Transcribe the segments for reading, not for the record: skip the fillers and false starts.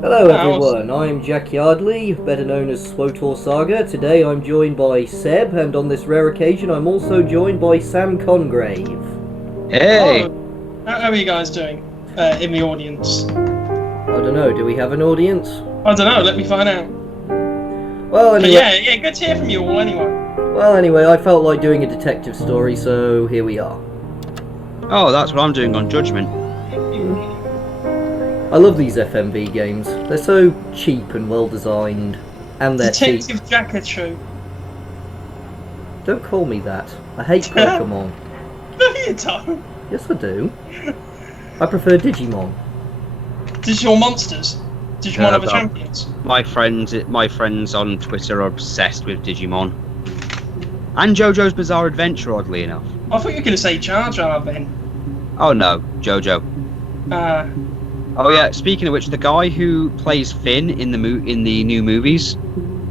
Hello everyone, I'm Jack Yardley, better known as swtor Saga. Today I'm joined by Seb, and on this rare occasion I'm also joined by Sam Congrave. Hey! Oh, how are you guys doing in the audience? I don't know, do we have an audience? I don't know, let me find out. Well, anyway. But yeah, good to hear from you all anyway. Well, anyway, I felt like doing a detective story, so here we are. Oh, that's what I'm doing on Judgment. I love these FMV games. They're so cheap and well designed, and they're Detective cheap. Jackatrue. Don't call me that. I hate Pokemon. No, you don't. Yes, I do. I prefer Digimon. Digimon Monsters. Digimon Other Champions. My friends on Twitter are obsessed with Digimon. And JoJo's Bizarre Adventure, oddly enough. I thought you were going to say Jar Jar then. Oh no, JoJo. Oh yeah, speaking of which, the guy who plays Finn in the new movies.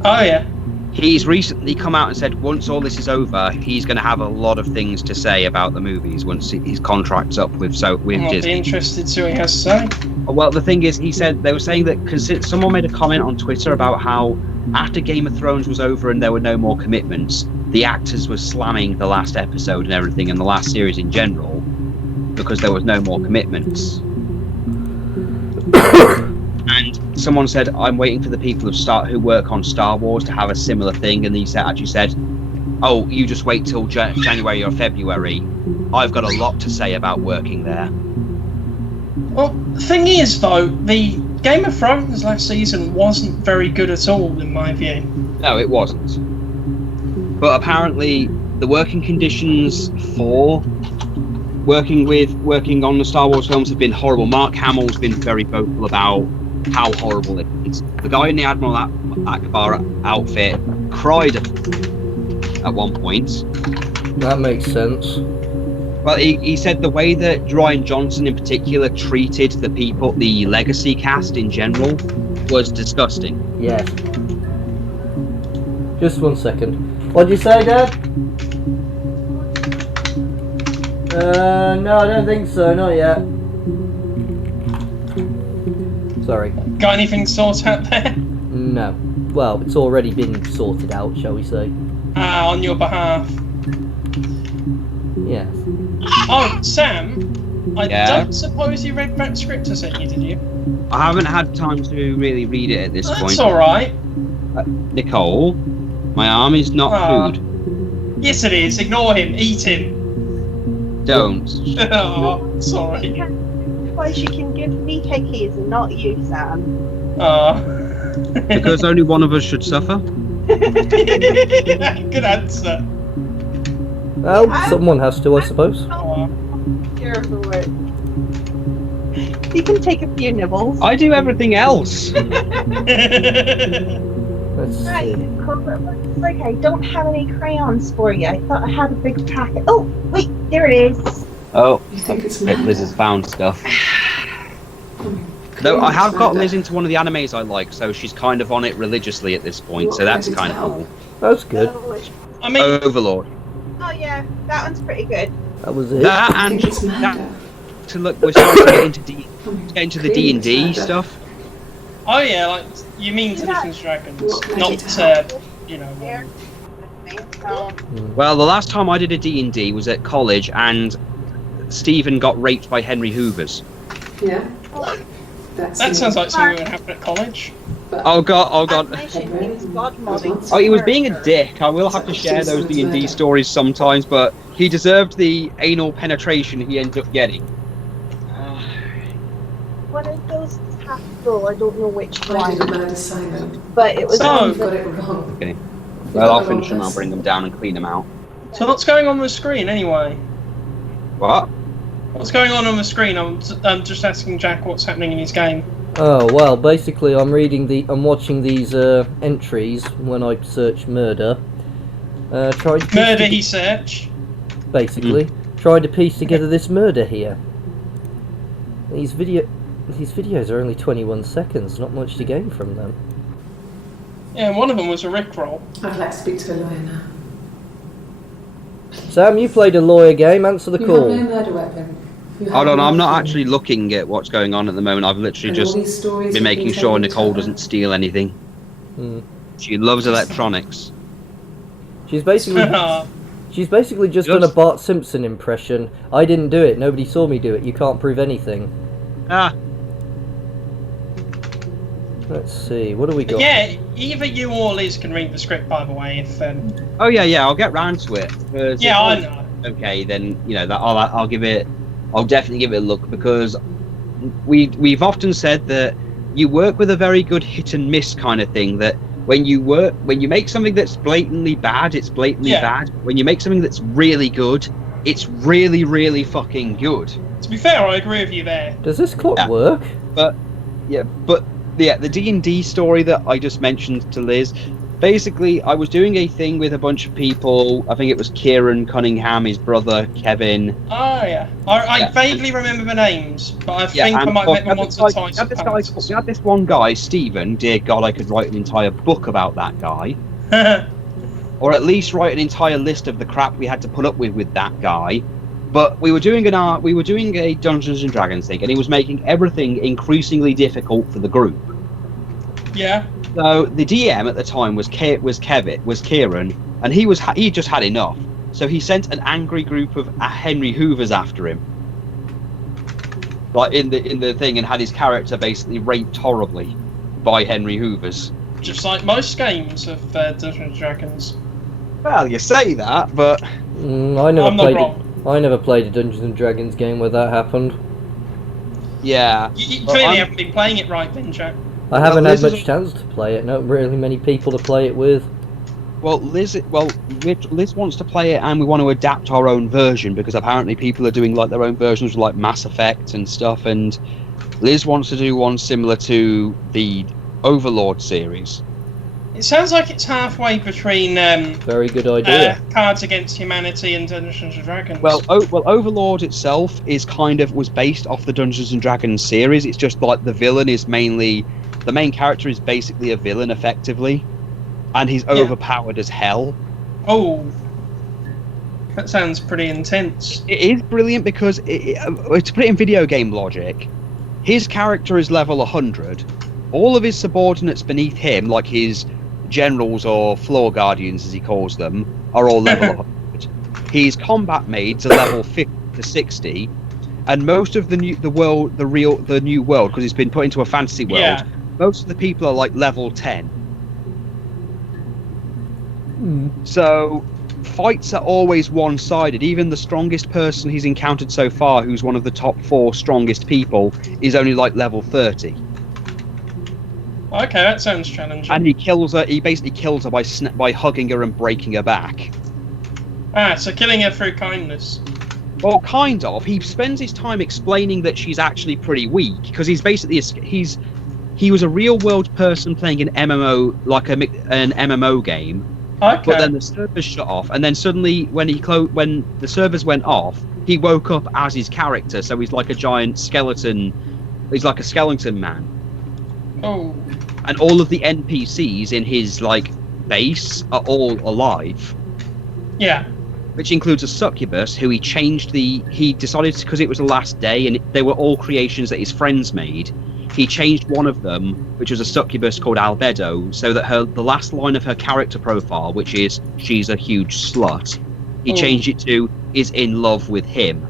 Oh yeah. He's recently come out and said once all this is over, he's going to have a lot of things to say about the movies once his contract's up with I'll Disney. be interested to see what he has to say. Well, the thing is, he said they were saying that someone made a comment on Twitter about how after Game of Thrones was over and there were no more commitments, the actors were slamming the last episode and everything, and the last series in general, because there was no more commitments. And someone said, I'm waiting for the people who work on Star Wars to have a similar thing, and he actually said, oh, you just wait till January or February. I've got a lot to say about working there. Well, the thing is, though, the Game of Thrones last season wasn't very good at all, in my view. No, it wasn't. But apparently, the working conditions for working on the Star Wars films have been horrible. Mark Hamill's been very vocal about how horrible it is. The guy in the Admiral Akbar outfit cried at one point. That makes sense. Well, he said the way that Rian Johnson in particular treated the legacy cast in general, was disgusting. Yes. Just 1 second. What'd you say, Dad? No, I don't think so, not yet. Sorry. Got anything sorted out there? No. Well, it's already been sorted out, shall we say. On your behalf. Yes. Oh, Sam, I Yeah? don't suppose you read that script I sent you, did you? I haven't had time to really read it at this point. That's alright. Nicole, my arm is not food. Yes it is, ignore him, eat him. Don't. Oh, sorry. Why she can give me cookies and not you, Sam? Because only one of us should suffer. Good answer. Well, someone has to, I suppose. You're the word. You can take a few nibbles. I do everything else. Let's Right, see. it's like I don't have any crayons for you. I thought I had a big packet. Oh, wait, there it is. Oh, You think it's Liz has found stuff. Though I have got Liz into one of the animes I like, so she's kind of on it religiously at this point, so that's kind of cool. That's good. I mean, Overlord. Oh yeah, that one's pretty good. That was it. That I and think it's that, murder. to look, we're starting to get into the D&D stuff. oh yeah, like, you mean Dungeons & Dragons, not, you know. There. So, Well, the last time I did a D&D was at college, and Stephen got raped by Henry Hoovers. Yeah. That sounds like something that would happen at college. Oh god. admission means God modding. Oh, he was being a dick. I will have to share those D&D stories sometimes, but he deserved the anal penetration he ended up getting. One of those is half full. I don't know which I one, did a murder Simon. but it was. So- on Got the- it wrong. Okay. Well, I'll finish them, I'll bring them down and clean them out. So what's going on the screen anyway? What? What's going on the screen? I'm just asking Jack what's happening in his game. Oh, well, basically I'm watching these entries when I search murder. Trying to Murder he search. basically trying to piece together this murder here. These videos are only 21 seconds, not much to gain from them. Yeah, and one of them was a Rickroll. I'd like to speak to a lawyer now. Sam, you played a lawyer game, answer the You call. have no murder weapon. You Hold on, have I'm not nothing. actually looking at what's going on at the moment. I've literally And all just these stories been we've making sure telling each Nicole other. doesn't steal anything. Hmm. She loves electronics. She's basically just done a Just- Bart Simpson impression. I didn't do it. Nobody saw me do it. You can't prove anything. Ah, Let's see. What do we But got? yeah, either you or Liz can read the script, by the way. If oh yeah, I'll get round to it. 'Cause yeah, I if know. okay, then you know that I'll give it. I'll definitely give it a look because we've often said that you work with a very good hit and miss kind of thing. That when you make something that's blatantly bad, it's blatantly Yeah. bad. When you make something that's really good, it's really really fucking good. To be fair, I agree with you there. Does this clock Yeah. work? But the D&D story that I just mentioned to Liz, basically I was doing a thing with a bunch of people. I think it was Kieran Cunningham, his brother Kevin. Oh yeah, I Yeah. vaguely remember the names, but I think I and might have met them we once or twice. we had this one guy, Stephen. Dear God, I could write an entire book about that guy, or at least write an entire list of the crap we had to put up with that guy. But we were doing a Dungeons and Dragons thing, and he was making everything increasingly difficult for the group. Yeah. So the DM at the time was Kieran, and he just had enough. So he sent an angry group of Henry Hoovers after him, like in the thing, and had his character basically raped horribly by Henry Hoovers. Just like most games of Dungeons and Dragons. Well, you say that, but I never I'm not played. wrong. I never played a Dungeons and Dragons game where that happened. yeah. You Well, clearly I'm- haven't been playing it right, then, Jack. I haven't had this is much chance to play it. Not really many people to play it with. Liz wants to play it, and we want to adapt our own version because apparently people are doing like their own versions of like Mass Effect and stuff, and Liz wants to do one similar to the Overlord series. It sounds like it's halfway between Very good idea. Cards Against Humanity and Dungeons and Dragons. Well, Overlord itself was based off the Dungeons and Dragons series. It's just like the main character is basically a villain effectively, and he's overpowered as hell. Oh, that sounds pretty intense. It is brilliant because to put it in video game logic, his character is level 100. All of his subordinates beneath him, like his generals or floor guardians as he calls them, are all level 100. His combat maids are level 50 to 60, and most of the new world because it's been put into a fantasy world. Yeah. Most of the people are like level 10. So fights are always one-sided. Even the strongest person he's encountered so far, who's one of the top 4 strongest people, is only like level 30. Okay, that sounds challenging. And he kills her. He basically kills her by hugging her and breaking her back. So killing her through kindness. Well, kind of. He spends his time explaining that she's actually pretty weak because he's basically he was a real-world person playing an MMO, like an MMO game. Okay. But then the servers shut off, and then suddenly, when the servers went off, he woke up as his character. So he's like a giant skeleton. He's like a skeleton man. Oh. And all of the NPCs in his like base are all alive. Yeah. Which includes a succubus who he decided, because it was the last day and they were all creations that his friends made, he changed one of them, which was a succubus called Albedo, so that the last line of her character profile, which is she's a huge slut, he changed it to is in love with him.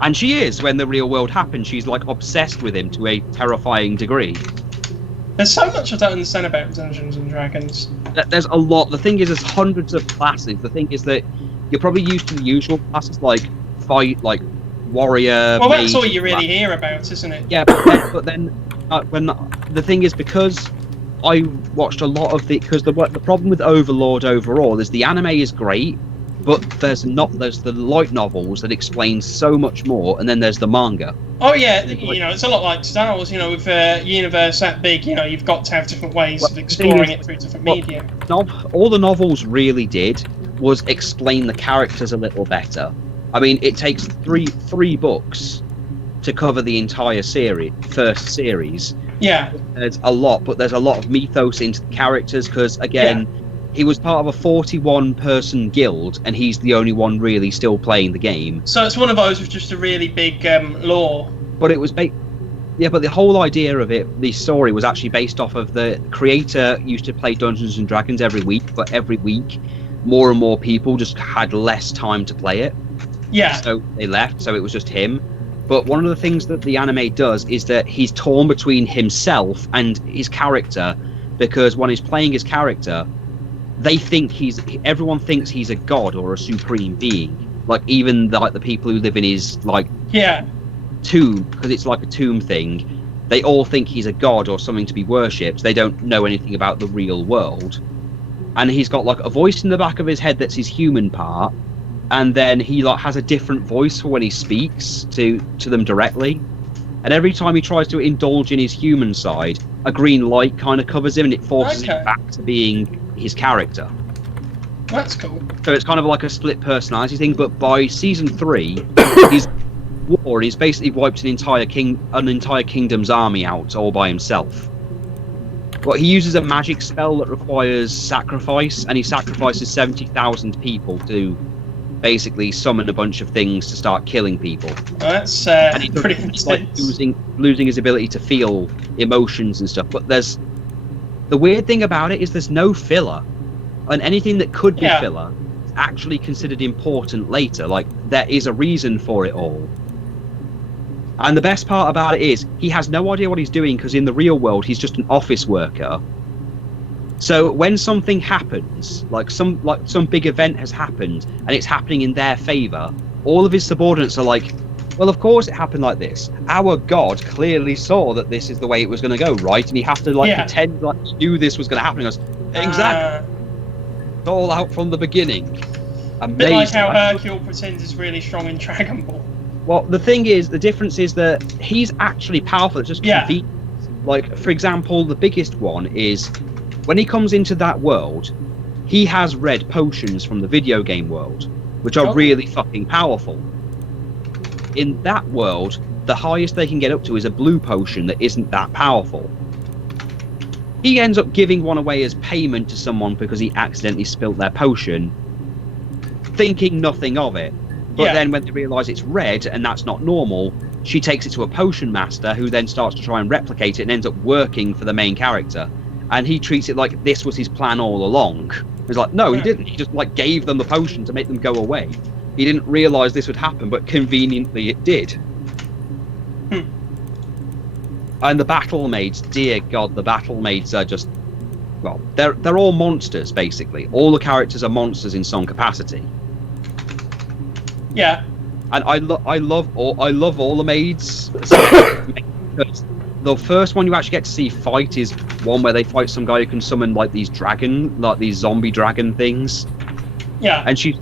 And she is. When the real world happens, she's like obsessed with him to a terrifying degree. There's so much I don't understand about Dungeons and Dragons. There's a lot. The thing is, there's hundreds of classes. The thing is that you're probably used to the usual classes like fight, like warrior. Well, that's mage, all you really hear about, isn't it? Yeah, but then when the thing is, because I watched a lot of because the problem with Overlord overall is the anime is great, but there's the light novels that explain so much more, and then there's the manga. Oh yeah, it's a lot like Star Wars. With a universe that big, you've got to have different ways of exploring it through different media. All the novels really did was explain the characters a little better. I mean, it takes three books to cover the entire first series. Yeah. There's a lot, but there's a lot of mythos into the characters because, again, he was part of a 41-person guild, and he's the only one really still playing the game. So it's one of those with just a really big lore. But it was but the whole idea of it, the story, was actually based off of the creator used to play Dungeons and Dragons every week, but every week more and more people just had less time to play it. Yeah. So they left, so it was just him. But one of the things that the anime does is that he's torn between himself and his character, because when he's playing his character, everyone thinks he's a god or a supreme being. Like even the people who live in his tomb, because it's like a tomb thing, they all think he's a god or something to be worshipped. They don't know anything about the real world. And he's got like a voice in the back of his head that's his human part, and then he like has a different voice for when he speaks to them directly. And every time he tries to indulge in his human side, a green light kind of covers him, and it forces him back to being his character. That's cool. So it's kind of like a split personality thing. But by season 3, he's war, and he's basically wiped an entire kingdom's army out all by himself. But he uses a magic spell that requires sacrifice, and he sacrifices 70,000 people to basically summon a bunch of things to start killing people. That's pretty intense. Like losing his ability to feel emotions and stuff. But the weird thing about it is there's no filler, and anything that could be filler is actually considered important later. Like there is a reason for it all. And the best part about it is he has no idea what he's doing, because in the real world he's just an office worker. So when something happens, like some big event has happened and it's happening in their favor, all of his subordinates are like, well, of course it happened like this. Our god clearly saw that this is the way it was going to go, right? And he has to pretend like he knew this was going to happen. He goes, exactly. It's all out from the beginning. Amazing. A bit like how Hercule pretends is really strong in Dragon Ball. Well, the thing is, the difference is that he's actually powerful. It's just convenient. Like, for example, the biggest one is when he comes into that world, he has red potions from the video game world, which are really fucking powerful. In that world, the highest they can get up to is a blue potion that isn't that powerful. He ends up giving one away as payment to someone because he accidentally spilt their potion, thinking nothing of it. But then when they realise it's red and that's not normal, she takes it to a potion master, who then starts to try and replicate it and ends up working for the main character. And he treats it like this was his plan all along. He's like, no, he didn't. He just like gave them the potion to make them go away. He didn't realise this would happen, but conveniently it did. And the battle maids, dear God, the battle maids are just, well, they're all monsters basically. All the characters are monsters in some capacity. Yeah. And I love all the maids. Because the first one you actually get to see fight is one where they fight some guy who can summon like these zombie dragon things. Yeah. And she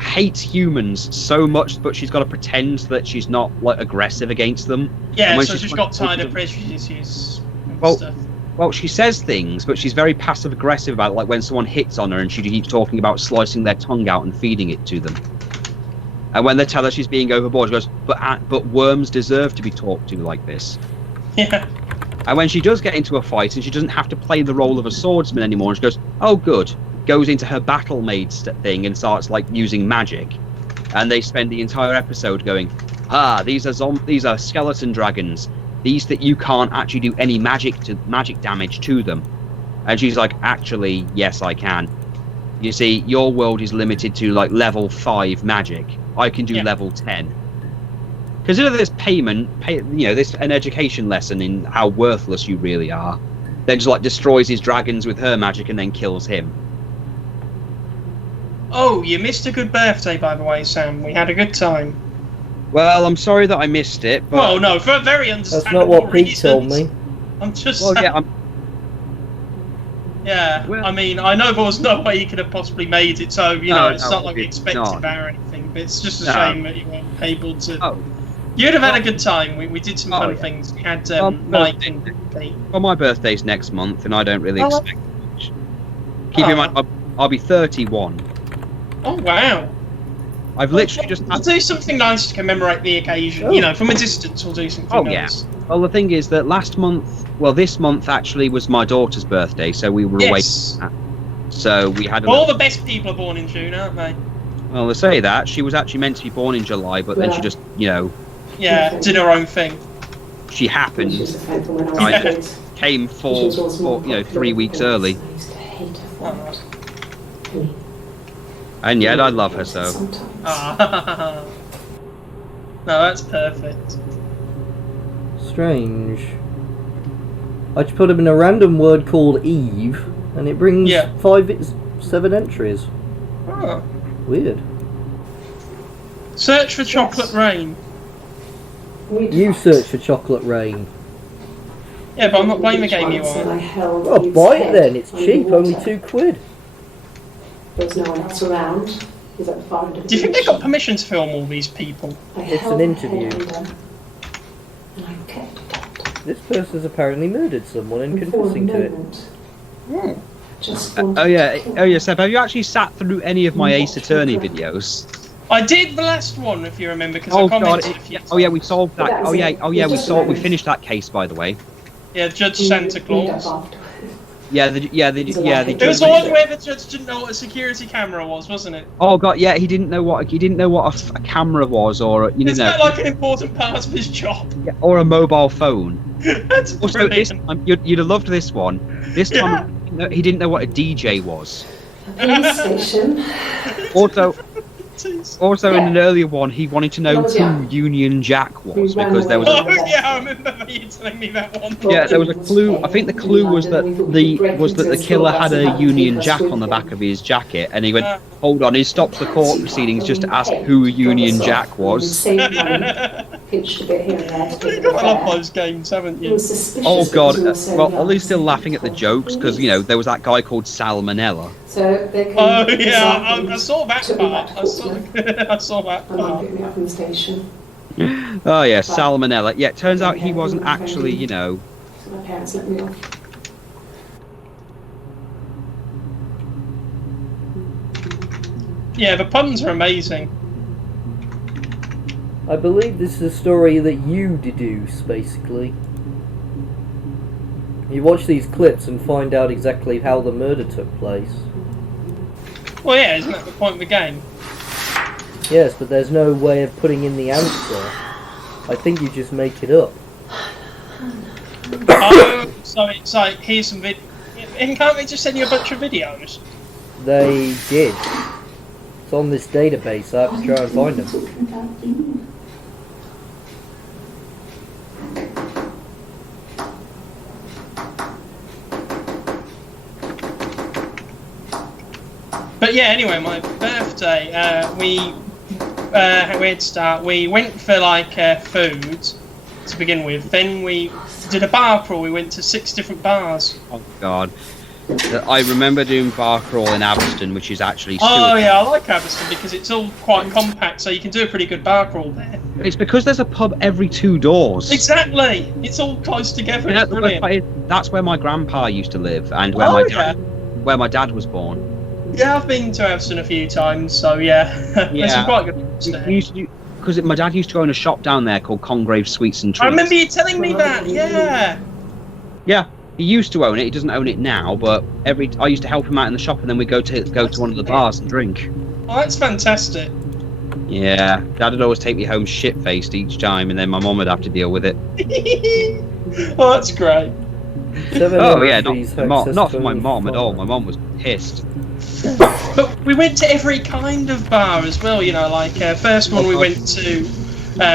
hates humans so much, but she's got to pretend that she's not like aggressive against them. Yeah, so she's got tired of prejudices and stuff. Well, she says things, but she's very passive aggressive about it, like when someone hits on her and she keeps talking about slicing their tongue out and feeding it to them. And when they tell her she's being overboard, she goes, but worms deserve to be talked to like this. Yeah. And when she does get into a fight and she doesn't have to play the role of a swordsman anymore, she goes, oh good, goes into her battle maid thing and starts like using magic. And they spend the entire episode going, these are skeleton dragons. These that you can't actually do any magic damage to them. And she's like, actually, yes, I can. You see, your world is limited to like level 5 magic. I can do level 10. Consider this this an education lesson in how worthless you really are. Then just like destroys his dragons with her magic and then kills him. Oh, you missed a good birthday, by the way, Sam. We had a good time. Well, I'm sorry that I missed it. But... Well, no, for a very understandable That's not what Pete reasons. told me. I'm just. Well, yeah, Well, I mean, I know there was no way you could have possibly made it, so it's not like we expected not. that or anything. But it's just a shame that you weren't able to. Oh. You'd have had a good time. We did some fun things. We had Mike and Pete. Well, my birthday's next month, and I don't really expect much. Keep in mind, I'll be 31. Oh wow! I've literally just. We'll do something nice to commemorate the occasion. From a distance, we'll do something nice. Yeah. Well, the thing is that this month actually was my daughter's birthday, so we were away. So we had a All the best people are born in June, aren't they? well, they say that she was actually meant to be born in July, but then she just, Yeah, did her own thing. she happened, She was a friend from when I was I a kid. came She was always more 3 weeks popular early, than I used to hate her for Oh. it. I mean, and yet I love her so. sometimes. Ah. No, that's perfect. Strange. I just put him in a random word called Eve, and it brings Yeah. 7 entries. Oh. Weird. Search for Chocolate Rain. We'd You fight. search for Chocolate Rain. Yeah, but I'm not playing the game you Once, and I are. held Oh, Eve's buy it head then. It's under cheap, only water. £2. There was no one else around. He was at the far end of the Do you think they got ocean. permission to film all these people? I It's held an her head interview. under, and I kept it. This person's apparently murdered someone and And for a confessing to it. moment, Hmm. just wanted Oh yeah, to kill oh yeah, Seb, have you actually sat through any of my You Ace watch Attorney me cry. videos? I did the last one, if you remember, because Oh I god, commented a few oh yeah, we times. solved that. That was Oh yeah, it. oh yeah, It was we just solved. We about- finished that case, by the way. Yeah, Judge Santa Claus. Yeah, yeah, It was a yeah. lie. The It was judge- the one where the judge didn't know what a security camera was, wasn't it? Oh god, yeah, he didn't know what a camera was, or It's not like an important part of his job. yeah, or a mobile phone. That's Also, this brilliant. time, you'd have loved this one. This time, he didn't know what a DJ was. Police station. Also, in Yeah. an earlier one, he wanted to know That was who young. Union Jack was We ran because there was. away. Oh yeah, I remember you telling me that one. Yeah, there was a clue. I think the clue was that the killer had a Union Jack on the back of his jacket, and he went, "Hold on." He stopped the court proceedings just to ask who Union Jack was. Pinched a bit here and there to You've keep it got to love fair. those games, haven't It you? was suspicious Oh that god! we were so Well, young. Ollie's still laughing at the jokes because there was that guy called Salmonella. So they came Oh this yeah, afternoon, I saw that took me back part. to I saw, Portsmouth. I saw that My mum part. picked me up from the station. Oh yeah, Salmonella. Yeah, it turns out he wasn't actually, So my parents let me off. Yeah, the puns are amazing. I believe this is a story that you deduce, basically. You watch these clips and find out exactly how the murder took place. Well, yeah, isn't that the point of the game? Yes, but there's no way of putting in the answer. I think you just make it up. Oh, so it's like, here's some vid. And can't they just send you a bunch of videos? They did. It's on this database, I have to try and find them. But yeah, anyway, my birthday, we went for like food to begin with. Then we did a bar crawl. We went to 6 different bars. oh god. I remember doing bar crawl in Abston, which is actually. Oh yeah, I like Aviston because it's all quite compact, so you can do a pretty good bar crawl there. It's because there's a pub every 2 doors. Exactly, it's all close together. You know, It's brilliant. that's where my grandpa used to live, and where my dad was born. Yeah, I've been to Aviston a few times, so yeah, there's Yeah. some quite good ones there. Because my dad used to own a shop down there called Congrave Sweets and Treats. I remember you telling me that. Yeah. Yeah, he used to own it. He doesn't own it now, but I used to help him out in the shop, and then we'd go to one of the bars and drink. Oh, that's fantastic. Yeah, Dad would always take me home shit-faced each time, and then my mum would have to deal with it. Oh, that's great. 7 Oh yeah, entries, not for my successfully mum at all. My followed. mum was pissed. But we went to every kind of bar as well, you know, like first one we went to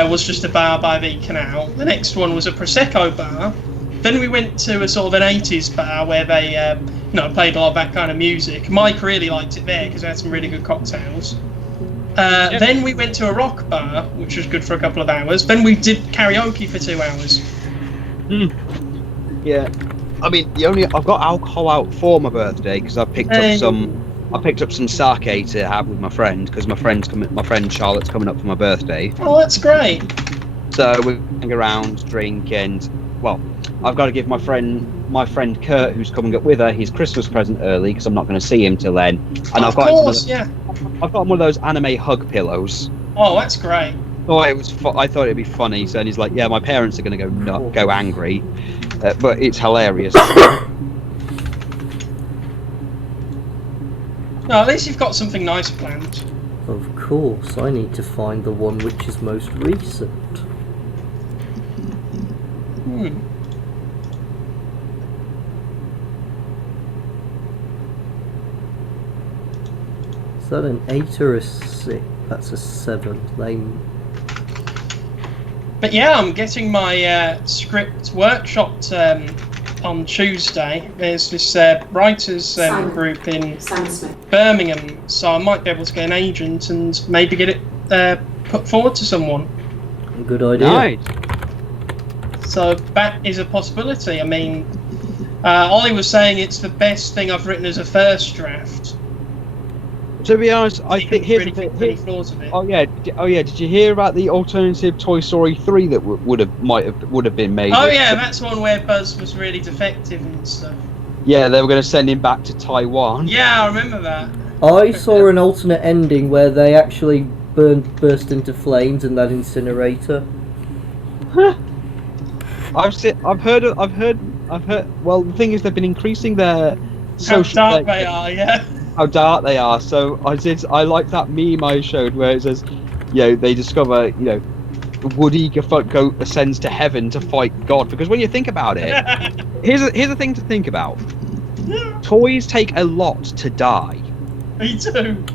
was just a bar by the canal. The next one was a Prosecco bar. Then we went to a sort of an 80s bar where they played a lot of that kind of music. Mike really liked it there because they had some really good cocktails. Then we went to a rock bar, which was good for a couple of hours. Then we did karaoke for 2 hours. Yeah, I mean I've got alcohol out for my birthday because I picked up some sake to have with my friend because my friend Charlotte's coming up for my birthday. Oh, that's great. So we hang around, drink, and well, I've got to give my friend Kurt, who's coming up with her, his Christmas present early because I'm not going to see him till then. And Of course, yeah. I've got one of those anime hug pillows. Oh, that's great. Oh, I thought it'd be funny. So he's like, "Yeah, my parents are going to go angry," but it's hilarious. No, at least you've got something nice planned. Of course, I need to find the one which is most recent. Is that an 8 or a 6? That's a 7. But yeah, I'm getting my script workshopped on Tuesday. There's this writers group in Birmingham, so I might be able to get an agent and maybe get it put forward to someone. Good idea. Nice. So that is a possibility. I mean, Ollie was saying it's the best thing I've written as a first draft. To be honest, I He think couldn't here's really the thing. think of any flaws of it. Oh yeah. Did you hear about the alternative Toy Story 3 that would have been made? Oh yeah, that's one where Buzz was really defective and stuff. Yeah, they were going to send him back to Taiwan. Yeah, I remember that. I saw an alternate ending where they actually burst into flames in that incinerator. I've heard. Well, the thing is, they've been increasing their social. How dark they are, yeah. How dark they are. So I like that meme I showed where it says, they discover, Woody ascends to heaven to fight God. Because when you think about it, here's a thing to think about. Toys take a lot to die. Me too.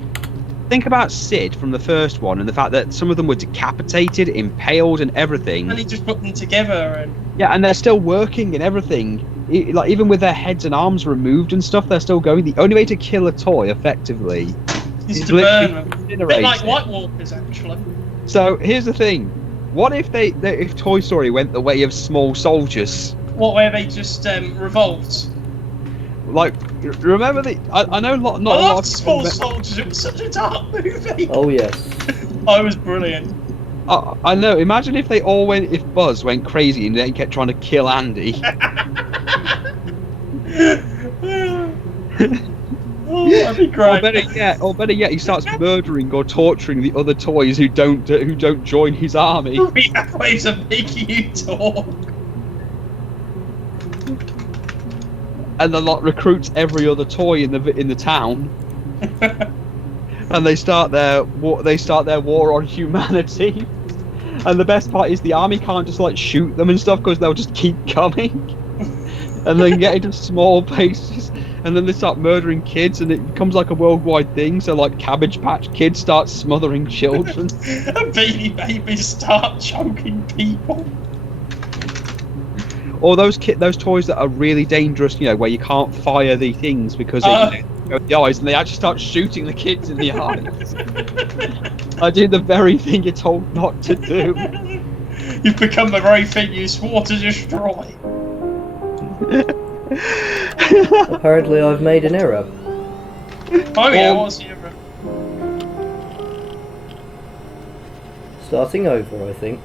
Think about Sid from the first one and the fact that some of them were decapitated, impaled, and everything. And he just put them together and... Yeah, and they're still working and everything. Like, even with their heads and arms removed and stuff, they're still going. The only way to kill a toy effectively is is to burn them. literally A bit like incinerate it. White Walkers, actually. So here's the thing: what if if Toy Story went the way of small soldiers? What, where they just revolt? Like, remember I know not I a lot loved of Small people. Soldiers, it was such a dark movie. Oh yes. Oh, it was brilliant. I know. Imagine if if Buzz went crazy and then kept trying to kill Andy. Oh, that'd be great. Or better yet, he starts murdering or torturing the other toys who don't join his army. We have ways of making you talk. And the lot recruits every other toy in the town, and they start their war on humanity. And the best part is the army can't just like shoot them and stuff because they'll just keep coming, and then get into small bases, and then they start murdering kids, and it becomes like a worldwide thing. So like Cabbage Patch Kids start smothering children, And Beanie Babies start choking people. or those toys that are really dangerous, where you can't fire the things because they go to the eyes, and they actually start shooting the kids in the eyes. I did the very thing you're told not to do. You've become the very thing you swore to destroy. Apparently I've made an error. Oh yeah, what's the error? Starting over, I think.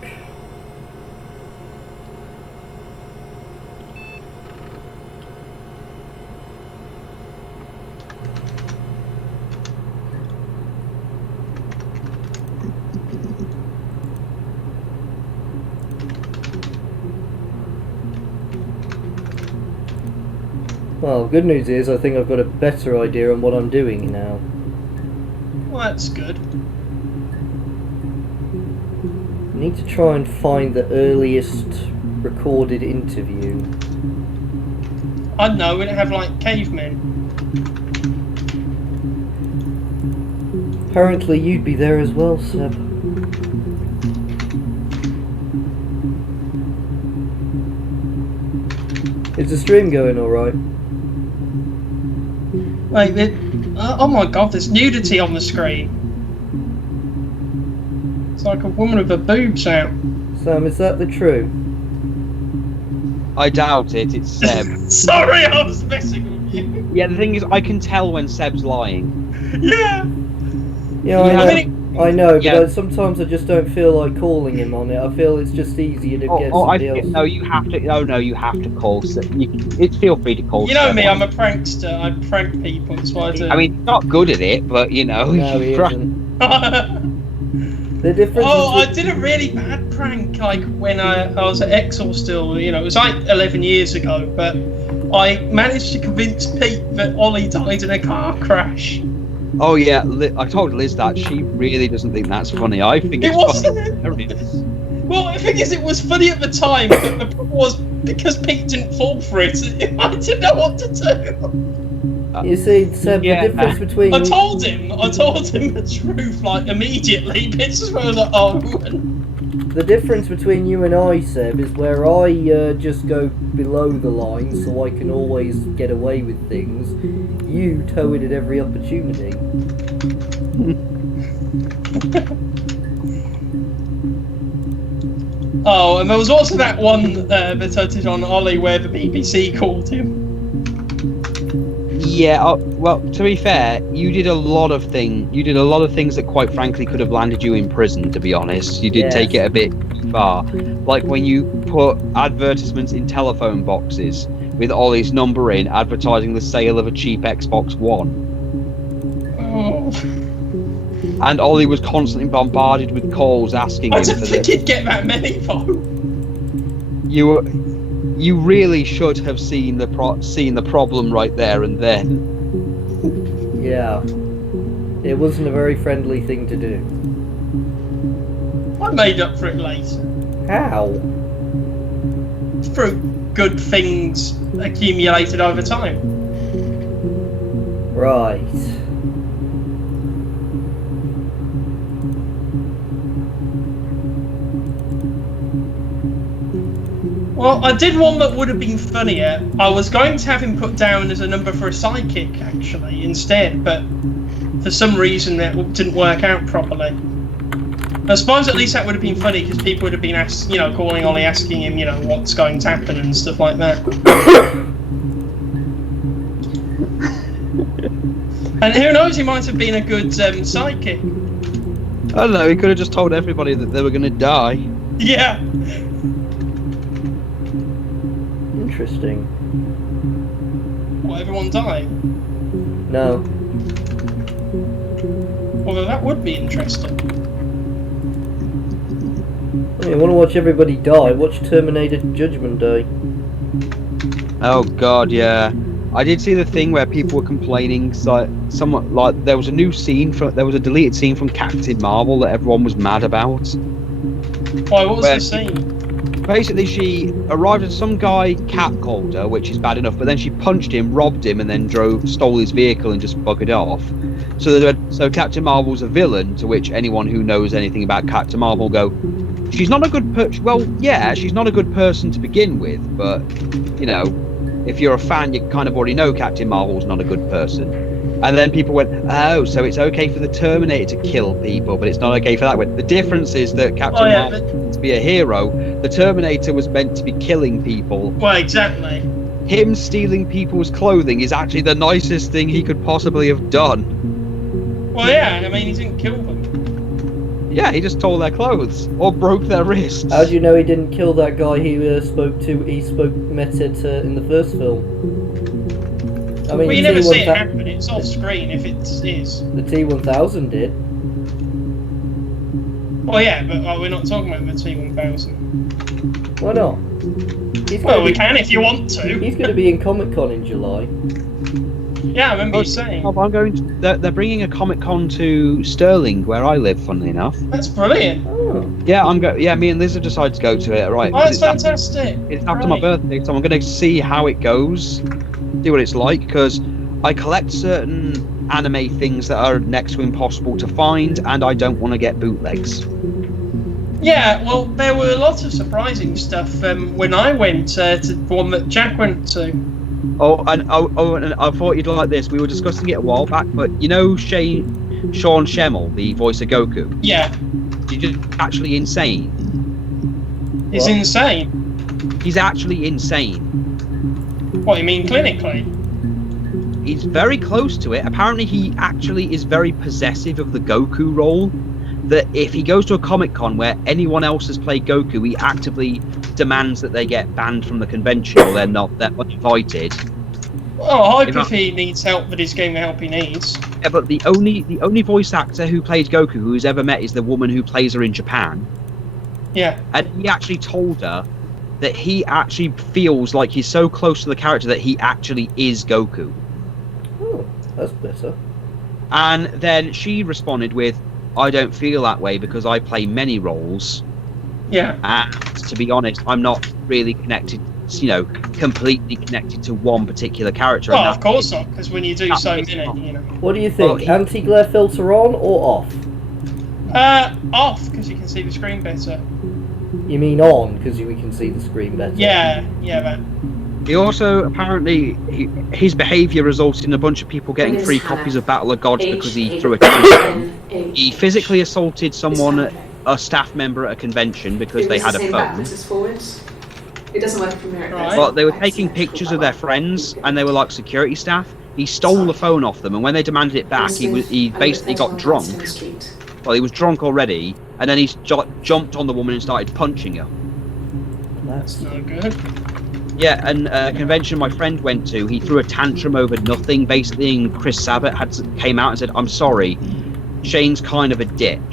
Well, good news is I think I've got a better idea on what I'm doing now. Well, that's good. I need to try and find the earliest recorded interview. I don't know, we don't have like cavemen. Apparently you'd be there as well, Seb. Is the stream going alright? Like, oh my god, there's nudity on the screen. It's like a woman with her boobs out. Sam, is that the true? I doubt it. It's Seb. Sorry, I was messing with you. Yeah, the thing is, I can tell when Seb's lying. Yeah. Yeah, I know. mean, I know, Yeah. but sometimes I just don't feel like calling him on it. I feel it's just easier to get somebody else. No, you have to. Oh no, you have to call Seb. Feel free to call. You know Seb. me, I'm a prankster. I prank people, that's what I do. I mean, he's not good at it, but No, he isn't. The difference I is did a really bad prank, like when I was at Exor still, it was like 11 years ago, but I managed to convince Pete that Ollie died in a car crash. Oh yeah, I told Liz that. She really doesn't think that's funny. I think It it's wasn't. fucking hilarious. Well, the thing is, it was funny at the time, but the problem was because Pete didn't fall for it. I didn't know what to do. You see, Seb, Yeah. the difference between... I told him the truth, like, immediately. Bits as well, I was like, oh. The difference between you and I, Seb, is where I just go below the line so I can always get away with things. You toe it at every opportunity. Oh, and there was also that one that I did on Ollie where the BBC called him. Yeah, well, to be fair, you did a lot of things that, quite frankly, could have landed you in prison. To be honest, you did Yes. take it a bit far. Like when you put advertisements in telephone boxes with Ollie's number in, advertising the sale of a cheap Xbox One, Oh, and Ollie was constantly bombarded with calls asking I him didn't for think the. he'd get that many, though. You really should have seen the problem right there and then. Yeah. It wasn't a very friendly thing to do. I made up for it later. How? Through good things accumulated over time. Right. Well, I did one that would have been funnier. I was going to have him put down as a number for a sidekick, actually, instead, but for some reason that didn't work out properly. I suppose at least that would have been funny because people would have been calling Ollie, asking him, what's going to happen and stuff like that. And who knows, he might have been a good sidekick. I don't know. He could have just told everybody that they were going to die. Yeah. Interesting. What, everyone died? No. Although that would be interesting. You want to watch everybody die? Watch Terminator Judgment Day. Oh God, yeah. I did see the thing where people were complaining, somewhat like there was a deleted scene from Captain Marvel that everyone was mad about. Why, what was the scene? Basically, she arrived at some guy catcalled her, which is bad enough, but then she punched him, robbed him, and then stole his vehicle and just buggered off. So Captain Marvel's a villain, to which anyone who knows anything about Captain Marvel will go, she's not a good person. Well, yeah, she's not a good person to begin with, but, if you're a fan, you kind of already know Captain Marvel's not a good person. And then people went, oh, so it's okay for the Terminator to kill people, but it's not okay for that one. The difference is that Captain Marvel was meant to be a hero. The Terminator was meant to be killing people. Well, exactly. Him stealing people's clothing is actually the nicest thing he could possibly have done. Well, yeah, I mean, he didn't kill them. Yeah, he just stole their clothes or broke their wrists. How do you know he didn't kill that guy he met it in the first film? I mean, Well, you never see it happen. It's off screen if it is. The T-1000 did. Well, yeah, but we're not talking about the T-1000. Why not? We can if you want to. He's going to be in Comic-Con in July. Yeah, I remember you saying. I'm going to. They're bringing a Comic-Con to Stirling, where I live. Funnily enough. That's brilliant. Oh. Yeah, Yeah, me and Liz have decided to go to it. Right. Oh, that's fantastic. It's after my birthday, so I'm going to see how it goes, see what it's like, because I collect certain anime things that are next to impossible to find, and I don't want to get bootlegs. Yeah, well, there were a lot of surprising stuff when I went to the one that Jack went to. And I thought you'd like this. We were discussing it a while back, but Sean Schemmel, the voice of Goku. Yeah. He's just actually insane. He's insane. He's actually insane. What, you mean clinically? He's very close to it. Apparently, he actually is very possessive of the Goku role. That if he goes to a Comic-Con where anyone else has played Goku, he actively demands that they get banned from the convention or they're not invited. Oh, I hope if he needs help that he's getting the help he needs. Yeah, but the only voice actor who plays Goku who's ever met is the woman who plays her in Japan. Yeah. And he actually told her that he actually feels like he's so close to the character that he actually is Goku. Oh, that's better. And then she responded with, I don't feel that way because I play many roles. Yeah. And to be honest, I'm not really connected, completely connected to one particular character. Well, of course not, because when you do so many, What do you think? Anti-glare filter on or off? Off, because you can see the screen better. You mean on, because we can see the screen better? Yeah, that. He also, apparently, his behaviour resulted in a bunch of people getting free copies of Battle of Gods because he threw a tantrum. He physically assaulted someone, a staff member at a convention, because they had a phone. It doesn't work from here. Right. But they were taking pictures of their friends, and they were like security staff. He stole the phone off them, and when they demanded it back, he basically got drunk. Well, he was drunk already, and then he jumped on the woman and started punching her. That's no good. Yeah, and a convention my friend went to, he threw a tantrum over nothing, basically, and Chris Sabat came out and said, I'm sorry, Sean's kind of a dick.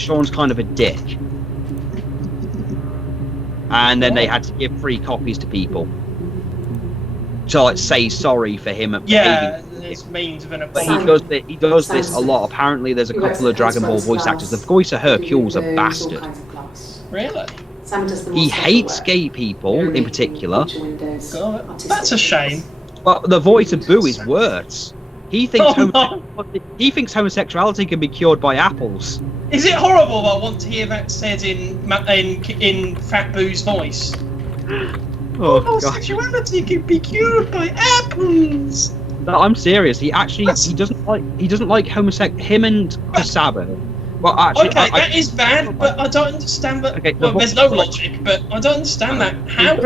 And then they had to give free copies to people to like say sorry for him. Yeah, there's means of an apology. But he does this a lot. Apparently, there's a couple of Dragon Ball voice actors. The voice of Hercule's a bastard. Really? He hates gay people in particular. God, that's a shame. But the voice of Boo is worse. He thinks he thinks homosexuality can be cured by apples. Is it horrible? I want to hear that said in Fat Boo's voice. Homosexuality can be cured by apples. No, I'm serious. He doesn't like him and Chris Sabat. Well, actually, that is bad, but I don't understand that. Okay, there's no logic, but I don't understand that. How?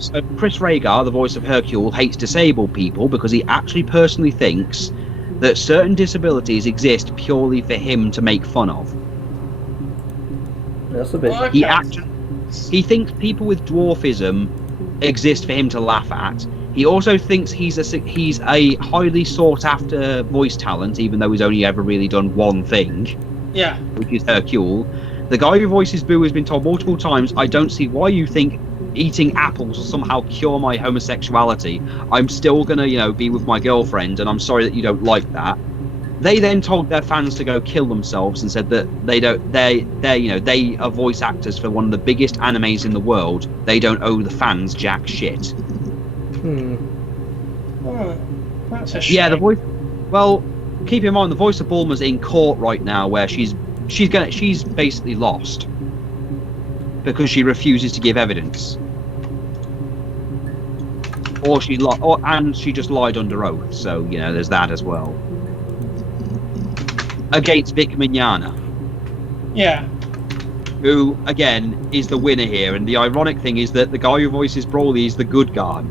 So Chris Rhaegar, the voice of Hercule, hates disabled people because he actually personally thinks that certain disabilities exist purely for him to make fun of. That's a bit. Okay. He thinks people with dwarfism exist for him to laugh at. He also thinks he's a highly sought after voice talent, even though he's only ever really done one thing. Yeah. Which is Hercule. The guy who voices Boo has been told multiple times, I don't see why you think eating apples will somehow cure my homosexuality. I'm still gonna, be with my girlfriend, and I'm sorry that you don't like that. They then told their fans to go kill themselves and said that they are voice actors for one of the biggest animes in the world. They don't owe the fans jack shit. Oh, that's a shame. Yeah, the voice. Well, keep in mind the voice of Bulma's in court right now, where she's basically lost because she refuses to give evidence, and she just lied under oath. So there's that as well. Against Vic Mignogna. Yeah. Who again is the winner here, and the ironic thing is that the guy who voices Broly is the good guy.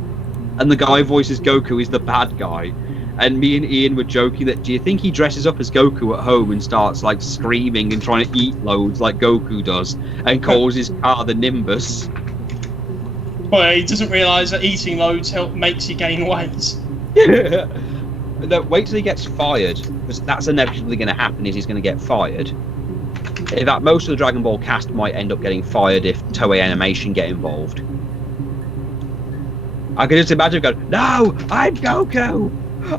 And the guy who voices Goku is the bad guy. And me and Ian were joking that, do you think he dresses up as Goku at home and starts like screaming and trying to eat loads like Goku does, and calls his car the Nimbus? Well, he doesn't realise that eating loads makes you gain weight. No, wait till he gets fired, because that's inevitably going to happen. Is he's going to get fired? In fact, most of the Dragon Ball cast might end up getting fired if Toei Animation get involved. I can just imagine going, no, I'm Goku!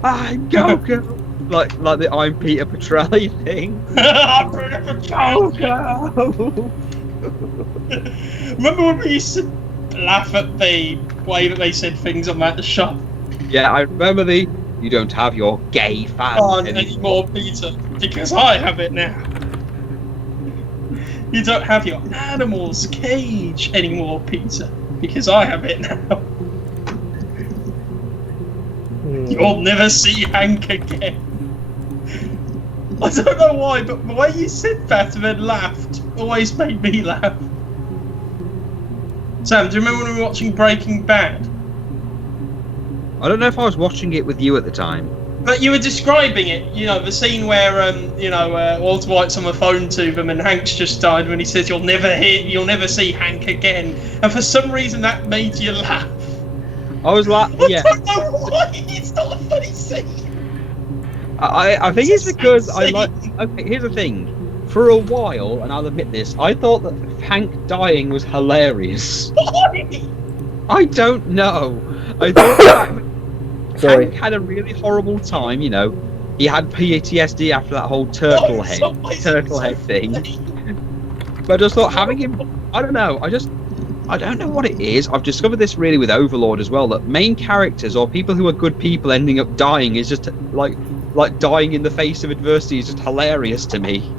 I'm Goku! like the I'm Peter Petrelli thing. I'm Peter Goku! Remember when we used to laugh at the way that they said things on that shop? Yeah, I remember you don't have your gay fan anymore, Peter, because I have it now. You don't have your animal's cage anymore, Peter, because I have it now. You'll never see Hank again. I don't know why, but the way you said that and then laughed always made me laugh. Sam, do you remember when we were watching Breaking Bad? I don't know if I was watching it with you at the time. But you were describing it, the scene where, Walter White's on the phone to them and Hank's just died when he says, you'll never see Hank again. And for some reason that made you laugh. I was like, yeah. I don't know why, it's not a funny scene. I think it's because okay, here's the thing. For a while, and I'll admit this, I thought that Hank dying was hilarious. Why? I don't know. I thought Hank Sorry. had a really horrible time, he had PTSD after that whole turtle head thing. But I just thought having him, I don't know, I don't know what it is. I've discovered this really with Overlord as well, that main characters or people who are good people ending up dying is just like dying in the face of adversity is just hilarious to me.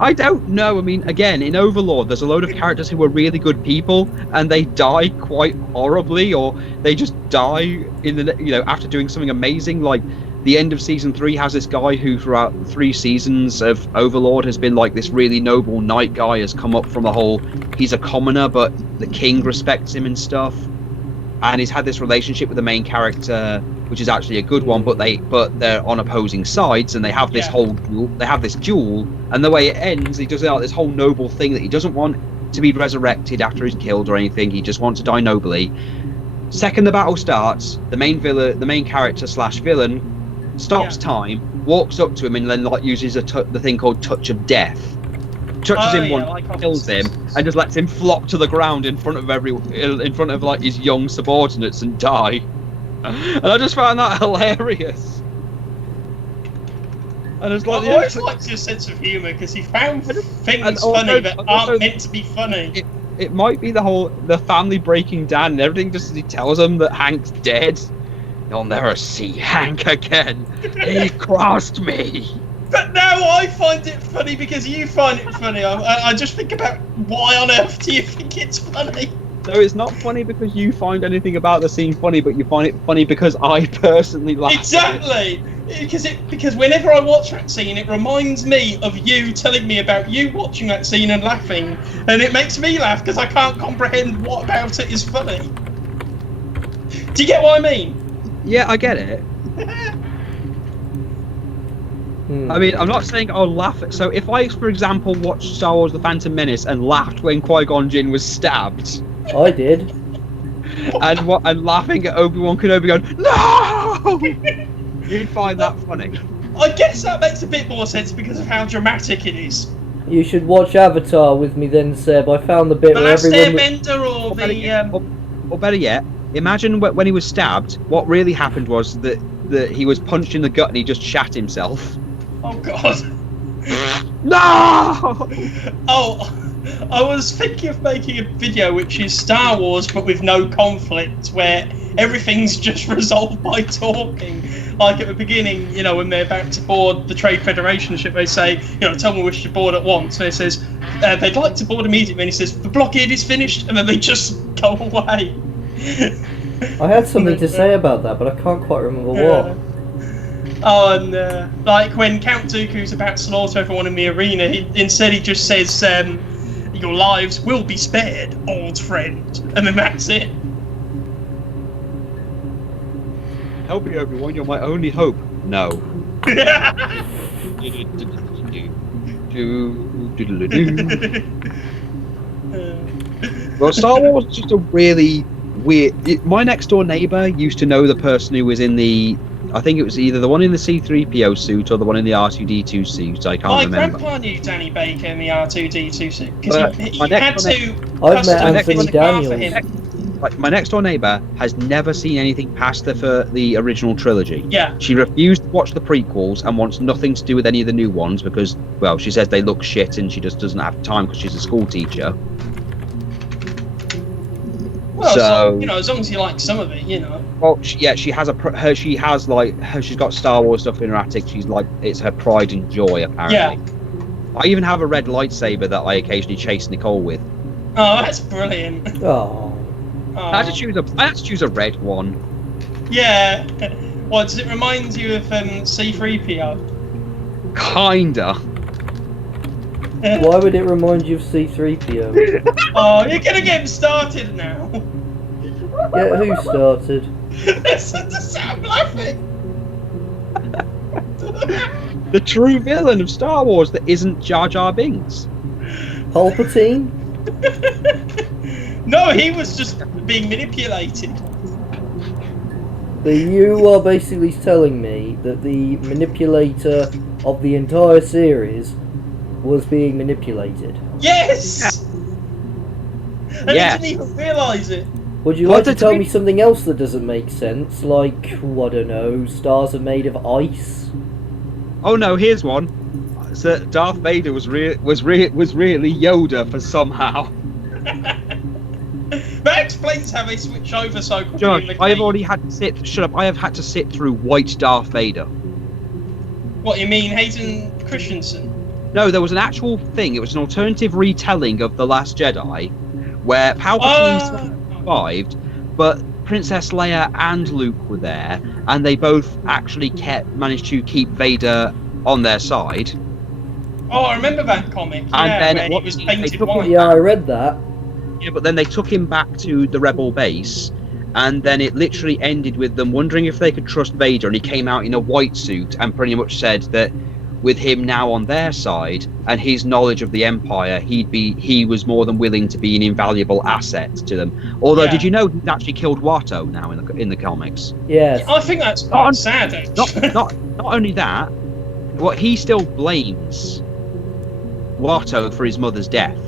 I don't know. I mean, again, in Overlord, there's a load of characters who are really good people, and they die quite horribly, or they just die in the after doing something amazing. Like the end of season 3 has this guy who, throughout 3 seasons of Overlord, has been like this really noble knight guy. Has come up from a whole. He's a commoner, but the king respects him and stuff. And he's had this relationship with the main character, which is actually a good one, but they're on opposing sides, and they have this duel, and the way it ends, he does this whole noble thing that he doesn't want to be resurrected after he's killed or anything. He just wants to die nobly. Second the battle starts, the main character / villain stops time, walks up to him, and then uses the thing called Touch of Death. Touches him once, kills him, and just lets him flop to the ground in front of his young subordinates and die. And I just found that hilarious. And it's like, I always liked your sense of humour because he found things funny that aren't meant to be funny. It might be the family breaking down and everything, just as he tells them that Hank's dead. You'll never see Hank again. He crossed me. But now I find it funny because you find it funny. I just think about why on earth do you think it's funny? So it's not funny because you find anything about the scene funny, but you find it funny because I personally laugh. Exactly! Because whenever I watch that scene, it reminds me of you telling me about you watching that scene and laughing, and it makes me laugh because I can't comprehend what about it is funny. Do you get what I mean? Yeah, I get it. I mean, I'm not saying I'll laugh at... So if I, for example, watched Star Wars The Phantom Menace and laughed when Qui-Gon Jinn was stabbed... I did. And laughing at Obi-Wan Kenobi going, no! You'd find that funny. I guess that makes a bit more sense because of how dramatic it is. You should watch Avatar with me then, Seb. I found the bit The where Last everyone... Airbender or the... Or better yet, imagine when he was stabbed, what really happened was that he was punched in the gut and he just shat himself. Oh, God. No! Oh, I was thinking of making a video which is Star Wars but with no conflict, where everything's just resolved by talking. Like at the beginning, when they're about to board the Trade Federation ship, they say, tell them we wish to board at once. And it says, they'd like to board immediately. And he says, the blockade is finished. And then they just go away. I had something to say about that, but I can't quite remember what. Oh, and like when Count Dooku's about to slaughter everyone in the arena, he just says, your lives will be spared, old friend. And then that's it. Help me, Obi-Wan, you're my only hope. No. Well, Star Wars is just a really weird... My next door neighbour used to know the person who was in the... I think it was either the one in the C-3PO suit or the one in the R2-D2 suit. I can't remember. My grandpa knew Danny Baker in the R2-D2 suit because he had to I've met Anthony Daniels. My next door neighbour has never seen anything past the original trilogy. Yeah. She refused to watch the prequels and wants nothing to do with any of the new ones because, well, she says they look shit and she just doesn't have time because she's a school teacher. Well, so as long as you like some of it, Well, she has she's got Star Wars stuff in her attic. She's like, it's her pride and joy, apparently. Yeah. I even have a red lightsaber that I occasionally chase Nicole with. Oh, that's brilliant. Oh. I had to choose a red one. Yeah. What, does it remind you of C-3PO? Kinda. Why would it remind you of C-3PO? Oh, you're gonna get him started now. Yeah, who started? I'm laughing. The true villain of Star Wars that isn't Jar Jar Binks. Palpatine? No, he was just being manipulated. You are basically telling me that the manipulator of the entire series was being manipulated. Yes! And Yeah. he didn't even realise it. Would you Well, like to to tell be- me something else that doesn't make sense? Like, I don't know, stars are made of ice? Oh no, here's one. So Darth Vader was really Yoda for somehow. That explains how they switch over so quickly. Josh, in the I have game. already had to sit. Shut up! I have had to sit through White Darth Vader. What you mean, Hayden Christensen? No, there was an actual thing. It was an alternative retelling of The Last Jedi, where Palpatine survived, but Princess Leia and Luke were there, and they both actually managed to keep Vader on their side. Oh, I remember that comic. And Yeah, then where he what was they painted took him white. Yeah, I read that. Yeah, but then they took him back to the Rebel base, and then it literally ended with them wondering if they could trust Vader, and he came out in a white suit and pretty much said that with him now on their side and his knowledge of the Empire, he was more than willing to be an invaluable asset to them. Although, Yeah. did you know he's actually killed Watto now in the comics? Yes. I think that's quite sad, actually. Not only that, what he still blames Watto for his mother's death.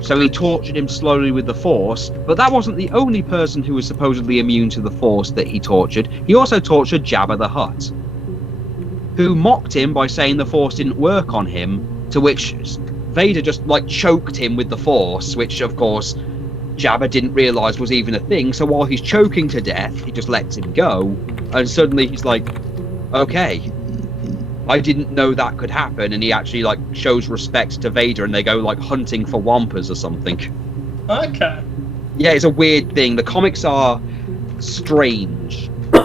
So he tortured him slowly with the Force, but that wasn't the only person who was supposedly immune to the Force that he tortured. He also tortured Jabba the Hutt, who mocked him by saying the Force didn't work on him, to which Vader just choked him with the Force, which of course Jabba didn't realise was even a thing. So while he's choking to death, he just lets him go, and suddenly he's like, okay, I didn't know that could happen, and he actually shows respect to Vader, and they go hunting for Wampas or something. Okay. Yeah, it's a weird thing. The comics are strange. I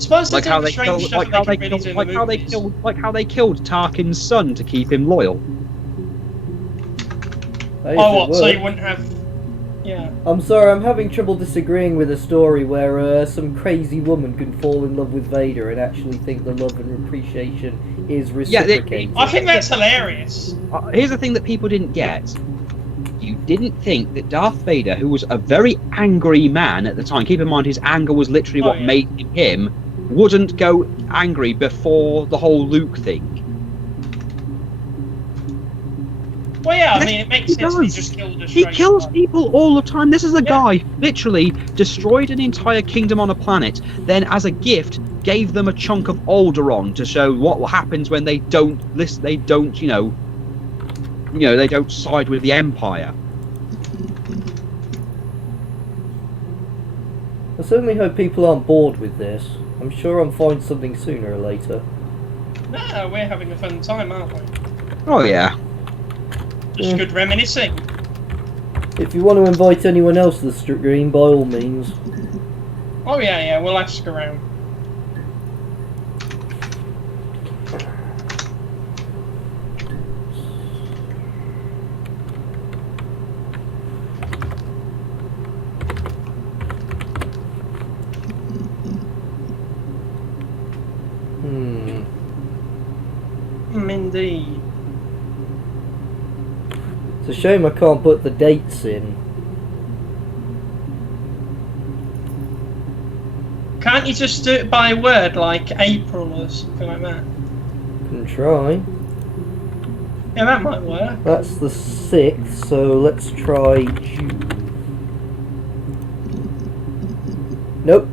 suppose Like how they strange killed, stuff like how they they can really killed, do in the movies. how they killed Tarkin's son to keep him loyal. Hey, Oh, it what? So you worked. wouldn't have... Yeah. I'm sorry, I'm having trouble disagreeing with a story where some crazy woman can fall in love with Vader and actually think the love and appreciation is reciprocated. I think that's hilarious. Here's the thing that people didn't get. You didn't think that Darth Vader, who was a very angry man at the time, keep in mind his anger was literally what yeah. made him, wouldn't go angry before the whole Luke thing. Well, yeah, I mean, it makes He sense if he does. just killed a He strange kills guy. people all the time. This is a Yeah. guy literally destroyed an entire kingdom on a planet, then as a gift gave them a chunk of Alderaan to show what happens when they don't listen. They don't, they don't side with the Empire. I certainly hope people aren't bored with this. I'm sure I'll find something sooner or later. No, we're having a fun time, aren't we? Oh yeah. Just good reminiscing. If you want to invite anyone else to the stream, by all means. Oh, yeah, we'll ask around. Indeed. It's a shame I can't put the dates in. Can't you just do it by word, like April or something like that? Can try. Yeah, that might work. That's the 6th, so let's try June. Nope.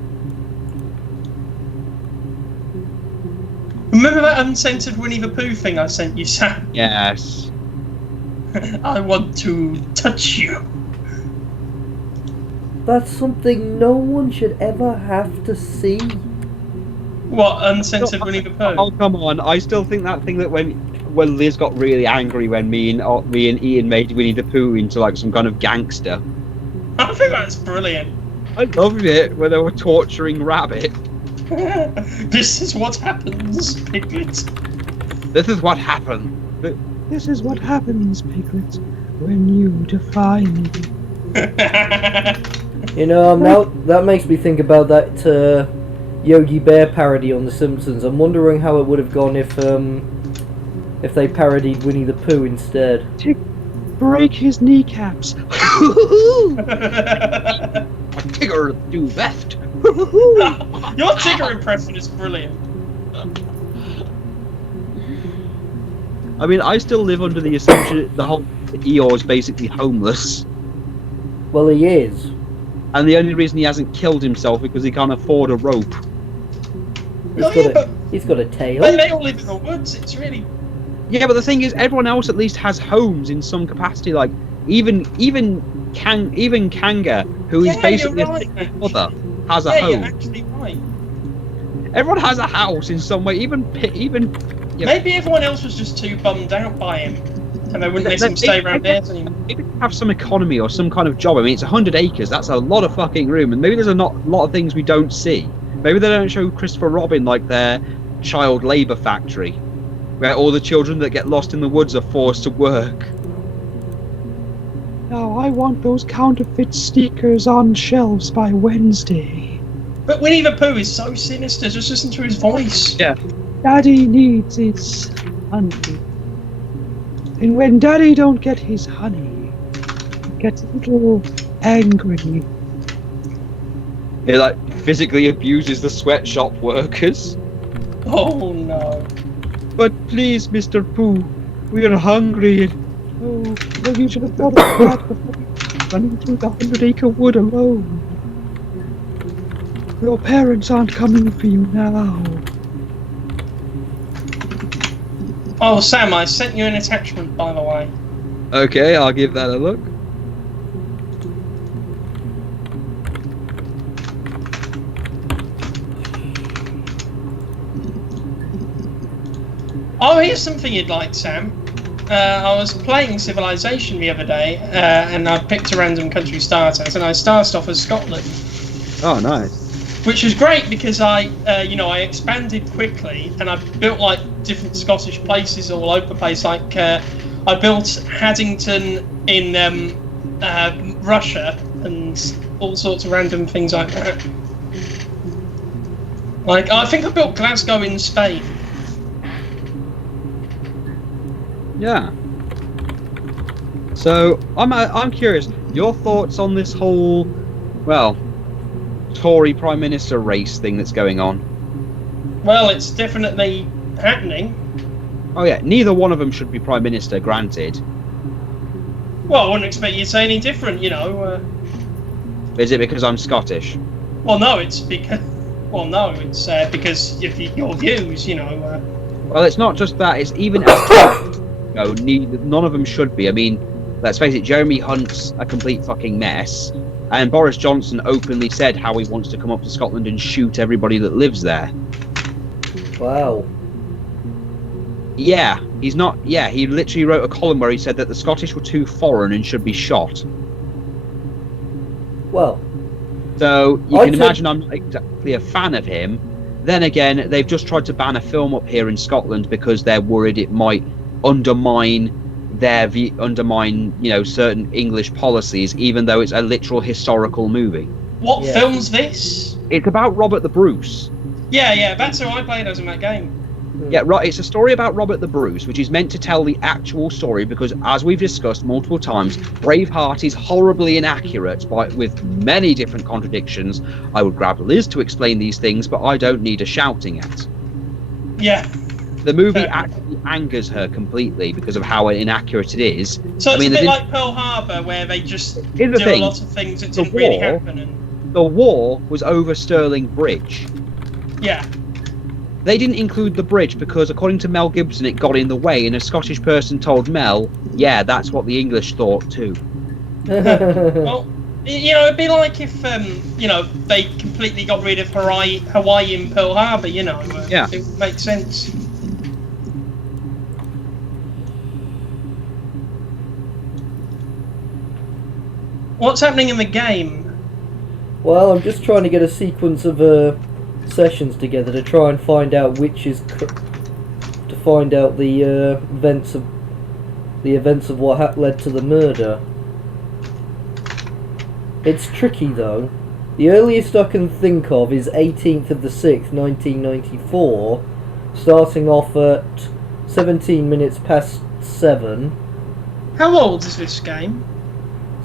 Remember that uncensored Winnie the Pooh thing I sent you, Sam? Yes. I want to touch you. That's something no one should ever have to see. What, uncensored Winnie the Pooh? Oh come on! I still think that thing that when Liz got really angry when me and Ian made Winnie the Pooh into some kind of gangster. I think that's brilliant. I loved it when they were torturing Rabbit. This is what happens, Piglet. This is what happened. This is what happens, Piglet, when you defy me. You know, that makes me think about that Yogi Bear parody on The Simpsons. I'm wondering how it would have gone if they parodied Winnie the Pooh instead. Break his kneecaps. Tigger do best. Your Tigger impression is brilliant. I mean, I still live under the assumption that the whole Eeyore's basically homeless. Well, he is. And the only reason he hasn't killed himself is because he can't afford a rope. He's got a tail. But they all live in the woods. It's really. Yeah, but the thing is, everyone else at least has homes in some capacity. Like even Kanga, who is basically a single mother, has a home. You're actually right. Everyone has a house in some way. Even. Yeah. Maybe everyone else was just too bummed out by him, and they wouldn't let him stay around there anymore. Maybe they have some economy or some kind of job. I mean, it's 100 acres. That's a lot of fucking room, and maybe there's a lot of things we don't see. Maybe they don't show Christopher Robin like their child labour factory, where all the children that get lost in the woods are forced to work. No, I want those counterfeit sneakers on shelves by Wednesday. But Winnie the Pooh is so sinister. Just listen to his voice. Yeah. Daddy needs his honey. And when Daddy don't get his honey, he gets a little angry. He like physically abuses the sweatshop workers. Oh no. But please, Mr. Pooh, we are hungry. Oh, well, you should have thought of that before running through the 100-acre wood alone. Your parents aren't coming for you now. Oh, Sam, I sent you an attachment, by the way. Okay, I'll give that a look. Oh, here's something you'd like, Sam. I was playing Civilization the other day, and I picked a random country start as, and I started off as Scotland. Oh, nice. Which was great because I expanded quickly, and I built like different Scottish places all over the place. Like I built Haddington in Russia, and all sorts of random things like that. Like I think I built Glasgow in Spain. Yeah. So I'm curious. Your thoughts on this whole, well, Tory Prime Minister race thing that's going on? Well, it's definitely happening. Oh yeah, neither one of them should be Prime Minister, granted. Well, I wouldn't expect you to say any different, you know. Is it because I'm Scottish? Well, no, it's because. Well, no, it's because of your views, you know. Well, it's not just that. It's even as no, none of them should be. I mean, let's face it. Jeremy Hunt's a complete fucking mess. And Boris Johnson openly said how he wants to come up to Scotland and shoot everybody that lives there. Wow. Yeah, he's not. Yeah, he literally wrote a column where he said that the Scottish were too foreign and should be shot. Well. So you can imagine I'm not exactly a fan of him. Then again, they've just tried to ban a film up here in Scotland because they're worried it might undermine certain English policies, even though it's a literal historical movie. What film's this? It's about Robert the Bruce. Yeah, that's who I played as in that game. Yeah, right. It's a story about Robert the Bruce, which is meant to tell the actual story because, as we've discussed multiple times, Braveheart is horribly inaccurate with many different contradictions. I would grab Liz to explain these things, but I don't need a shouting at. Yeah. The movie actually angers her completely because of how inaccurate it is. So it's a bit like Pearl Harbor, where they just do a lot of things that didn't really happen. And... The war was over Stirling Bridge. Yeah. They didn't include the bridge because, according to Mel Gibson, it got in the way, and a Scottish person told Mel, yeah, that's what the English thought too. Well, you know, it'd be like if, they completely got rid of Hawaii and Pearl Harbor, you know. Yeah. It would make sense. What's happening in the game? Well, I'm just trying to get a sequence of sessions together to try and find out which is to find out the events of what led to the murder. It's tricky though. The earliest I can think of is 18th of the 6th, 1994, starting off at 17 minutes past 7. How old is this game?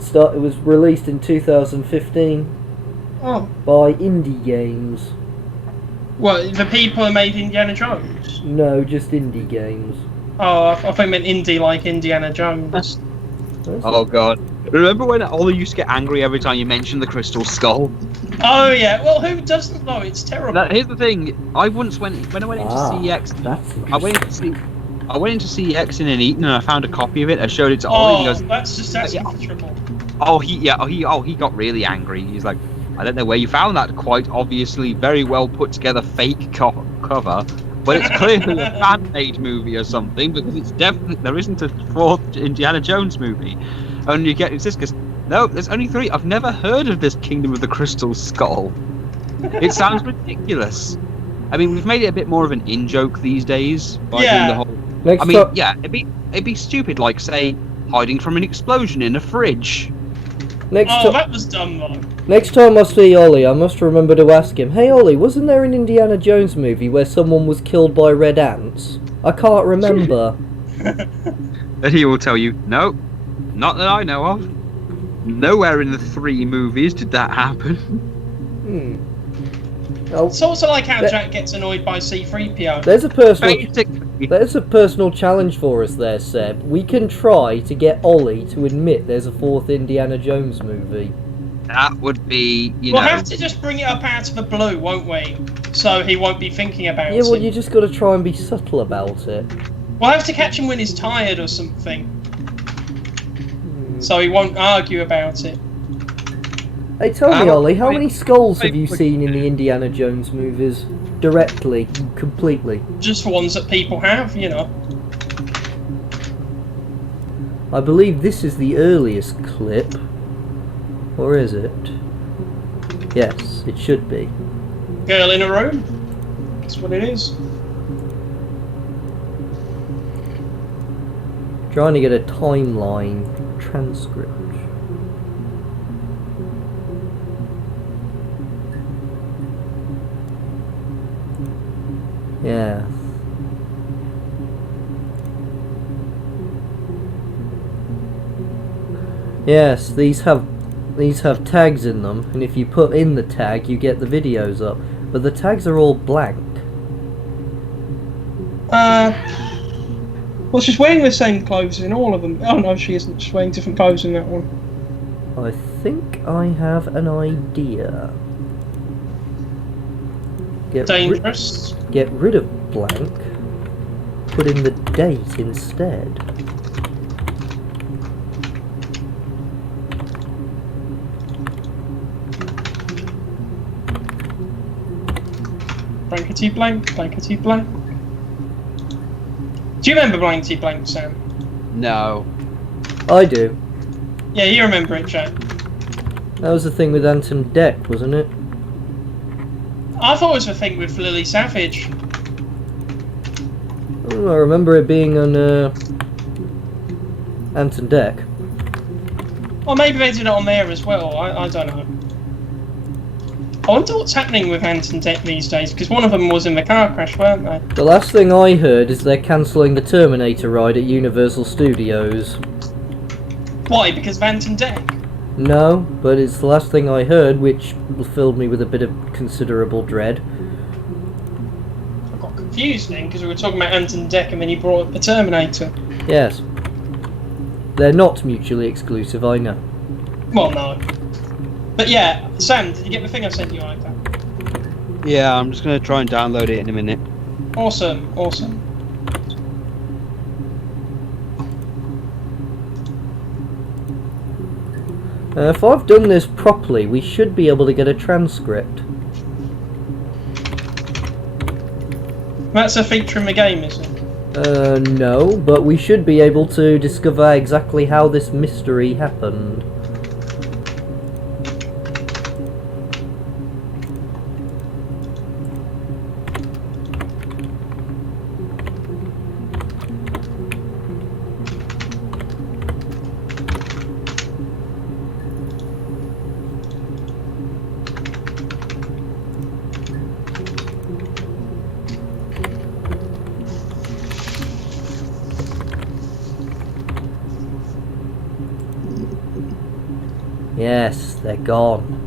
It was released in 2015 by Indie Games. What, the people who made Indiana Jones? No, just Indie Games. Oh, I thought you meant indie like Indiana Jones. Oh god. Remember when Ollie used to get angry every time you mentioned the crystal skull? Oh yeah. Well, who doesn't though? It's terrible. Here's the thing. I once when I went into CEX, That's I went into CEX in an Eton and I found a copy of it. I showed it to Ollie. And he goes, that's Yeah. miserable. he got really angry. He's like, I don't know where you found that quite obviously very well put together fake cover, but it's clearly a fan-made movie or something because it's definitely there isn't a fourth Indiana Jones movie. And you get it's this because no, there's only 3. I've never heard of this Kingdom of the Crystal Skull. It sounds ridiculous. I mean, we've made it a bit more of an in-joke these days by doing the whole. Next I mean, time, yeah, it'd be stupid, like say hiding from an explosion in a fridge. That was dumb though. next time I see Ollie, I must remember to ask him, hey Ollie, wasn't there an Indiana Jones movie where someone was killed by red ants? I can't remember. And he will tell you, no, not that I know of. Nowhere in the 3 movies did that happen. Oh, It's also like how Jack gets annoyed by C-3PO. there's Basically, a personal challenge for us there, Seb. We can try to get Ollie to admit there's a 4th Indiana Jones movie. that would be, We'll have to just bring it up out of the blue, won't we? So he won't be thinking about Yeah, well, it. you just got to try and be subtle about it. We'll have to catch him when he's tired or something. So he won't argue about it. Hey, tell me, Ollie, how many skulls have you seen in the Indiana Jones movies? Directly, completely. Just ones that people have, you know. I believe this is the earliest clip. Or is it? Yes, it should be. Girl in a room. That's what it is. Trying to get a timeline transcript. Yeah. Yes, these have tags in them, and if you put in the tag, you get the videos up. But the tags are all blank. Well, she's wearing the same clothes in all of them. Oh no, she isn't. She's wearing different clothes in that one. I think I have an idea. Dangerous. Get rid of blank. Put in the date instead. Blankety blank, blankety blank. Do you remember blankety blank, Sam? No. I do. Yeah, you remember it, Jack. That was the thing with Anton Deck, wasn't it? I thought it was a thing with Lily Savage. Oh, I remember it being on Anton Deck. Or maybe they did it on there as well. I don't know. I wonder what's happening with Anton Deck these days, because one of them was in the car crash, weren't they? The last thing I heard is they're cancelling the Terminator ride at Universal Studios. Why? Because of Anton Deck? No, but it's the last thing I heard, which filled me with a bit of considerable dread. I got confused then, because we were talking about Anton Deck and then you brought up the Terminator. Yes. They're not mutually exclusive, I know. Well, no. But yeah, Sam, did you get the thing I sent you like that? Yeah, I'm just gonna try and download it in a minute. Awesome, awesome. If I've done this properly, we should be able to get a transcript. That's a feature in the game, isn't it? No, but we should be able to discover exactly how this mystery happened. Yes, they're gone.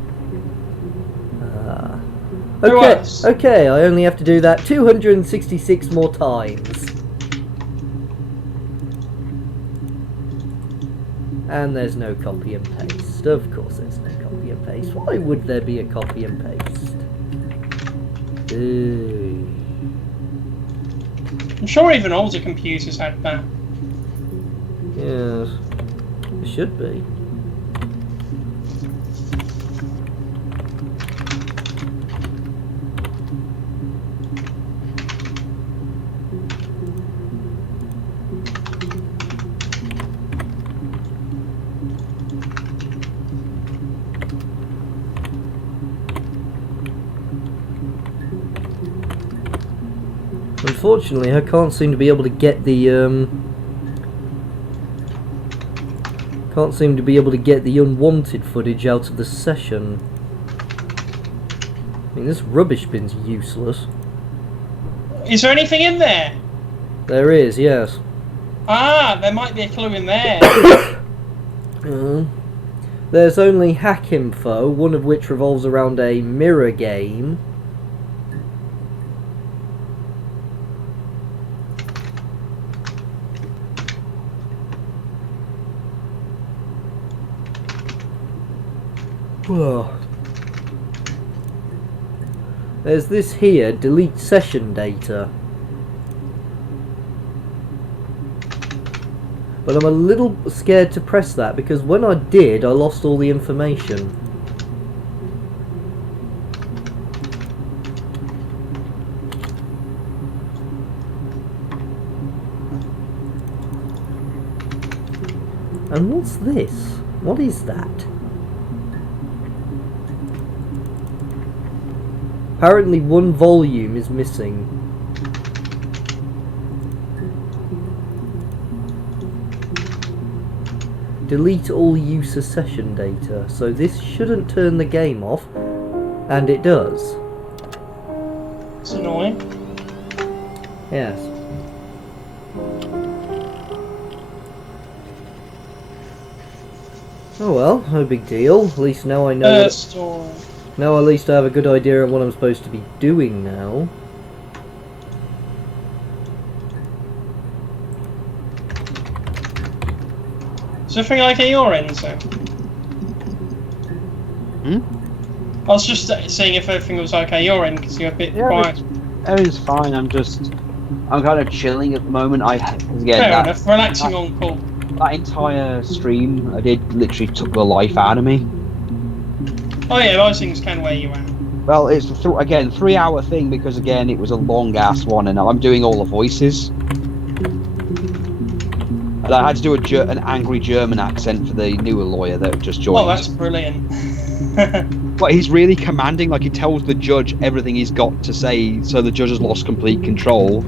Who Okay, else? okay, I only have to do that 266 more times. And there's no copy and paste. Of course there's no copy and paste. Why would there be a copy and paste? I'm sure even older computers had that. Yes. It should be. Unfortunately, I can't seem to be able to get the unwanted footage out of the session. I mean, this rubbish bin's useless. Is there anything in there? There is, yes. Ah, there might be a clue in there. There's only hack info, one of which revolves around a mirror game. There's this here, delete session data. But I'm a little scared to press that because when I did, I lost all the information. And what's this? What is that? Apparently one volume is missing. Delete all user session data. So this shouldn't turn the game off, and it does. It's annoying. Yes. Oh well, no big deal. At least now I know. Story. Now at least I have a good idea of what I'm supposed to be doing now. Is everything like at your end, sir? I was just seeing if everything was okay at your end because you're a bit quiet. Everything's fine. I'm kind of chilling at the moment. Fair enough. Relaxing on call. That entire stream, I did literally took the life out of me. Oh yeah, those things can wear you out. Well, it's again 3-hour thing because again it was a long ass one, and I'm doing all the voices. And I had to do an angry German accent for the newer lawyer that just joined. Oh, that's brilliant. But he's really commanding, like he tells the judge everything he's got to say, so the judge has lost complete control.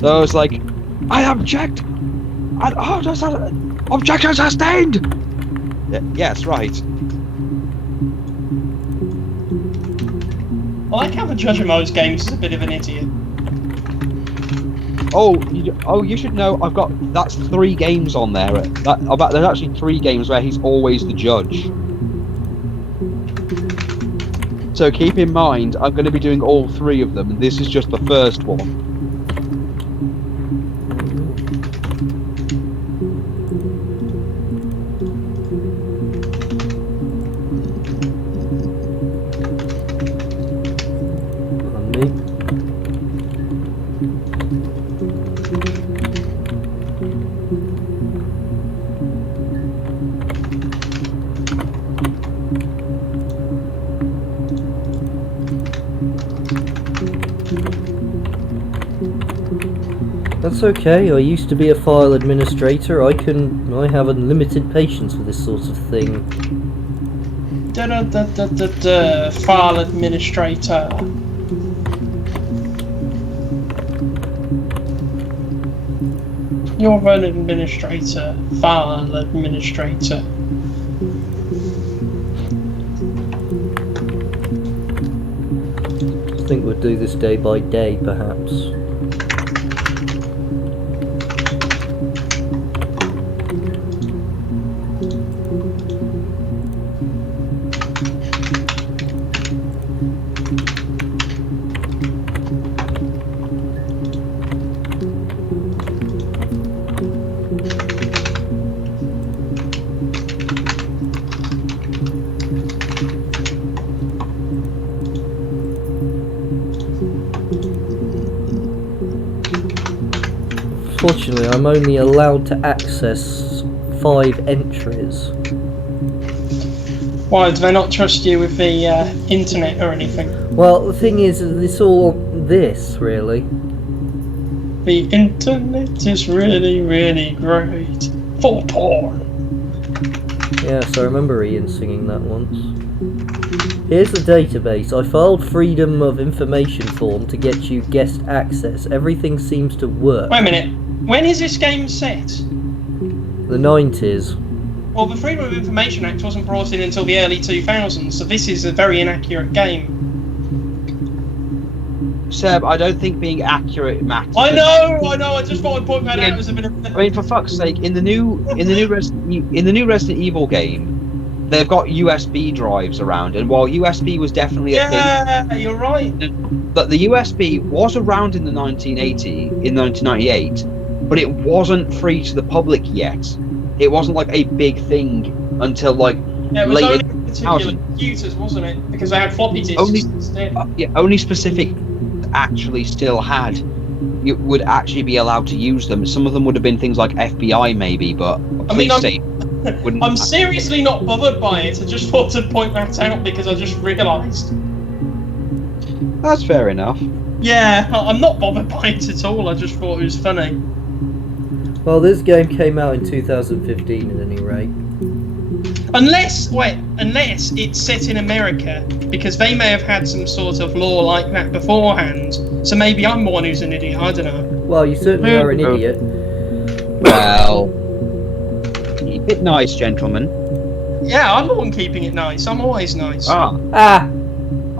So it's like, I object! Objection sustained! Yes, right. I like how the judge of most games is a bit of an idiot. You should know. That's 3 games on there. There's actually 3 games where he's always the judge. So keep in mind, I'm going to be doing all 3 of them, and this is just the first one. That's okay, I used to be a file administrator. I have unlimited patience for this sort of thing. File administrator. You're an administrator. File administrator. I think we'll do this day by day, perhaps. unfortunately, I'm only allowed to access 5 entries. Why, do they not trust you with the internet or anything? Well, the thing is, it's all this, really. The internet is really, really great. For porn. Yes, I remember Ian singing that once. Here's the database. I filed Freedom of Information form to get you guest access. Everything seems to work. Wait a minute. When is this game set? The 90s. Well, the Freedom of Information Act wasn't brought in until the early 2000s, so this is a very inaccurate game. Seb, I don't think being accurate matters. I know. I just thought I'd point that out as a bit of. I mean, for fuck's sake, in the new Resident Evil game, they've got USB drives around, and while USB was definitely a thing, Yeah, you're right. but the USB was around in the 1998, but it wasn't free to the public yet. It wasn't like a big thing until like Yeah, it was late only in particular 2000. computers, wasn't it? Because they had floppy disks instead. Only specific actually still had. You would actually be allowed to use them. Some of them would have been things like FBI maybe, but I mean, wouldn't. I'm seriously not bothered by it. I just thought to point that out because I just realised. That's fair enough. Yeah, I'm not bothered by it at all. I just thought it was funny. Well, this game came out in 2015 at any rate. Unless it's set in America, because they may have had some sort of law like that beforehand. So maybe I'm the one who's an idiot. I don't know. Well, you certainly are an idiot. Well, keep it nice, gentlemen. Yeah, I'm the one keeping it nice. I'm always nice. Ah, Ah!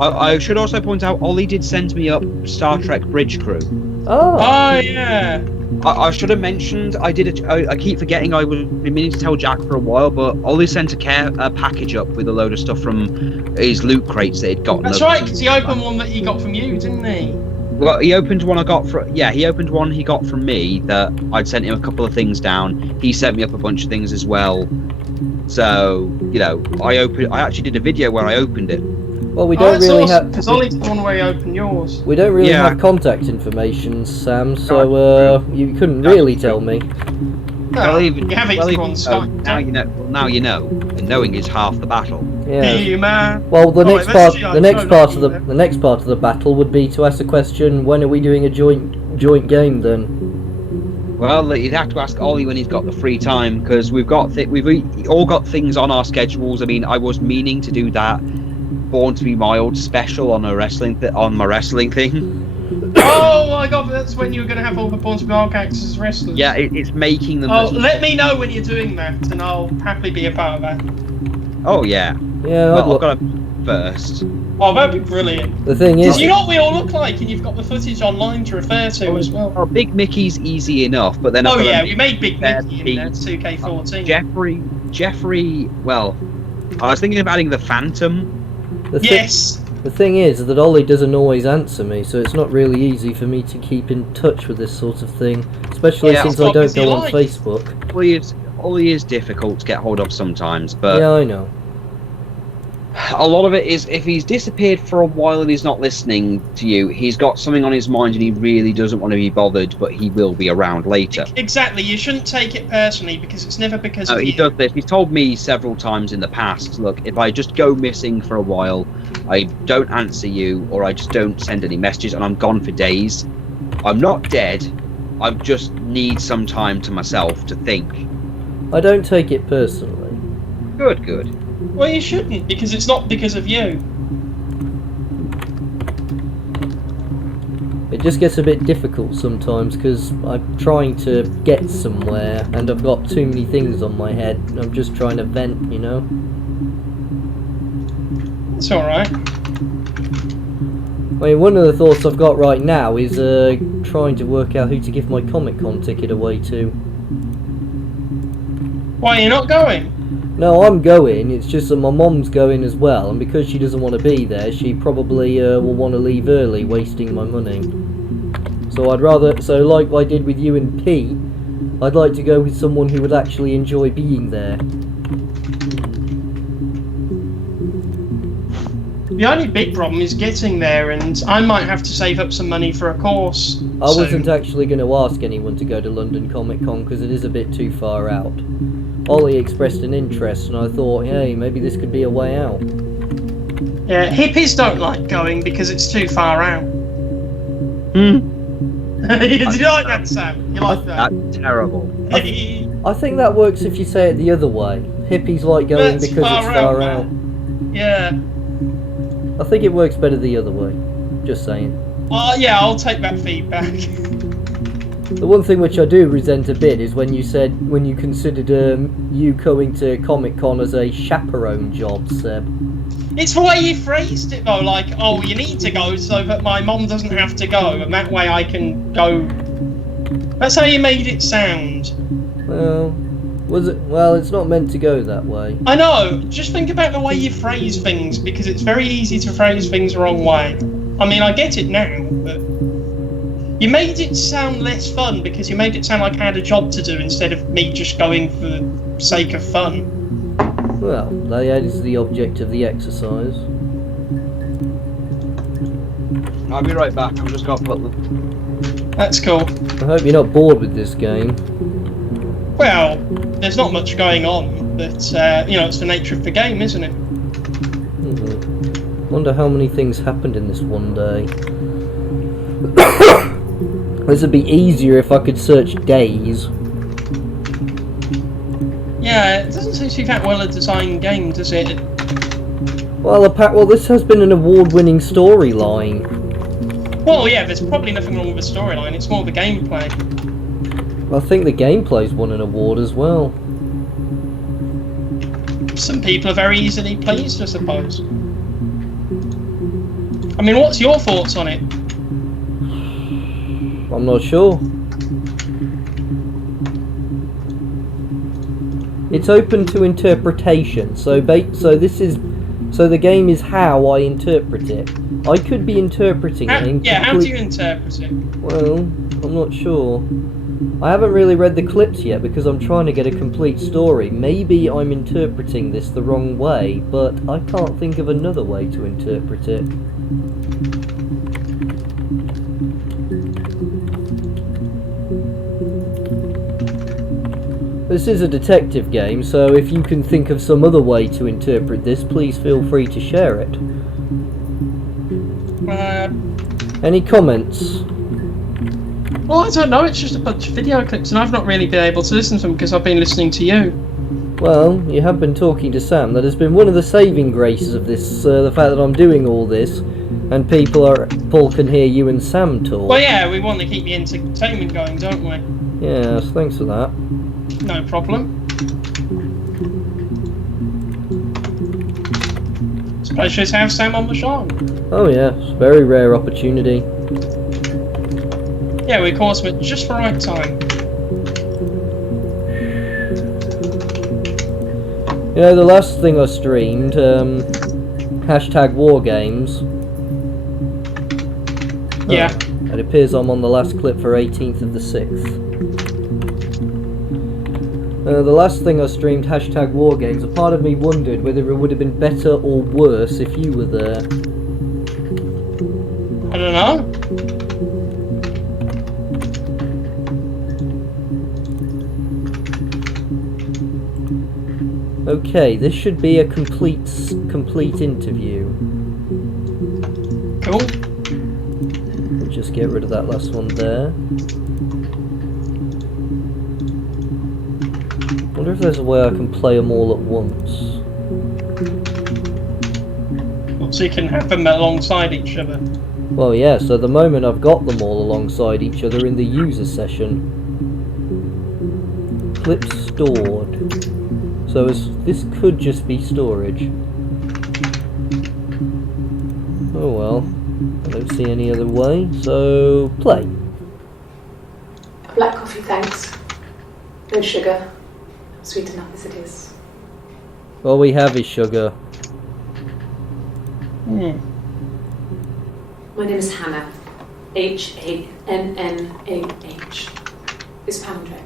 I should also point out, Ollie did send me up Star Trek Bridge Crew. Oh! Oh yeah. I should have mentioned. I keep forgetting. I was meaning to tell Jack for a while, but Ollie sent a package up with a load of stuff from his loot crates that he'd gotten. That's right, because he opened one that he got from you, didn't he? Well, he opened one he got one he got from me that I'd sent him a couple of things down. He sent me up a bunch of things as well. So, I actually did a video where I opened it. Well, we don't really have. Because Ollie did one where he opened yours. We don't really have contact information, Sam. So you couldn't really tell me. No, you have each even on so, Skype. now you know. Well, now you know, and knowing is half the battle. Yeah. Hey, man. Well, the next part of the battle would be to ask the question: when are we doing a joint game then? Well, you'd have to ask Ollie when he's got the free time, because we've all got things on our schedules. I mean, I was meaning to do that Born to Be Mild special on my wrestling thing. Oh my god, that's when you were going to have all the Born to Be Mild characters as wrestlers. Yeah, it's making them. Oh, let me know when you're doing that, and I'll happily be a part of that. Oh yeah. Yeah. Well, I've got to first. Oh, that'd be brilliant. The thing is, Because you know what we all look like, and you've got the footage online to refer to as well. Oh, Big Mickey's easy enough, but then. Oh yeah, we made Big Mickey in 2K14. Jeffrey. Well, I was thinking of adding the Phantom. Yes. The thing is that Ollie doesn't always answer me, so it's not really easy for me to keep in touch with this sort of thing, especially since I don't go on Facebook. Ollie is difficult to get hold of sometimes, but yeah, I know. a lot of it is if he's disappeared for a while and he's not listening to you, he's got something on his mind and he really doesn't want to be bothered, but he will be around later. Exactly, you shouldn't take it personally because it's never because of he you. does this. He's told me several times in the past, look, if I just go missing for a while, I don't answer you or I just don't send any messages and I'm gone for days, I'm not dead, I just need some time to myself to think. I don't take it personally. Good. Well, you shouldn't, because it's not because of you. It just gets a bit difficult sometimes because I'm trying to get somewhere and I've got too many things on my head. I'm just trying to vent, you know? It's alright. I mean, one of the thoughts I've got right now is trying to work out who to give my Comic-Con ticket away to. Why, you're not going? No, I'm going, it's just that my mom's going as well, and because she doesn't want to be there, she probably will want to leave early, wasting my money. So like I did with you and P, I'd like to go with someone who would actually enjoy being there. The only big problem is getting there, and I might have to save up some money for a course. I wasn't actually going to ask anyone to go to London Comic Con because it is a bit too far out. Ollie expressed an interest, and I thought, hey, maybe this could be a way out. Yeah, hippies don't like going because it's too far out. Hmm. Do you like that, Sam? You like that? That's terrible. I think that works if you say it the other way. Hippies like going That's because it's far out. Yeah. I think it works better the other way. Just saying. Yeah, I'll take that feedback. The one thing which I do resent a bit is when you considered you going to Comic Con as a chaperone job, Seb. It's the way you phrased it though, like, oh, you need to go so that my mom doesn't have to go, and that way I can go. That's how you made it sound. Well, was it? Well, it's not meant to go that way. I know, just think about the way you phrase things, because it's very easy to phrase things the wrong way. I mean, I get it now, but you made it sound less fun because you made it sound like I had a job to do instead of me just going for the sake of fun. Well, that is the object of the exercise. I'll be right back. I'm just gonna put the... That's cool. I hope you're not bored with this game. Well, there's not much going on, but, it's the nature of the game, isn't it? Wonder how many things happened in this one day. This would be easier if I could search days. Yeah, it doesn't seem to be that well a designed game, does it? Well, this has been an award-winning storyline. Well, yeah, there's probably nothing wrong with the storyline, it's more the gameplay. I think the gameplay's won an award as well. Some people are very easily pleased, I suppose. I mean, what's your thoughts on it? I'm not sure. It's open to interpretation, so the game is how I interpret it. I could be interpreting it. How do you interpret it? Well, I'm not sure. I haven't really read the clips yet because I'm trying to get a complete story. Maybe I'm interpreting this the wrong way, but I can't think of another way to interpret it. This is a detective game, so if you can think of some other way to interpret this, please feel free to share it. Any comments? Well, I don't know, it's just a bunch of video clips, and I've not really been able to listen to them because I've been listening to you. Well, you have been talking to Sam. That has been one of the saving graces of this, the fact that I'm doing all this, and Paul can hear you and Sam talk. Well, yeah, we want to keep the entertainment going, don't we? Yes, thanks for that. No problem. It's a pleasure to have Sam on the show. Oh yes, very rare opportunity. Yeah, we caught him at just the right time. You know, the last thing I streamed, #wargames. Yeah. It appears I'm on the last clip for 18th of the 6th. The last thing I streamed, #wargames, a part of me wondered whether it would have been better or worse if you were there. I don't know. Okay, this should be a complete interview. Cool. We'll just get rid of that last one there. I wonder if there's a way I can play them all at once. So you can have them alongside each other. Well, yeah, so at the moment I've got them all alongside each other in the user session. Clips stored. So this could just be storage. Oh well, I don't see any other way, so play. Black coffee, thanks. No sugar. Sweet enough as it is. All we have is sugar. My name is Hannah. H-A-N-N-A-H. It's Pandre.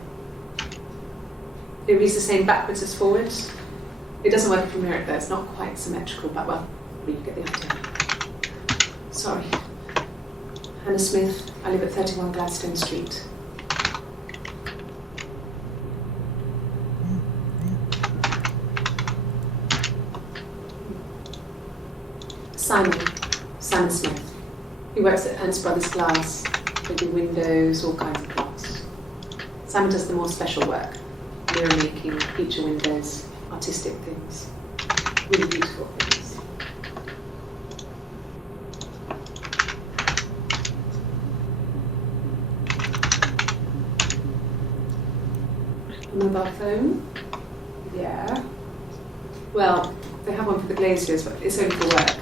It reads the same backwards as forwards. It doesn't work if you mirror it though, it's not quite symmetrical, but well, Probably get the idea. Sorry. Hannah Smith. I live at 31 Gladstone Street. Simon Smith. He works at Ernst Brothers Glass. They do windows, all kinds of glass. Simon does the more special work. Mirror making, feature windows, artistic things. Really beautiful things. Mobile phone? Yeah. Well, they have one for the glaziers, but it's only for work.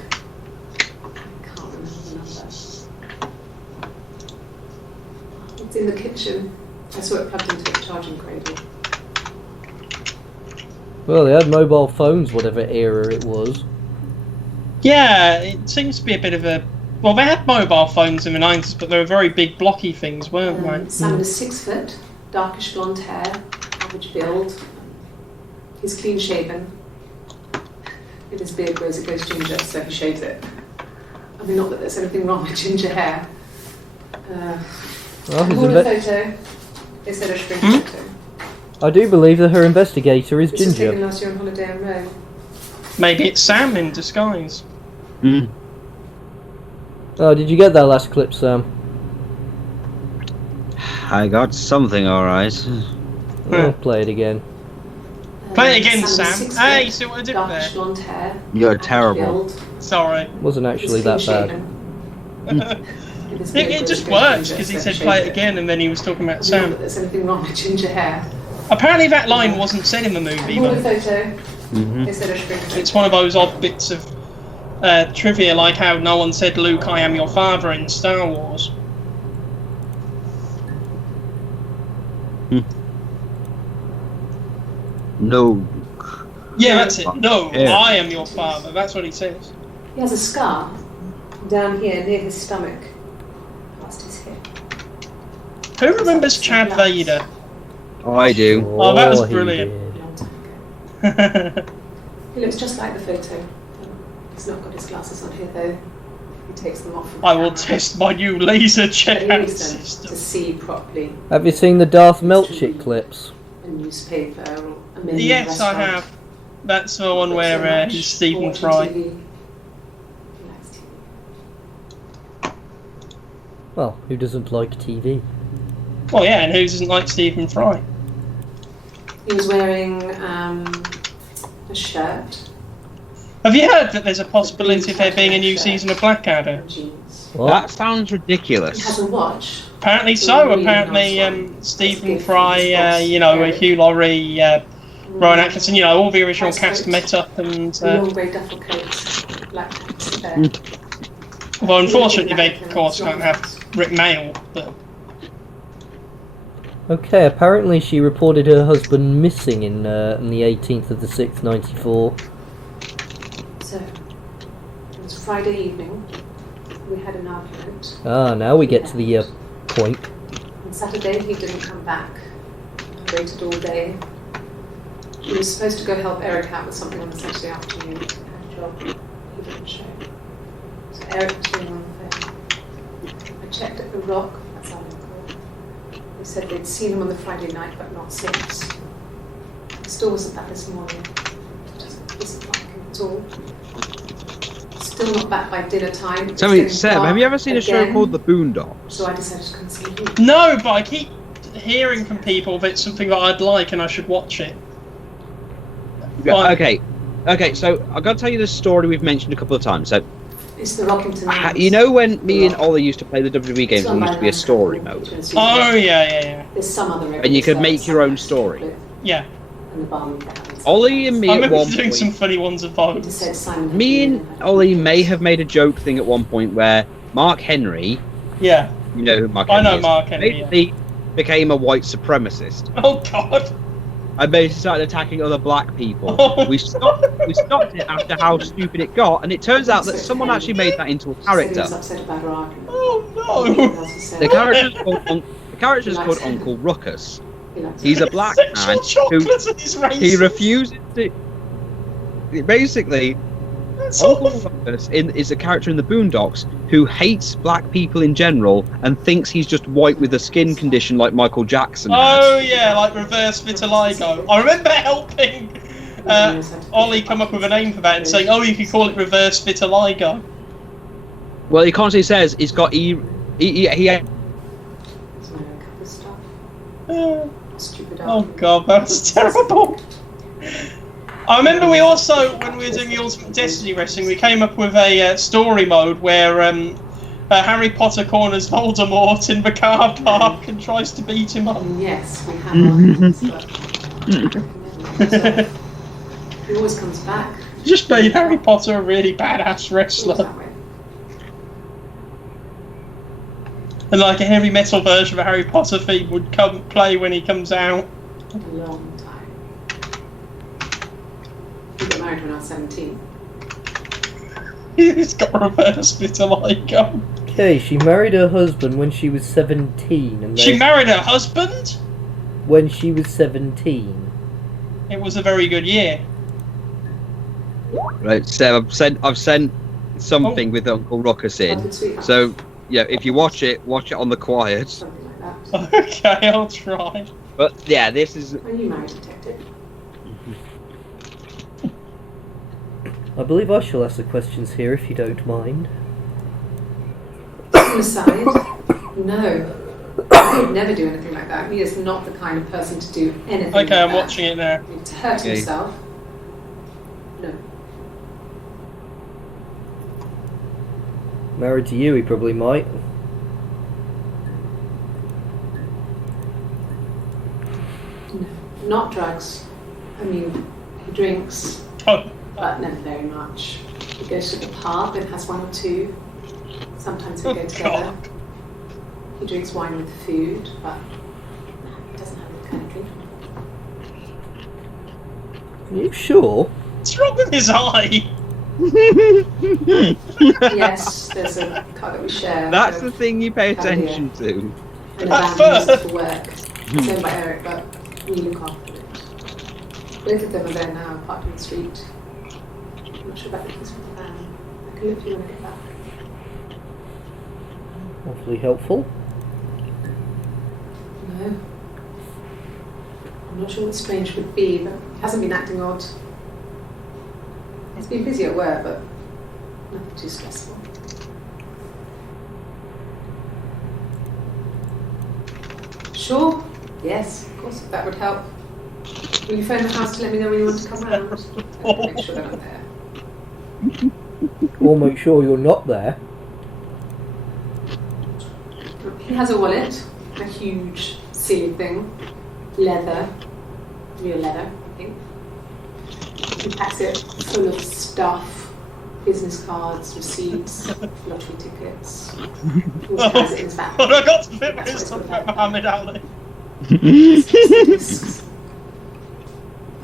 It's in the kitchen. I saw it plugged into a charging cradle. Well, they had mobile phones, whatever era it was. Yeah, it seems to be a bit of a... Well, they had mobile phones in the 90s, but they were very big, blocky things, weren't they? Simon is 6 foot, darkish blonde hair, average build. He's clean shaven. If his beard grows, it goes ginger, so he shaves it. I mean, not that there's anything wrong with ginger hair. Well, More a photo instead of spring photo. I do believe that her investigator is This was taken Ginger. last year on holiday in Rome. Maybe it's Sam in disguise. Mm. Oh, did you get that last clip, Sam? I got something, alright. I'll play it again. Play it again, Simon, Sam. 6 Hey, foot, you see what I did darkish there? blonde hair. You're average terrible. build. Sorry. Wasn't actually that bad. It just works, because he said play it again, and then he was talking about Not Sam. that there's anything wrong with ginger hair. Apparently that line wasn't said in the movie, More a but photo Mm-hmm. instead of spring photo. it's one of those odd bits of trivia, like how no one said Luke, I am your father in Star Wars. No. Yeah, that's it. No, Yeah. I am your father. That's what he says. He has a scar down here near his stomach, past his hip. Who remembers Chad Vader? Oh, I do. Oh, that was he brilliant. did. A long time ago. He looks just like the photo. He's not got his glasses on here though. He takes them off. From the I will camera. test my new laser But he checkout needs them system. to see properly. Have you seen the Darth Melchick clips? A newspaper or a menu Yes, I restaurant. have. That's the one Not where so much. he's Stephen Watching Fry. TV. He likes TV. Well, who doesn't like TV? Well, yeah, and who doesn't like Stephen Fry? He was wearing a shirt Have you heard that there's a possibility of there being a new season of Blackadder? and jeans. What? That sounds He ridiculous. has a watch. Apparently It's a so. really Apparently, nice one. Stephen That's good Fry, for his boss, Hugh Laurie, Rowan Mm. Atkinson, all the original That's cast good. met up and... Long grey duffel coats, black hats, hair. well, unfortunately, they, of course, don't have Rick Mail, but... Okay, apparently she reported her husband missing in the 18th of the 6th, 94. So, it was Friday evening. We had an argument. Ah, now we get to the point. On Saturday, he didn't come back. I waited all day. He was supposed to go help Eric out with something on the Saturday afternoon. He had a job. He didn't show. So Eric was ringing on the phone. I checked at the Rock. That's our local. They said they'd seen him on the Friday night, but not since. He still wasn't back this morning. It doesn't like him at all. Still not back by dinner time. It's Tell me, getting Seb, have dark you ever seen a show again. called The Boondocks? So I decided to come and see you. No, but I keep hearing from people that it's something that I'd like and I should watch it. Fine. Okay, so I've got to tell you this story we've mentioned a couple of times. So, It's the Rockington Arms. you know when me and Ollie used to play the WWE games, there used to be a story mode. Oh, yeah. There's some other And you could make your own story. Yeah. And the barn cabins. Ollie and me I at remember one doing some point, funny ones of He those. just said Simon had me been and in Ollie may have made a joke thing at one point where Mark Henry, Yeah. you know who Mark I Henry know is, Mark Henry, basically became a white supremacist. Oh, God. And basically started attacking other black people. Oh, We stopped it after how stupid it got, and it turns out that someone actually made that into a She said he character. was upset about her argument. Oh, Everything no. else he said. The character's called Uncle Ruckus. He likes He's a it. black man Sexual who chocolate and his he racist. refuses to. Basically, Is a character in the Boondocks who hates black people in general and thinks he's just white with a skin condition like Michael Jackson Oh has. yeah, like reverse vitiligo. I remember helping Ollie come up with a name for that and saying, "Oh, you could call it reverse vitiligo." Well, he constantly says he's got he Oh god, that's terrible. I remember we also, when we were doing the Ultimate Destiny Wrestling, we came up with a story mode where Harry Potter corners Voldemort in the car park and tries to beat him up. Yes, we have. He always comes back. Just made Harry Potter a really badass wrestler. And like a heavy metal version of a Harry Potter theme would come play when he comes out. A long time. We got married when I was 17. He's got reverse vitiligo. Okay, she married her husband when she was 17. And She married her husband? when she was 17. It was a very good year. right. So I've sent something with Uncle Ruckus in. So yeah, if you watch it on the quiet. Something like that. Okay, I'll try. But yeah, this is. When you married Detective? I believe I shall ask the questions here if you don't mind. Suicide? No. I would never do anything like that. He is not the kind of person to do anything like Okay, I'm that. watching it now. I mean, to hurt Okay. himself? No. Married to you, he probably might. No. Not drugs. I mean, he drinks, Oh, but never very much. He goes to the pub and has one or two. Sometimes we Oh, go together. God. He drinks wine with food, but he doesn't have that kind of drink. Are you sure? what's wrong with his eye? Yes, there's a car that we share. That's so- the thing you pay Oh, yeah. attention to. And the At van uses first. it for work. It's owned by Eric, but we look after it. Both of them are there now, parked on the street. I'm not sure about the keys for the van. I can look for you when I get back. Awfully helpful. No. I'm not sure what strange would be, but he hasn't been acting odd. He's been busy at work, but nothing too stressful. Sure. Yes, of course, that would help. Will you phone the house to let me know when you want to come round? Make sure they're not there. Or make sure you're not there. He has a wallet, a huge sealed thing, leather, real leather, I think. He packs it full of stuff, business cards, receipts, lottery tickets. He also has it in his back. Well, I got to fit That's this what stuff it's about Muhammad Ali.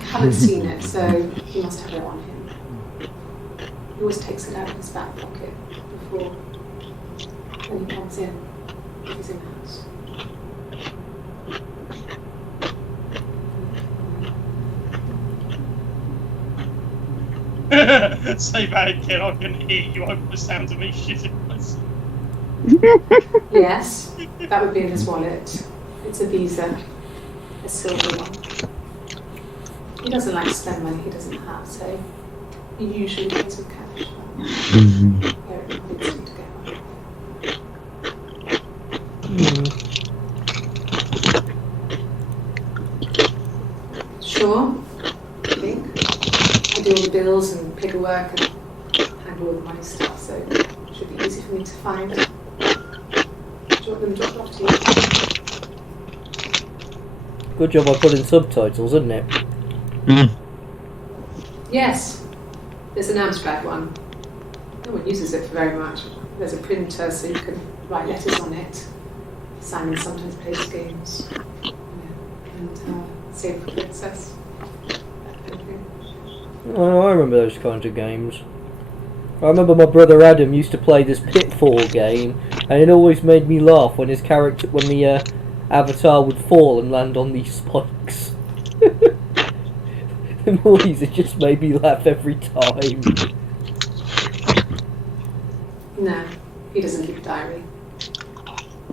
I haven't seen it, so he must have it on him. He always takes it out of his back pocket before when he comes in, if he's in the house. Say that again, I can hear you over the sound of me shitting myself. Yes, that would be in his wallet. It's a Visa, a silver one. He doesn't like to spend money he doesn't have, so he usually pays with cash. Eric convinced him to get one. Sure, I think. I do all the bills and paperwork and handle all the money stuff, so it should be easy for me to find. Do you want them dropped off to you? Good job I put in subtitles, isn't it? Yes, there's an Amstrad one. No one uses it for very much. There's a printer so you can write letters on it. Simon sometimes plays games. Yeah. And Save for Princess. That kind of thing. Oh, I remember those kinds of games. I remember my brother Adam used to play this Pitfall game, and it always made me laugh when his character, when the avatar would fall and land on these spikes. The noise, it just made me laugh every time. No, he doesn't keep a diary.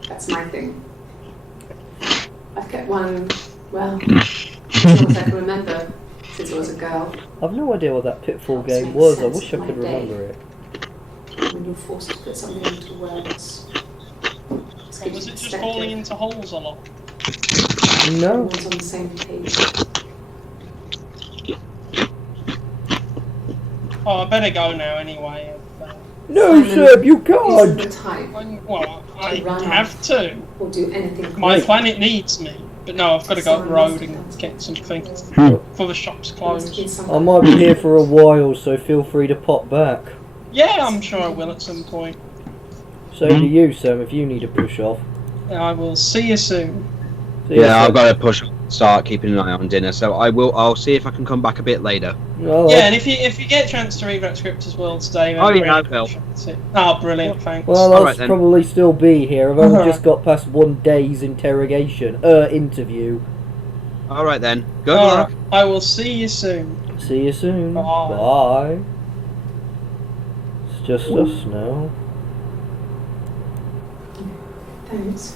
That's my thing. I've kept one, well, as long as I can remember, since I was a girl. I've no idea what that Pitfall Helps game make was. I sense wish I of my could day. remember it. When you're forced to put something into words. So was it just falling into holes a lot? No. Everyone's on the same page. Oh, I better go now anyway. No, Simon Seb, you isn't can't! the type Well, I run have to. or do anything My crazy. planet needs me. But no, I've got to go up the road and get something before the shop's closed. I might be here for a while, so feel free to pop back. Yeah, I'm sure I will at some point. So do you, Sam, if you need to push off. Yeah, I will see you soon. See you, Yeah, Seb. I've got to start keeping an eye on dinner, so I'll see if I can come back a bit later. Well, Yeah, and if you get a chance to read that script as well today, then Oh, yeah, really I will. appreciate it. Oh, brilliant, thanks. well, I'll Alright then. probably still be here. I've only just got past 1 day's interview. Alright then. Good All luck. right, I will see you soon. See you soon. Bye. Bye. It's just us now. Thanks.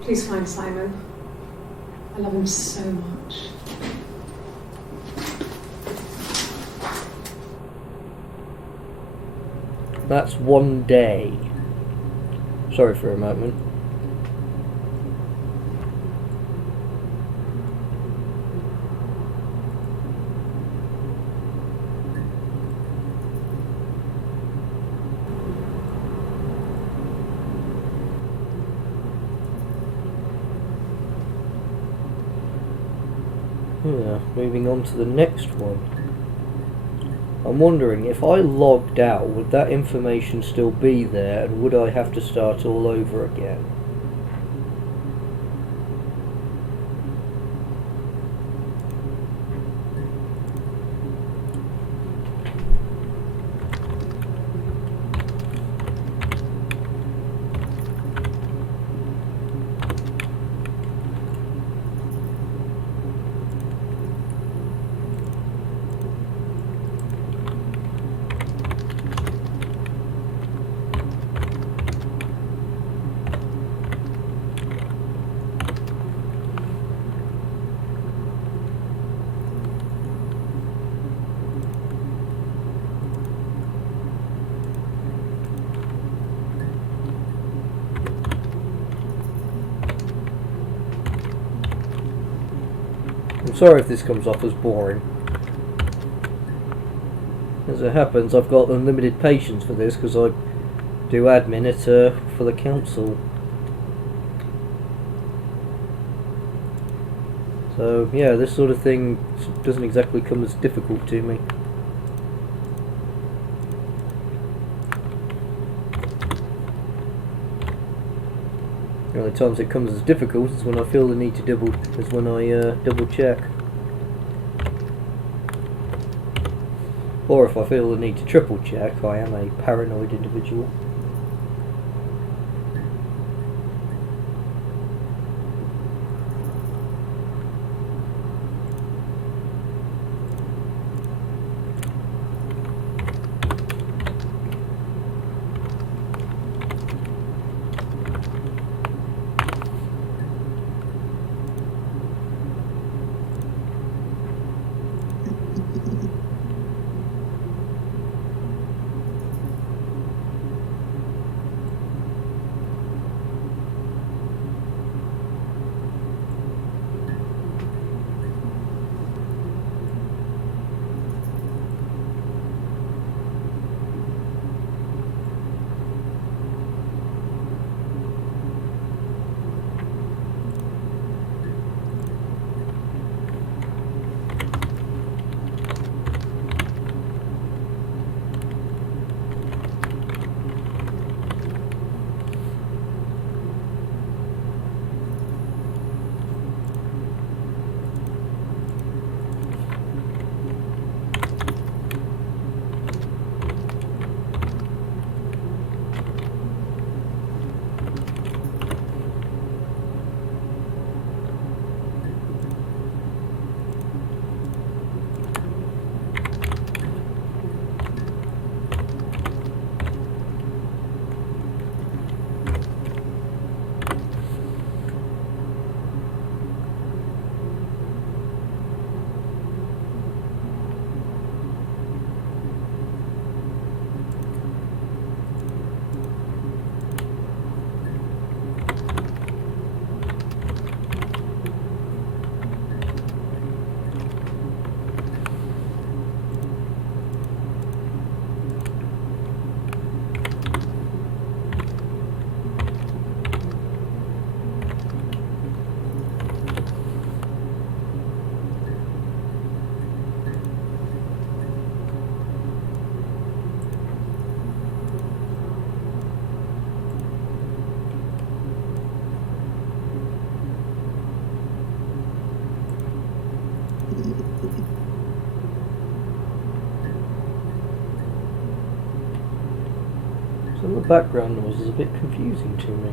Please find Simon. I love him so much. That's 1 day. Sorry for a moment. Yeah, moving on to the next one. I'm wondering, if I logged out, would that information still be there, and would I have to start all over again? I'm sorry if this comes off as boring. As it happens, I've got unlimited patience for this because I do admin for the council. So yeah, this sort of thing doesn't exactly come as difficult to me. The only times it comes as difficult is when I feel the need to double check. Or if I feel the need to triple check. I am a paranoid individual. Some of the background noise is a bit confusing to me.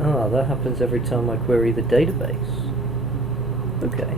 Ah, that happens every time I query the database. Okay.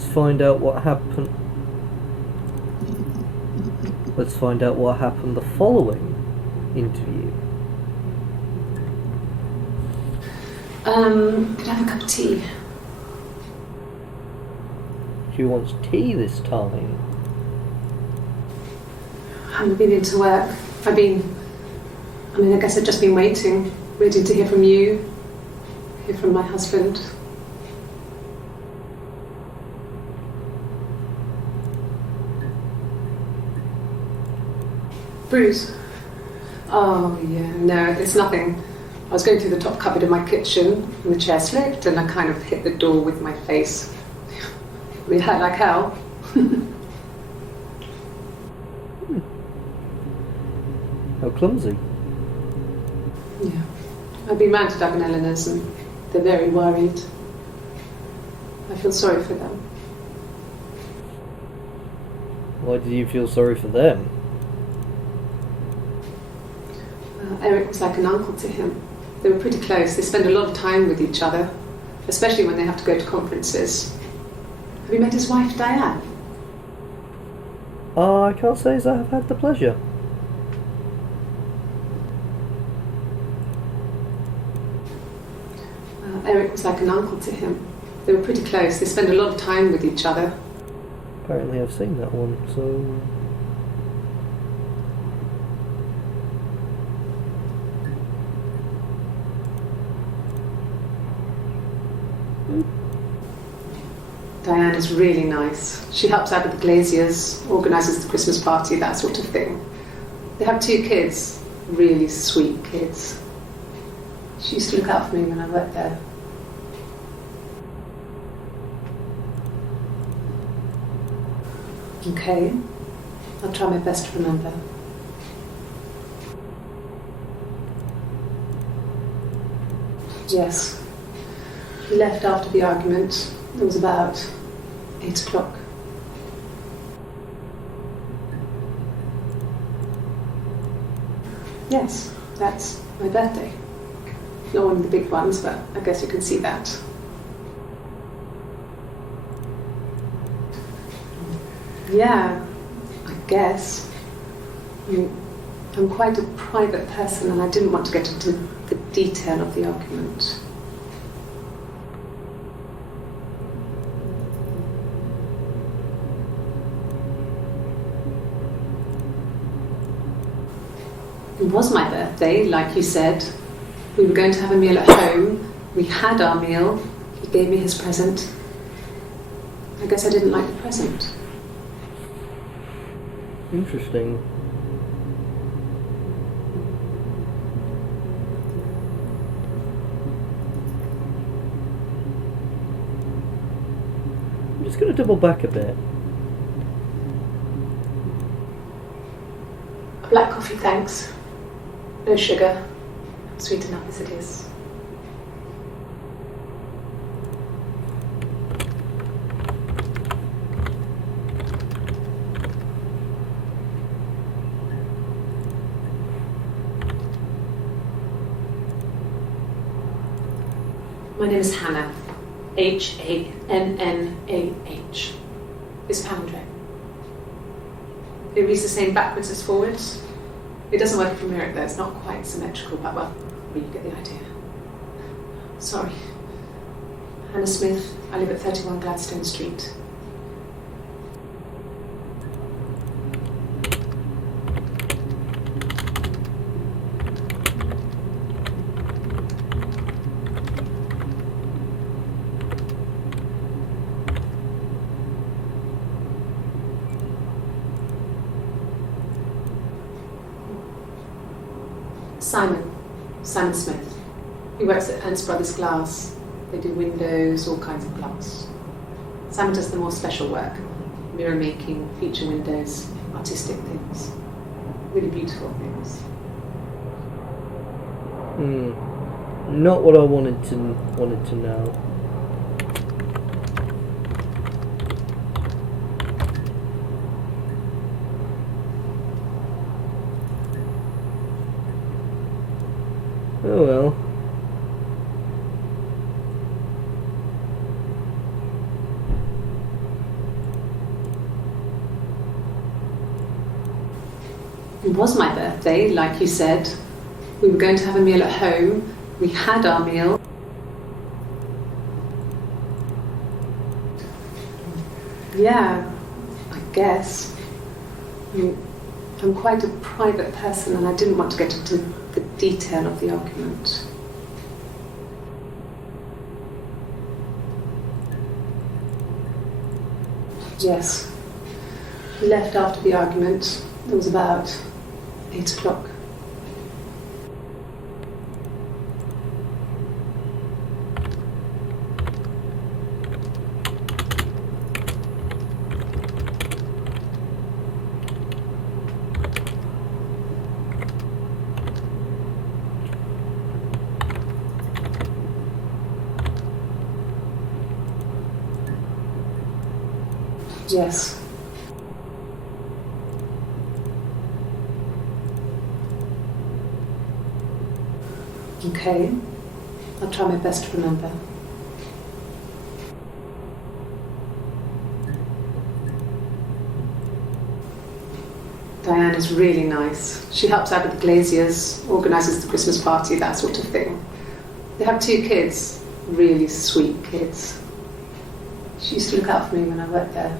Let's find out what happened. Let's find out what happened the following interview. Could I have a cup of tea? She wants tea this time. I haven't been into work. I guess I've just been waiting, ready to hear from you, hear from my husband. Bruce? Oh, yeah, no, it's nothing. I was going through the top cupboard in my kitchen, and the chair slipped, and I kind of hit the door with my face. It hurt like hell. How clumsy. Yeah. I've been round to Doug and Eleanor's, and they're very worried. I feel sorry for them. Why did you feel sorry for them? Eric was like an uncle to him. They were pretty close. They spend a lot of time with each other, especially when they have to go to conferences. Have you met his wife, Diane? I can't say as I have had the pleasure. Eric was like an uncle to him. They were pretty close. They spend a lot of time with each other. Apparently I've seen that one, so... Diane is really nice. She helps out with the glaziers, organises the Christmas party, that sort of thing. They have 2 kids, really sweet kids. She used to look out for me when I worked there. Okay, I'll try my best to remember. Yes, he left after the argument. It was about 8 o'clock. Yes, that's my birthday. Not one of the big ones, but I guess you can see that. Yeah, I guess. I'm quite a private person, and I didn't want to get into the detail of the argument. It was my birthday, like you said. We were going to have a meal at home. We had our meal. He gave me his present. I guess I didn't like the present. Interesting. I'm just going to double back a bit. Black coffee, thanks. No sugar. Sweet enough as it is. My name is Hannah. Hannah. It's Pandre. It reads the same backwards as forwards. It doesn't work from here though, it's not quite symmetrical, but well, you get the idea. Sorry. Hannah Smith, I live at 31 Gladstone Street. Simon Smith. He works at Ernst Brothers Glass. They do windows, all kinds of glass. Simon does the more special work, mirror making, feature windows, artistic things, really beautiful things. Not what I wanted to know. Oh well. It was my birthday, like you said. We were going to have a meal at home. We had our meal. Yeah, I guess. I'm quite a private person and I didn't want to get into the detail of the argument. Yes. We left after the argument. It was about 8 o'clock. Yes. Okay. I'll try my best to remember. Diane is really nice. She helps out with the glaziers, organises the Christmas party, that sort of thing. They have 2 kids, really sweet kids. She used to look out for me when I worked there.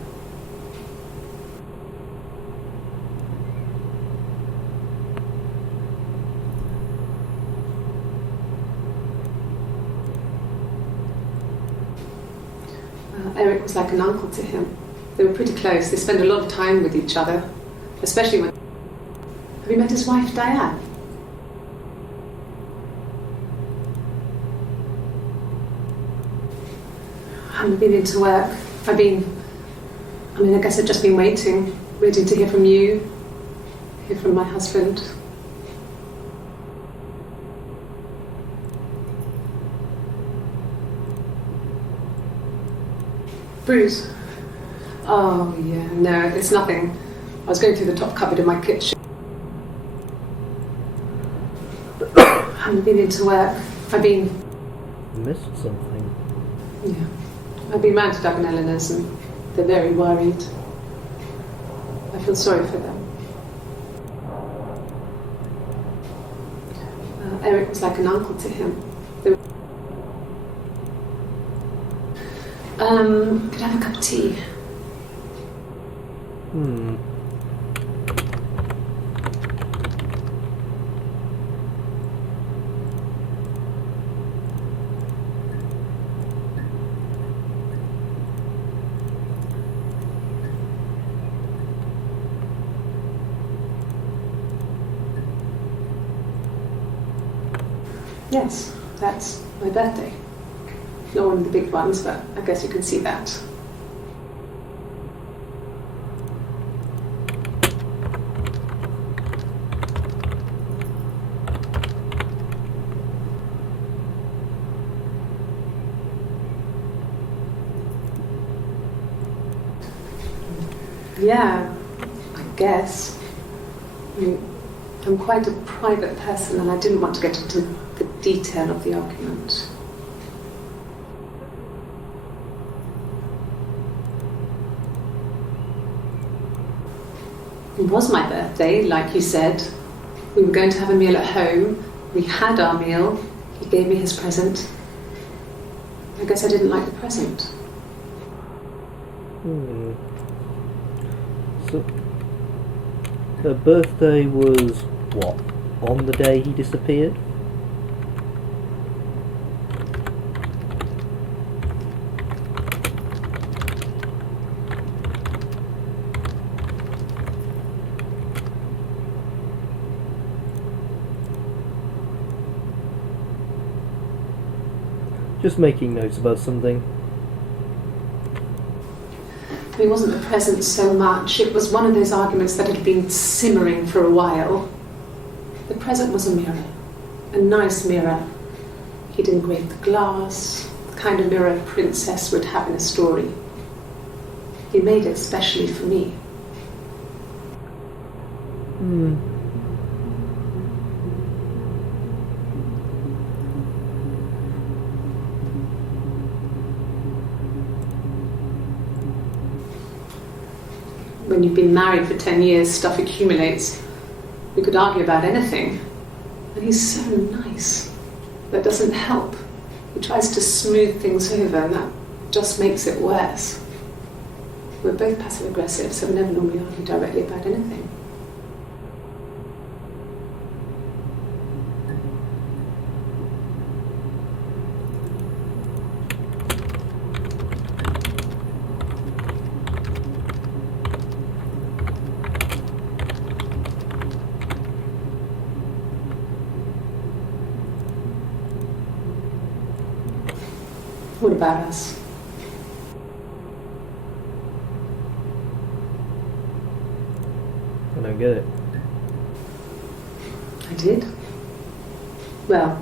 Eric was like an uncle to him. They were pretty close. They spent a lot of time with each other, especially when... Have you met his wife, Diane? I haven't been into work. I guess I've just been waiting to hear from you, hear from my husband. Bruce? Oh, yeah, no, it's nothing. I was going through the top cupboard in my kitchen. I haven't been into work. Missed something. Yeah. I've been round to Doug and Eleanor's and they're very worried. I feel sorry for them. Eric was like an uncle to him. Could I have a cup of tea? Yes, that's my birthday. Not one of the big ones, but I guess you can see that. Yeah, I guess. I'm quite a private person and I didn't want to get into the detail of the argument. It was my birthday, like you said. We were going to have a meal at home. We had our meal. He gave me his present. I guess I didn't like the present. So, her birthday was, what, on the day he disappeared? Just making notes about something. It wasn't the present so much. It was one of those arguments that had been simmering for a while. The present was a mirror. A nice mirror. He'd engraved the glass, the kind of mirror a princess would have in a story. He made it specially for me. When you've been married for 10 years, stuff accumulates. We could argue about anything. And he's so nice. That doesn't help. He tries to smooth things over, and that just makes it worse. We're both passive-aggressive, so we never normally argue directly about anything. What about us? I don't get it. I did. Well,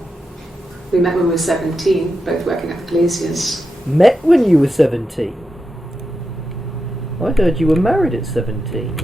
we met when we were 17, both working at the Glaciers. Met when you were 17? I heard you were married at 17.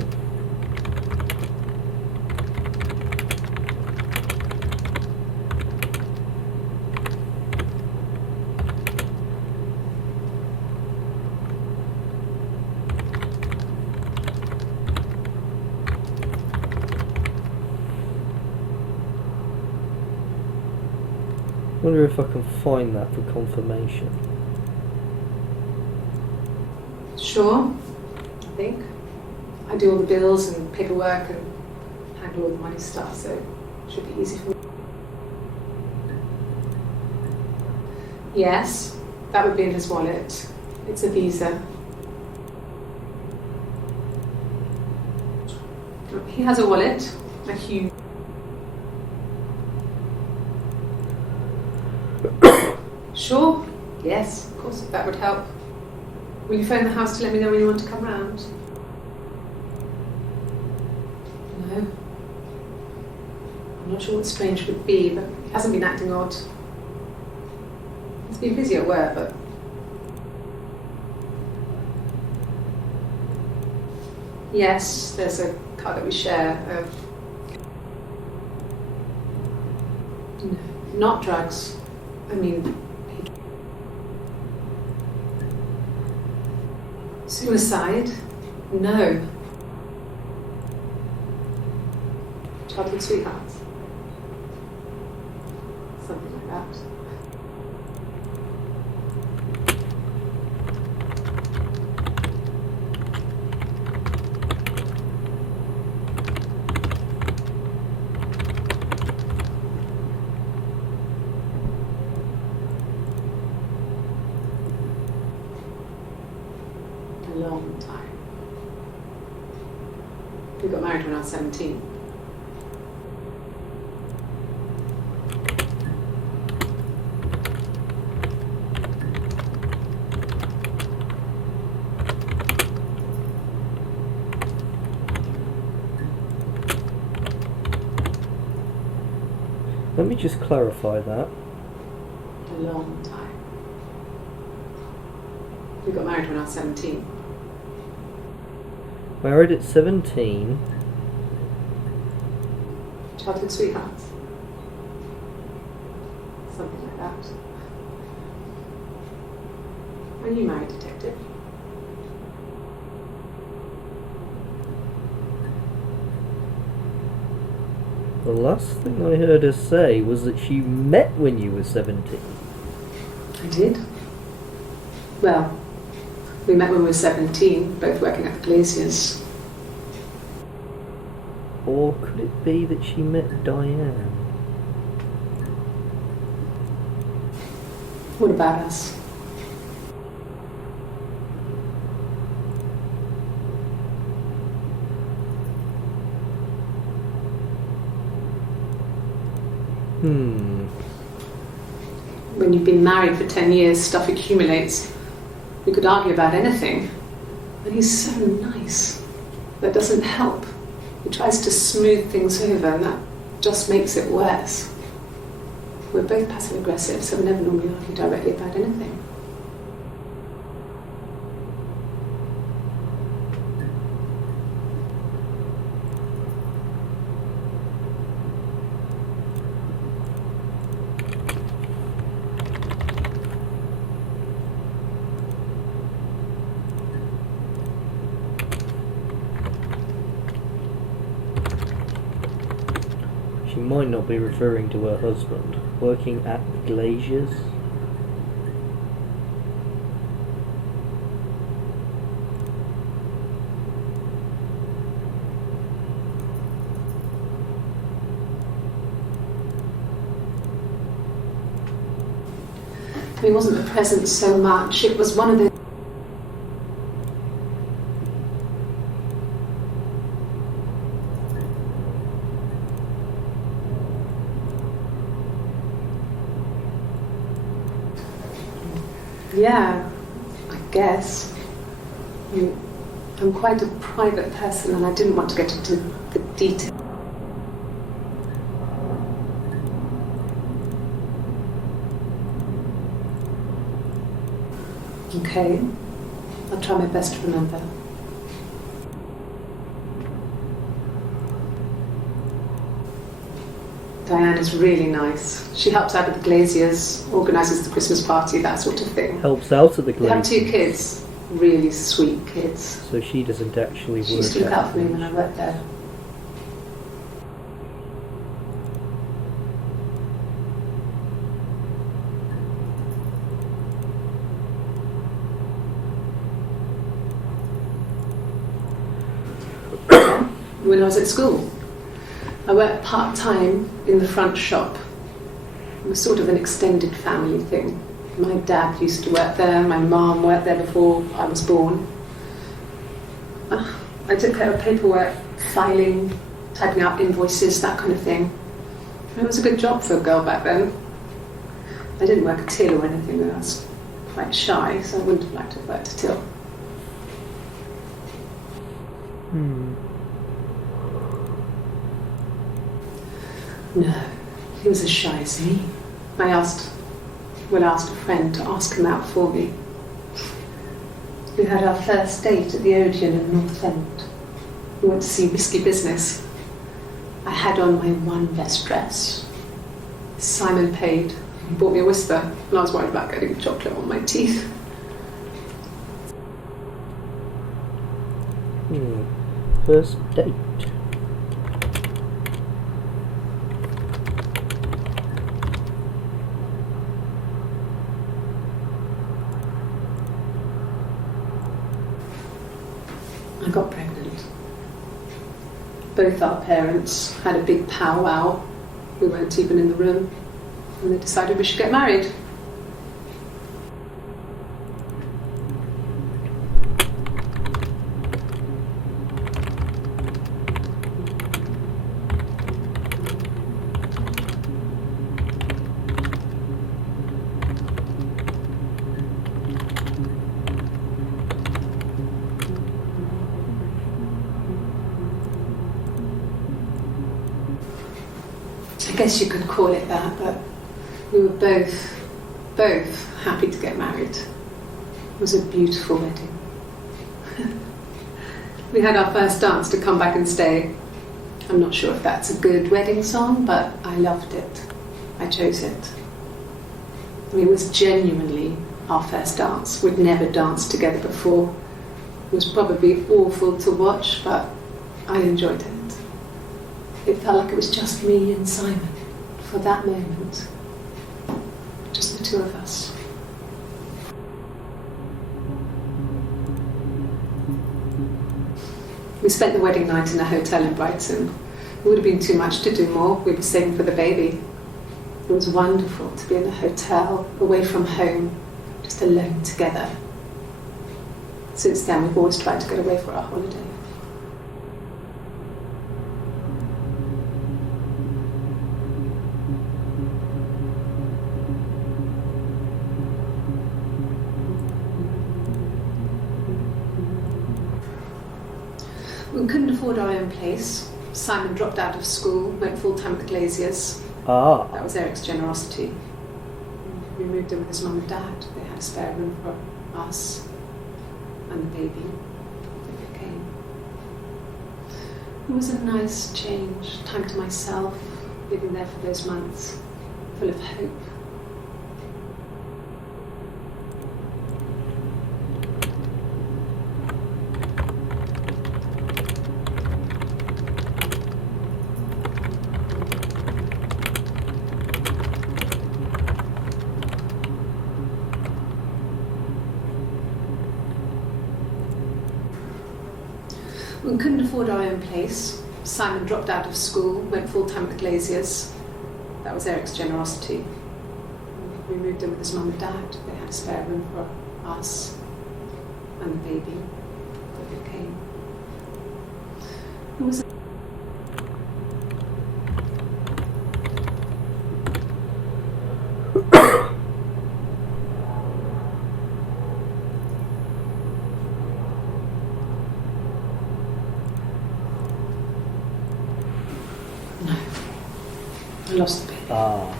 Wonder if I can find that for confirmation. Sure, I think. I do all the bills and paperwork and handle all the money stuff, so it should be easy for me. Yes, that would be in his wallet. It's a Visa. He has a wallet, a huge... Sure, yes, of course, that would help. Will you phone the house to let me know when you want to come round? No. I'm not sure what strange would be, but he hasn't been acting odd. He's been busy at work, but... Yes, there's a car that we share. No, not drugs. I mean... Suicide? No. Childhood sweethearts? Something like that. A long time. We got married when I was 17. Let me just clarify that. A long time. We got married when I was 17. Married at 17. Childhood sweethearts? Something like that. Are you married, detective? The last thing I heard her say was that she met when you were 17. I did. Well, we met when we were 17, both working at the Glaciers. Or could it be that she met Diane? What about us? When you've been married for 10 years, stuff accumulates. We could argue about anything. And he's so nice. That doesn't help. He tries to smooth things over, and that just makes it worse. We're both passive-aggressive, so we never normally argue directly about anything. might not be referring to her husband. Working at the Glaziers? It wasn't the present so much, it was one of the... Yeah, I guess. I'm quite a private person and I didn't want to get into the details. Okay, I'll try my best to remember. Diana's really nice. She helps out at the Glaziers, organises the Christmas party, that sort of thing. Helps out at the They have Glaziers. 2 kids, really sweet kids. So she doesn't actually work She used to look at out for me when I worked there. When I was at school, I worked part-time in the front shop. It was sort of an extended family thing. My dad used to work there, my mum worked there before I was born. I took care of paperwork, filing, typing out invoices, that kind of thing. It was a good job for a girl back then. I didn't work a till or anything, I was quite shy, so I wouldn't have liked to have worked a till. No, he was as shy as me. I asked a friend to ask him out for me. We had our first date at the Odeon in North End. We went to see Risky Business. I had on my one best dress. Simon paid. He bought me a Whisper, and I was worried about getting chocolate on my teeth. First date. I got pregnant. Both our parents had a big powwow. We weren't even in the room. And they decided we should get married. I guess you could call it that, but we were both happy to get married. It was a beautiful wedding. We had our first dance to Come Back and Stay. I'm not sure if that's a good wedding song, but I loved it. I chose it. I mean, it was genuinely our first dance. We'd never danced together before. It was probably awful to watch, but I enjoyed it. It felt like it was just me and Simon for that moment. Just the 2 of us. We spent the wedding night in a hotel in Brighton. It would have been too much to do more. We were saving for the baby. It was wonderful to be in a hotel, away from home, just alone together. Since then, we've always tried to get away for our holiday. We couldn't afford our own place. Simon dropped out of school, went full-time at the Glaziers. Ah. That was Eric's generosity. We moved in with his mum and dad. They had a spare room for us and the baby. They came. It was a nice change, time to myself, living there for those months, full of hope. We couldn't afford our own place. Simon dropped out of school, went full-time with the Glaziers. That was Eric's generosity. We moved in with his mum and dad. They had a spare room for us and the baby. But it came. It was No. I lost the baby. Ah.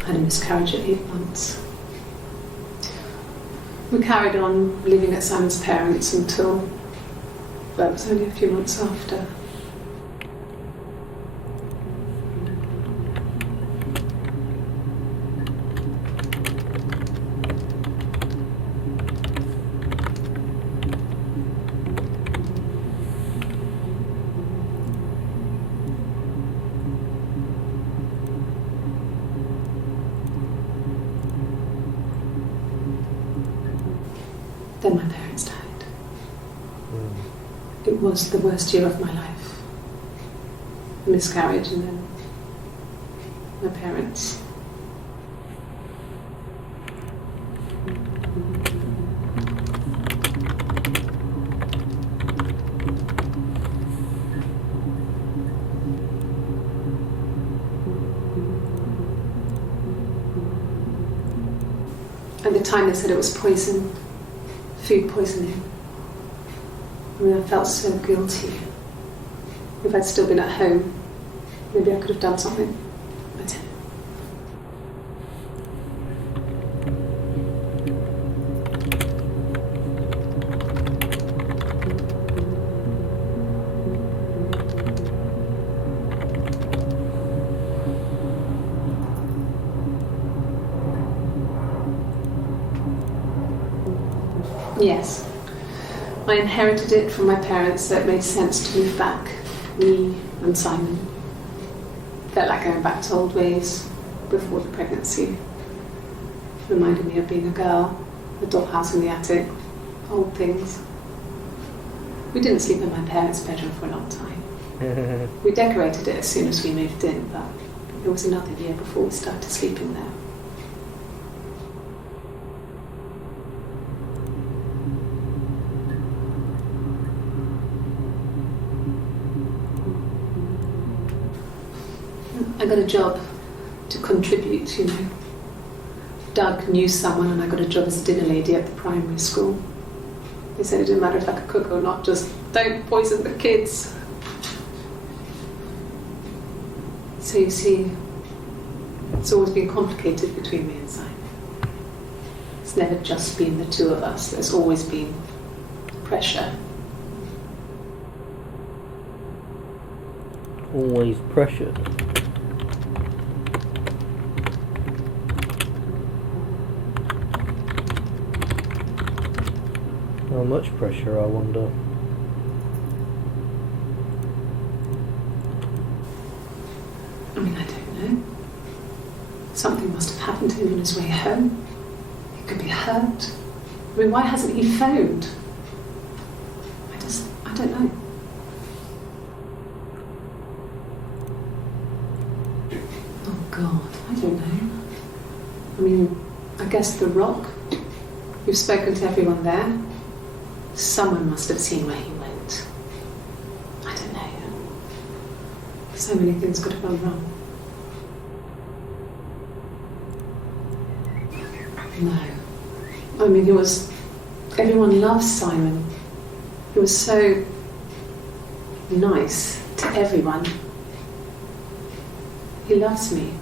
I had a miscarriage at 8 months. We carried on living at Simon's parents until, well, it was only a few months after. Then my parents died. It was the worst year of my life. Miscarriage and then my parents. At the time they said it was poison. Food poisoning. I mean, I felt so guilty. If I'd still been at home, maybe I could have done something. I didn't. Yes. I inherited it from my parents, so it made sense to move back. Me and Simon. Felt like going back to old ways before the pregnancy. Reminded me of being a girl, the dollhouse in the attic, old things. We didn't sleep in my parents' bedroom for a long time. We decorated it as soon as we moved in, but it was another year before we started sleeping there. I got a job to contribute, you know. Doug knew someone and I got a job as a dinner lady at the primary school. They said it didn't matter if I could cook or not, just don't poison the kids. So you see, it's always been complicated between me and Simon. It's never just been the two of us, there's always been pressure. Always pressure. How much pressure, I wonder? I mean, I don't know. Something must have happened to him on his way home. He could be hurt. I mean, why hasn't he phoned? I don't know. Oh God, I don't know. I mean, I guess the Rock. You've spoken to everyone there. Someone must have seen where he went. I don't know. So many things could have gone wrong. No. I mean, everyone loves Simon. He was so nice to everyone. He loves me.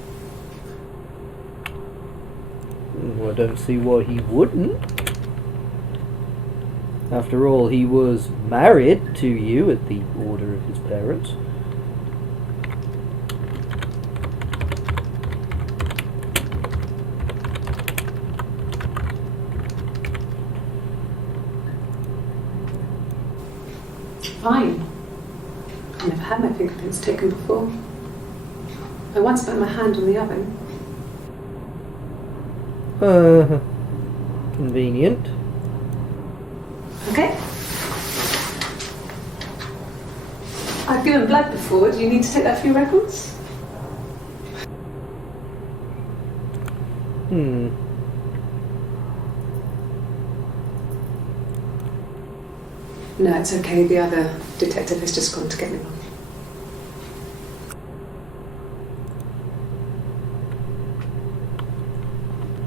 Well, I don't see why he wouldn't. After all, he was married to you at the order of his parents. Fine. I never had my fingerprints taken before. I once put my hand on the oven. Convenient. Okay. I've given blood before. Do you need to take that for your records? No, it's okay. The other detective has just gone to get me one.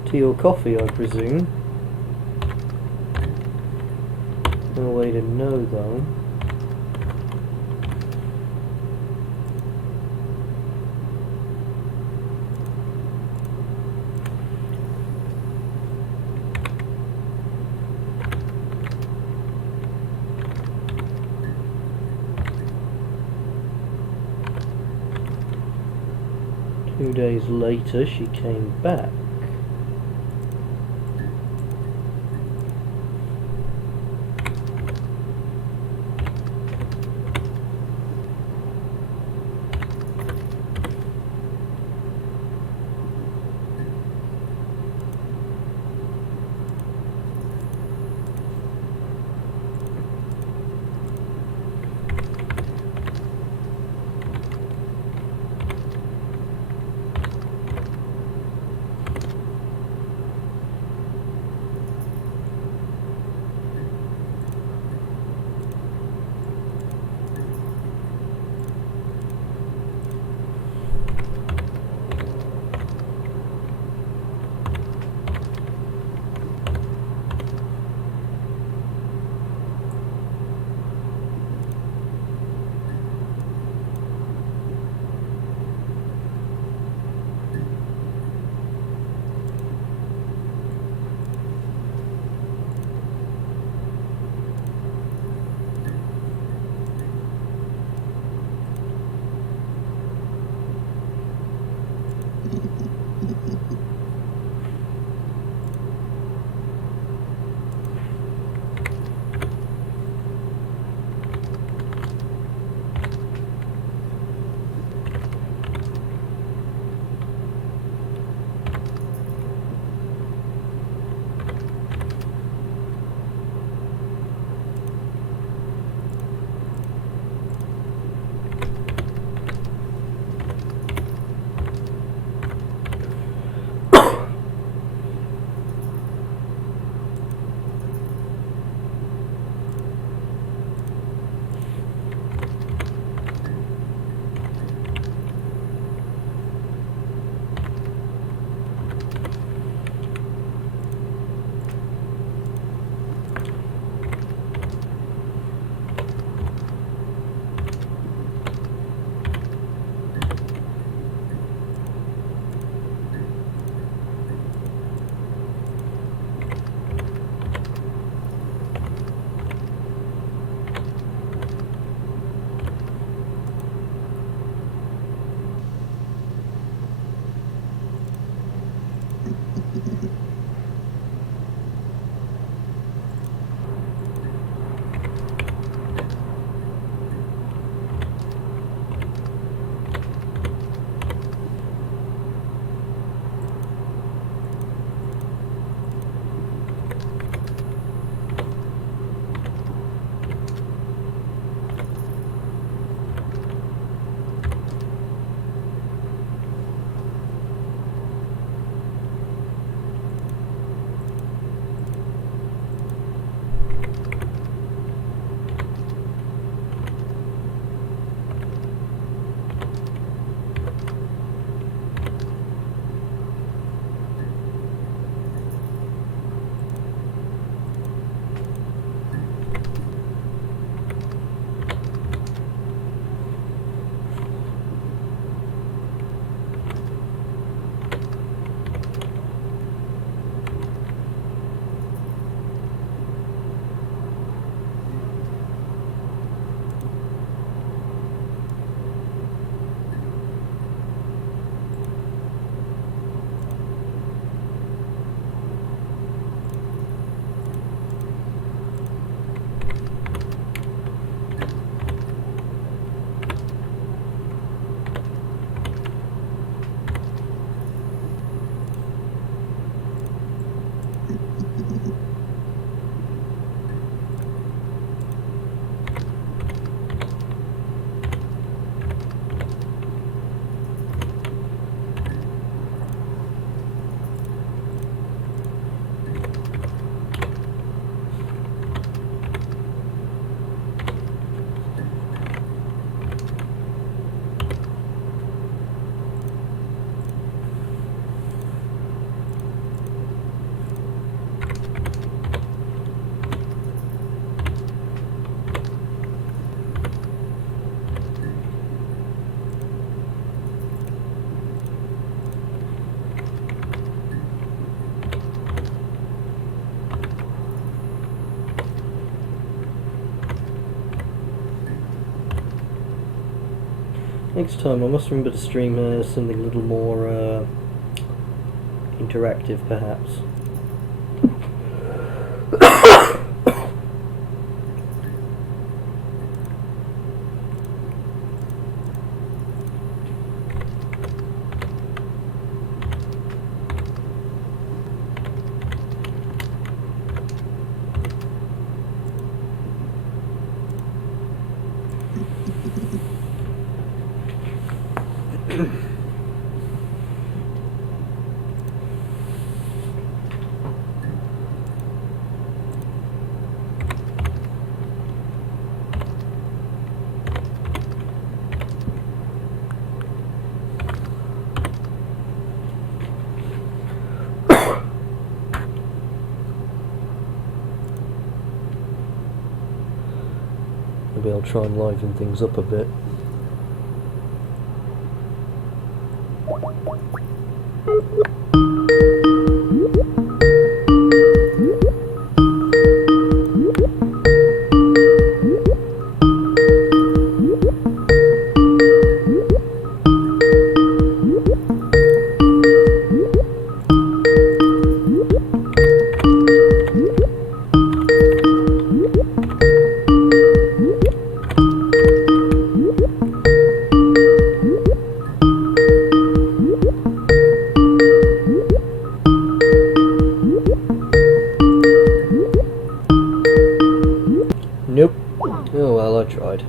Tea or coffee, I presume. No way to know, though. Two days later, she came back. Next time I must remember to stream something a little more interactive, perhaps. Maybe I'll try and liven things up a bit. Nope. Oh well, I tried.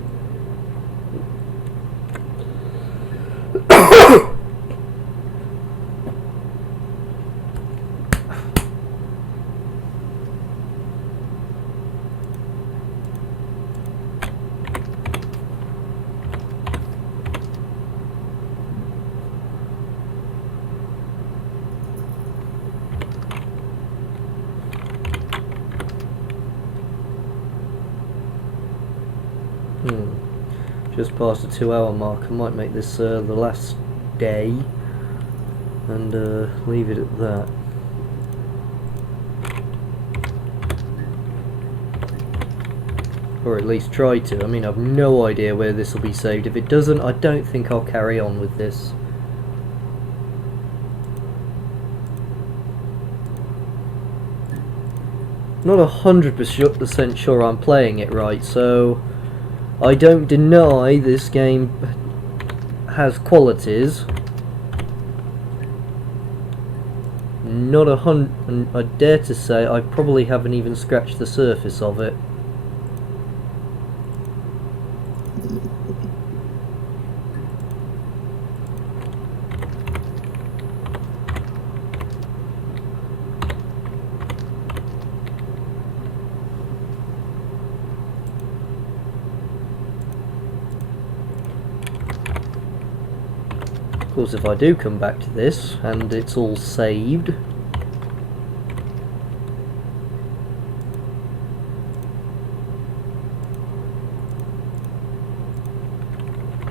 Just past the 2-hour mark. I might make this the last day and leave it at that. Or at least try to. I mean, I've no idea where this will be saved. If it doesn't, I don't think I'll carry on with this. Not 100% sure I'm playing it right, so I don't deny this game has qualities. Not I dare to say I probably haven't even scratched the surface of it. Of course, if I do come back to this and it's all saved,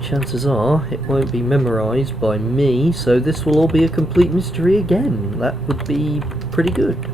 chances are it won't be memorised by me, so this will all be a complete mystery again. That would be pretty good.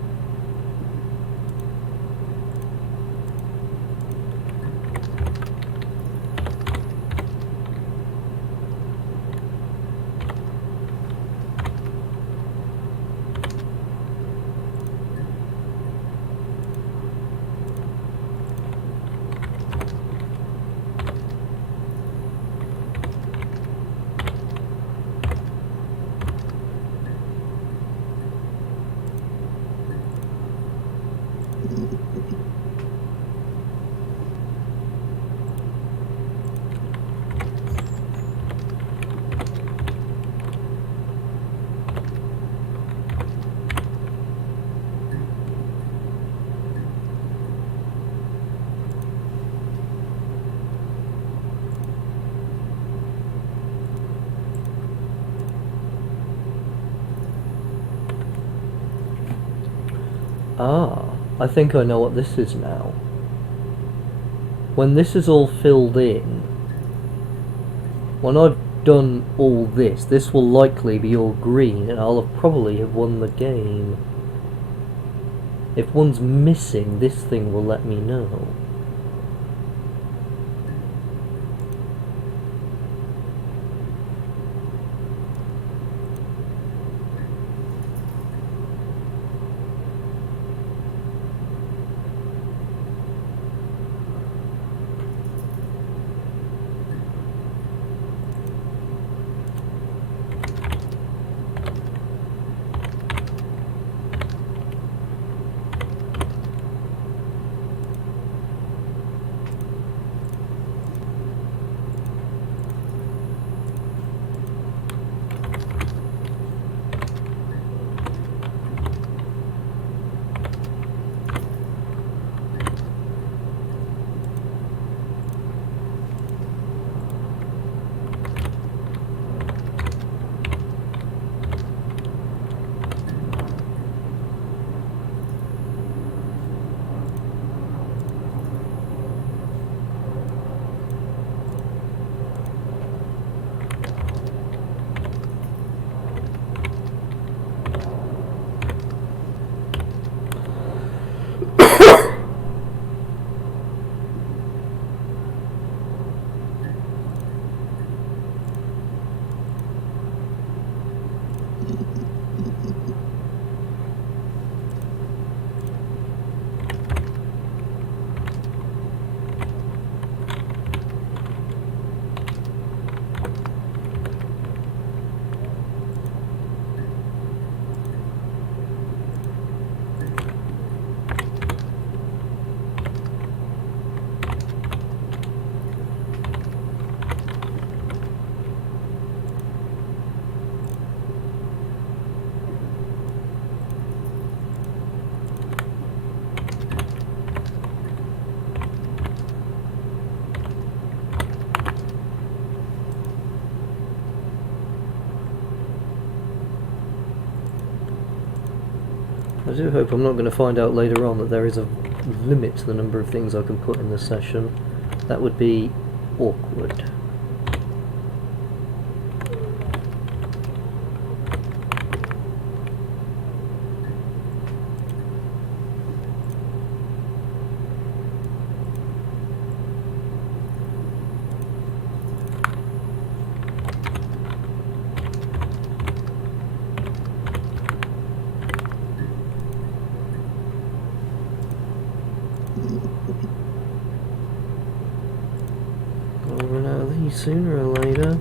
Ah, I think I know what this is now. When this is all filled in, when I've done all this, this will likely be all green and I'll probably have won the game. If one's missing, this thing will let me know. I do hope I'm not going to find out later on that there is a limit to the number of things I can put in the session. That would be awkward. I'll run out of these sooner or later.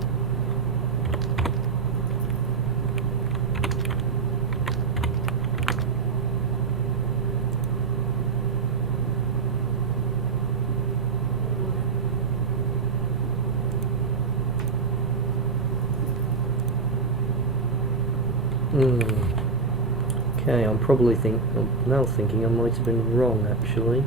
Okay, I'm now thinking I might have been wrong actually.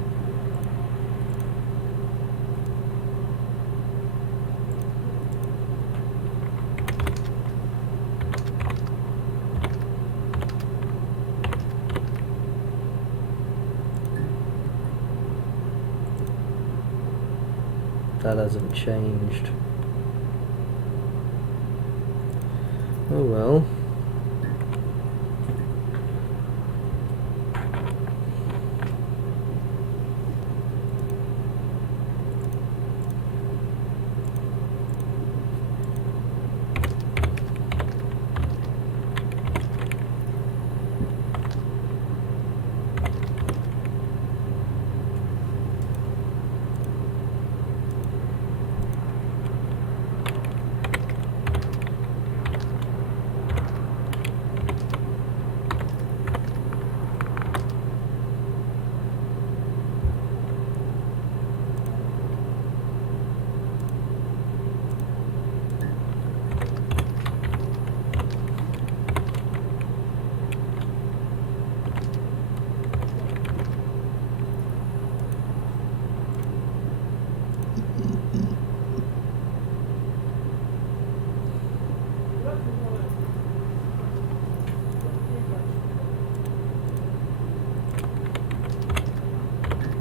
That hasn't changed. Oh well.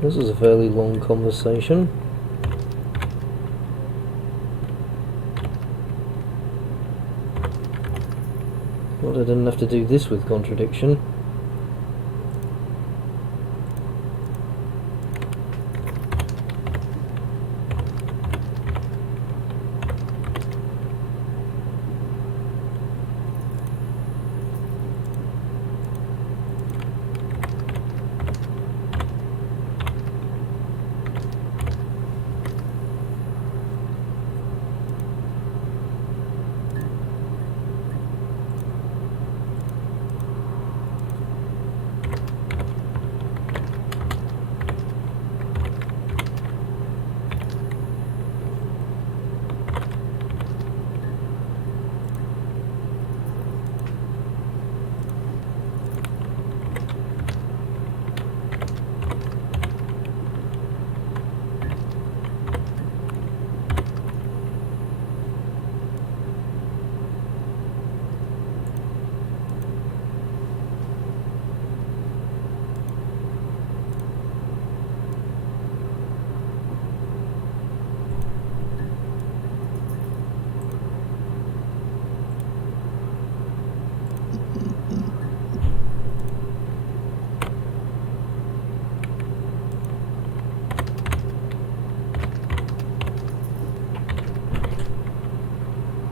This is a fairly long conversation. Well, I didn't have to do this with contradiction.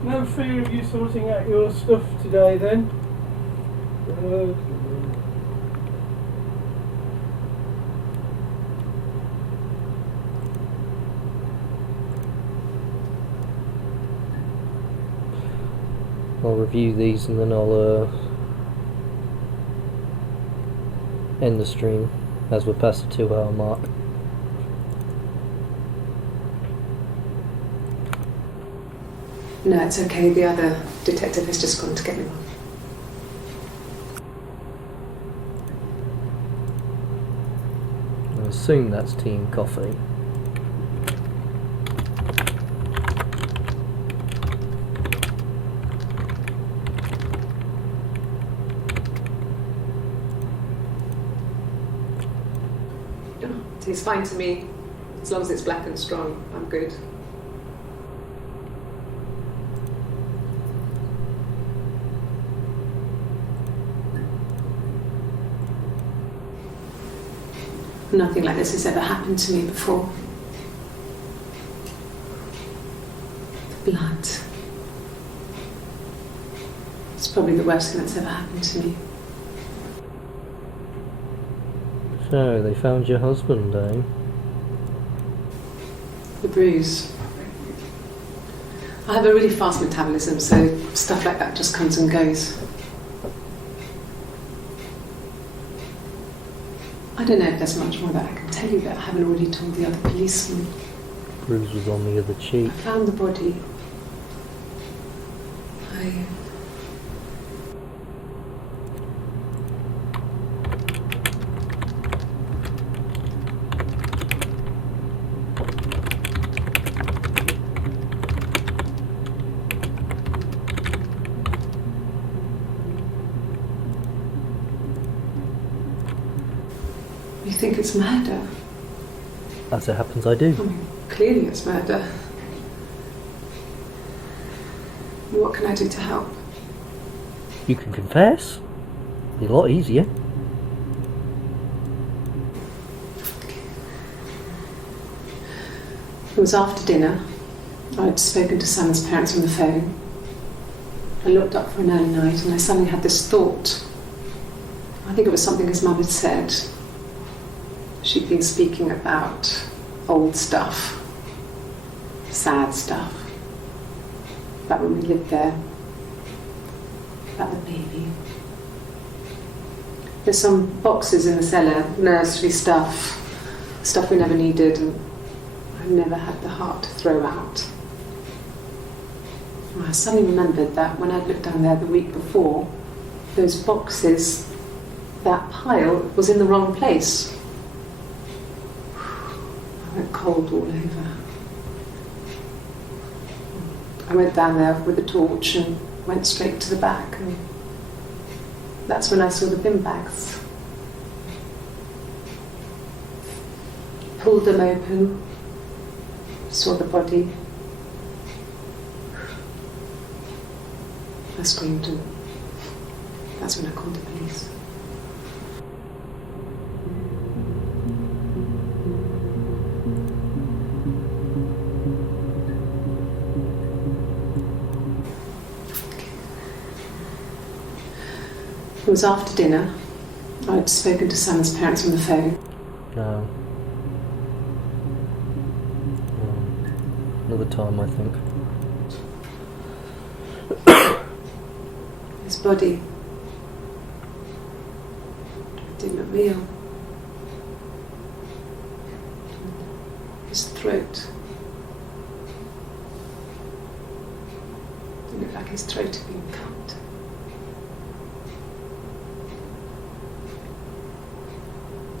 No fear of you sorting out your stuff today then? I'll review these and then I'll end the stream as we're past the 2-hour mark. No, it's okay. The other detective has just gone to get me one. I assume that's tea and coffee. He's fine to me. As long as it's black and strong, I'm good. Nothing like this has ever happened to me before. The blood. It's probably the worst thing that's ever happened to me. So, they found your husband, eh? The bruise. I have a really fast metabolism, so stuff like that just comes and goes. I don't know if there's much more that I can tell you that I haven't already told the other policemen. Bruise was on the other cheek. I found the body. You think it's murder? As it happens, I do. I mean, clearly it's murder. What can I do to help? You can confess. Be a lot easier. It was after dinner. I'd spoken to Sam's parents on the phone. I looked up for an early night and I suddenly had this thought. I think it was something his mum had said. She'd been speaking about old stuff, sad stuff, about when we lived there, about the baby. There's some boxes in the cellar, nursery stuff we never needed, and I never had the heart to throw out. And I suddenly remembered that when I'd looked down there the week before, those boxes, that pile was in the wrong place. I went cold all over. I went down there with a torch and went straight to the back, and that's when I saw the bin bags. Pulled them open, saw the body. I screamed, and that's when I called the police. It was after dinner. I'd spoken to Sam's parents on the phone. No. Another time, I think. His body. It didn't look real. His throat. It looked like his throat had been cut.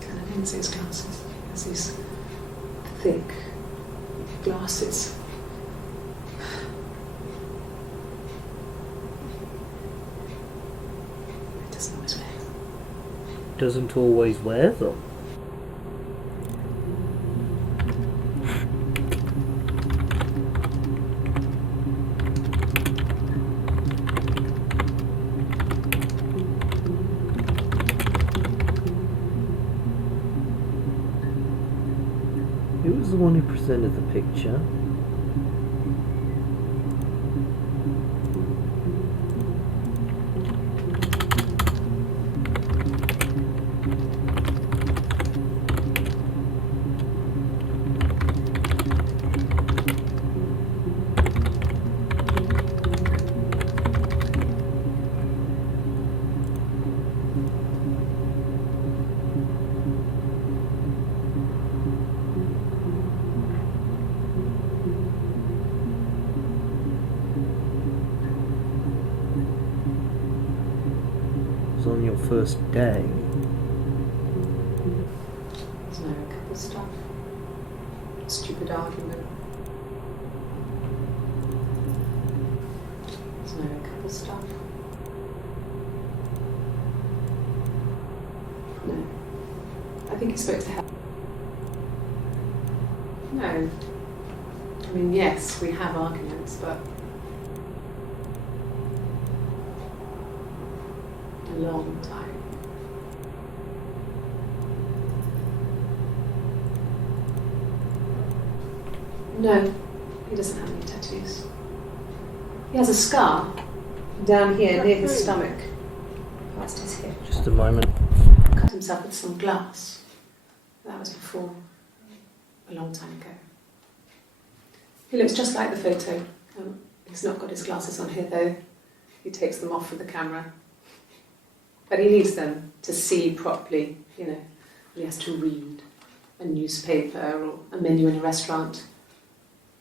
I didn't see his glasses. He has these thick glasses. He doesn't always wear them. Doesn't always wear them. Who was the one who presented the picture? On your first day. There's no couple stuff. Stupid argument. There's no couple stuff. No. I think he spoke to her. No. I mean, yes, we have arguments, but a long time. No, he doesn't have any tattoos. He has a scar down here near his stomach, past his hip. Just a moment. Cut himself with some glass. That was before, a long time ago. He looks just like the photo. He's not got his glasses on here though. He takes them off for the camera. But he needs them to see properly, you know. He has to read a newspaper or a menu in a restaurant.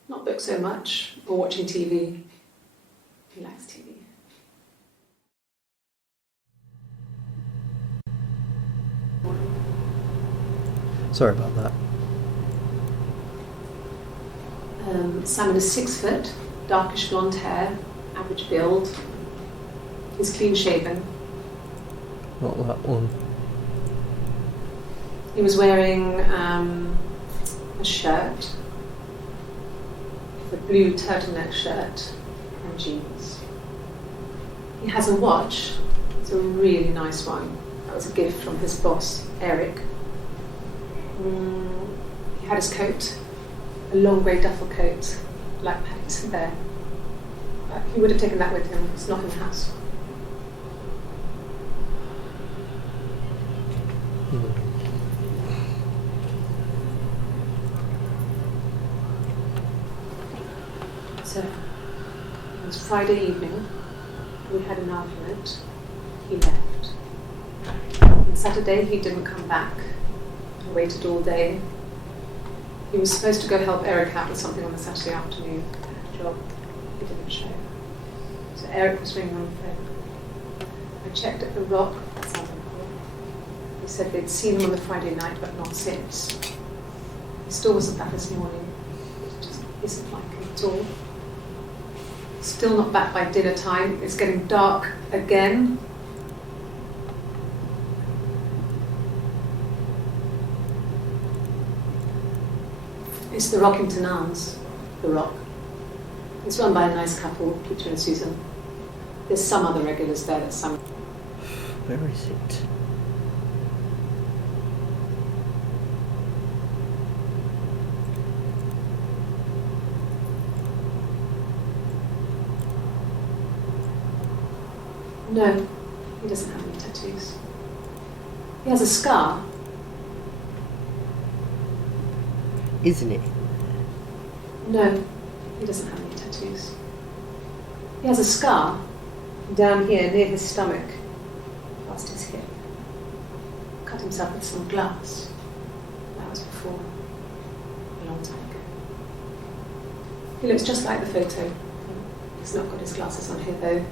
Not books so much, or watching TV. He likes TV. Sorry about that. Simon is 6 foot, darkish blonde hair, average build. He's clean shaven. Not that one. He was wearing a shirt, a blue turtleneck shirt and jeans. He has a watch. It's a really nice one. That was a gift from his boss, Eric. He had his coat, a long grey duffel coat, like Patty's there. But he would have taken that with him. It's not in the house. So, it was Friday evening. We had an argument. He left. On Saturday, he didn't come back. I waited all day. He was supposed to go help Eric out with something on the Saturday afternoon. Job. He didn't show. So Eric was ringing on the phone. I checked at the Rock. That sounds important. He said they'd seen him on the Friday night, but not since. He still wasn't back this morning. It just isn't like him at all. Still not back by dinner time. It's getting dark again. It's the Rockington Arms, the Rock. It's run by a nice couple, Peter and Susan. There's some other regulars there that some. Where is it? No, he doesn't have any tattoos. He has a scar. Isn't it? No, he doesn't have any tattoos. He has a scar down here near his stomach, past his hip. Cut himself with some glass. That was before, a long time ago. He looks just like the photo. He's not got his glasses on here though.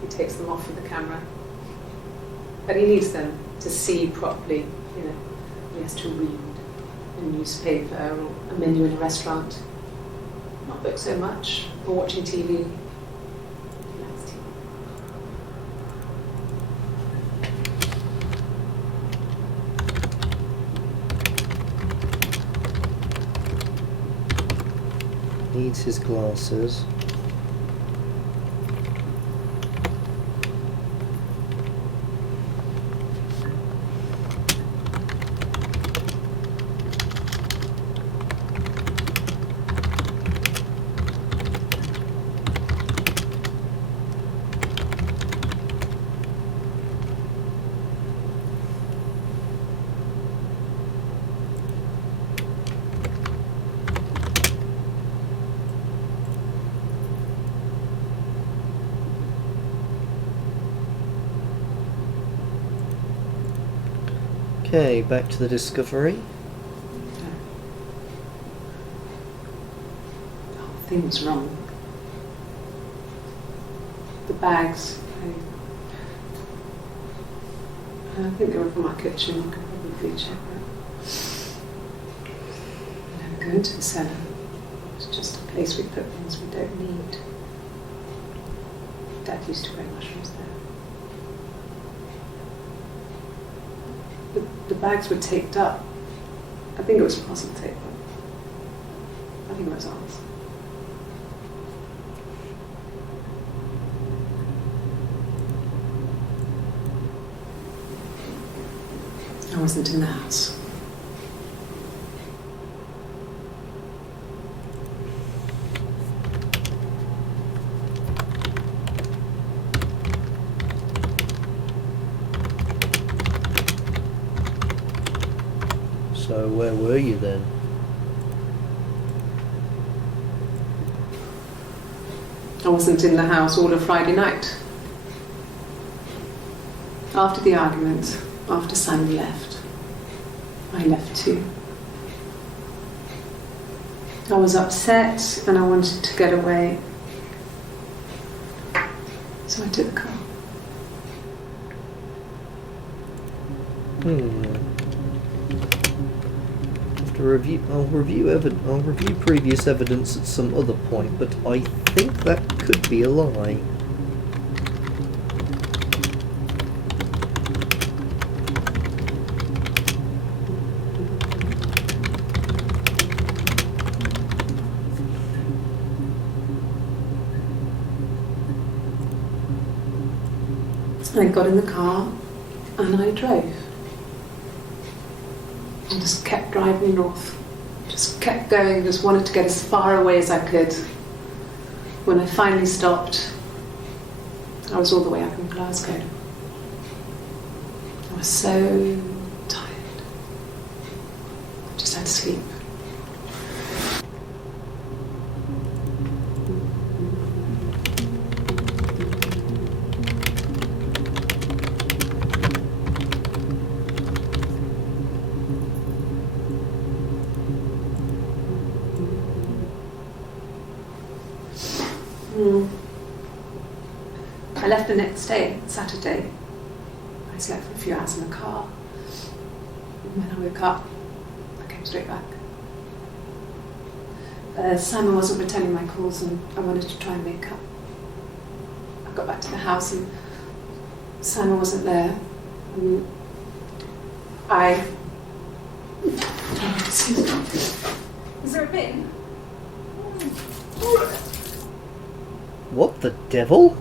He takes them off for the camera. But he needs them to see properly, you know. He has to read a newspaper or a menu in a restaurant. Not books so much, or watching TV. He likes TV. Needs his glasses. Okay, back to the discovery. The whole thing was wrong. The bags, I think they were from our kitchen. I could probably check that. We never go into the cellar. It's just a place we put things we don't need. Dad used to grow mushrooms there. The bags were taped up. I think it was parcel tape. Nothing was off. I wasn't in the house. So where were you then? I wasn't in the house all of Friday night. After the argument, after Simon left, I left too. I was upset and I wanted to get away. So I took the car. I'll review previous evidence at some other point, but I think that could be a lie. I got in the car and I drove. I just kept driving north. Just kept going, just wanted to get as far away as I could. When I finally stopped, I was all the way up in Glasgow. I was so tired. I just had to sleep. I left the next day, Saturday. I slept for a few hours in the car. And when I woke up, I came straight back. Simon wasn't returning my calls and I wanted to try and make up. I got back to the house and Simon wasn't there. And Excuse me. Is there a bin? What the devil?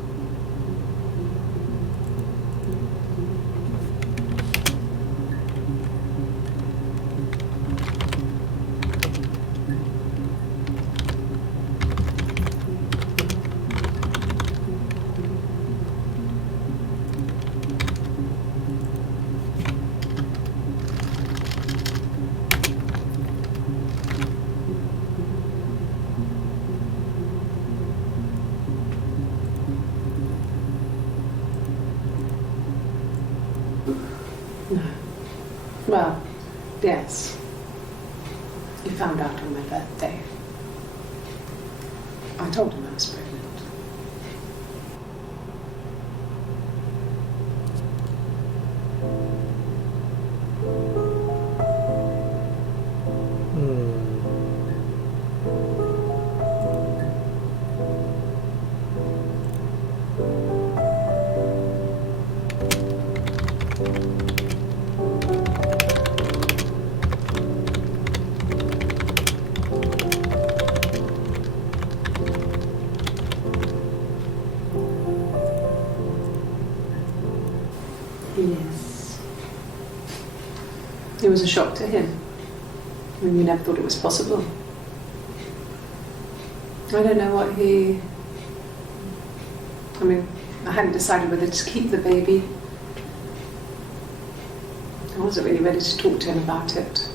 Well, yes. He found out on my birthday. I told him I was pregnant. Yes. It was a shock to him. I mean, we never thought it was possible. I don't know what he... I mean, I hadn't decided whether to keep the baby. I wasn't really ready to talk to him about it.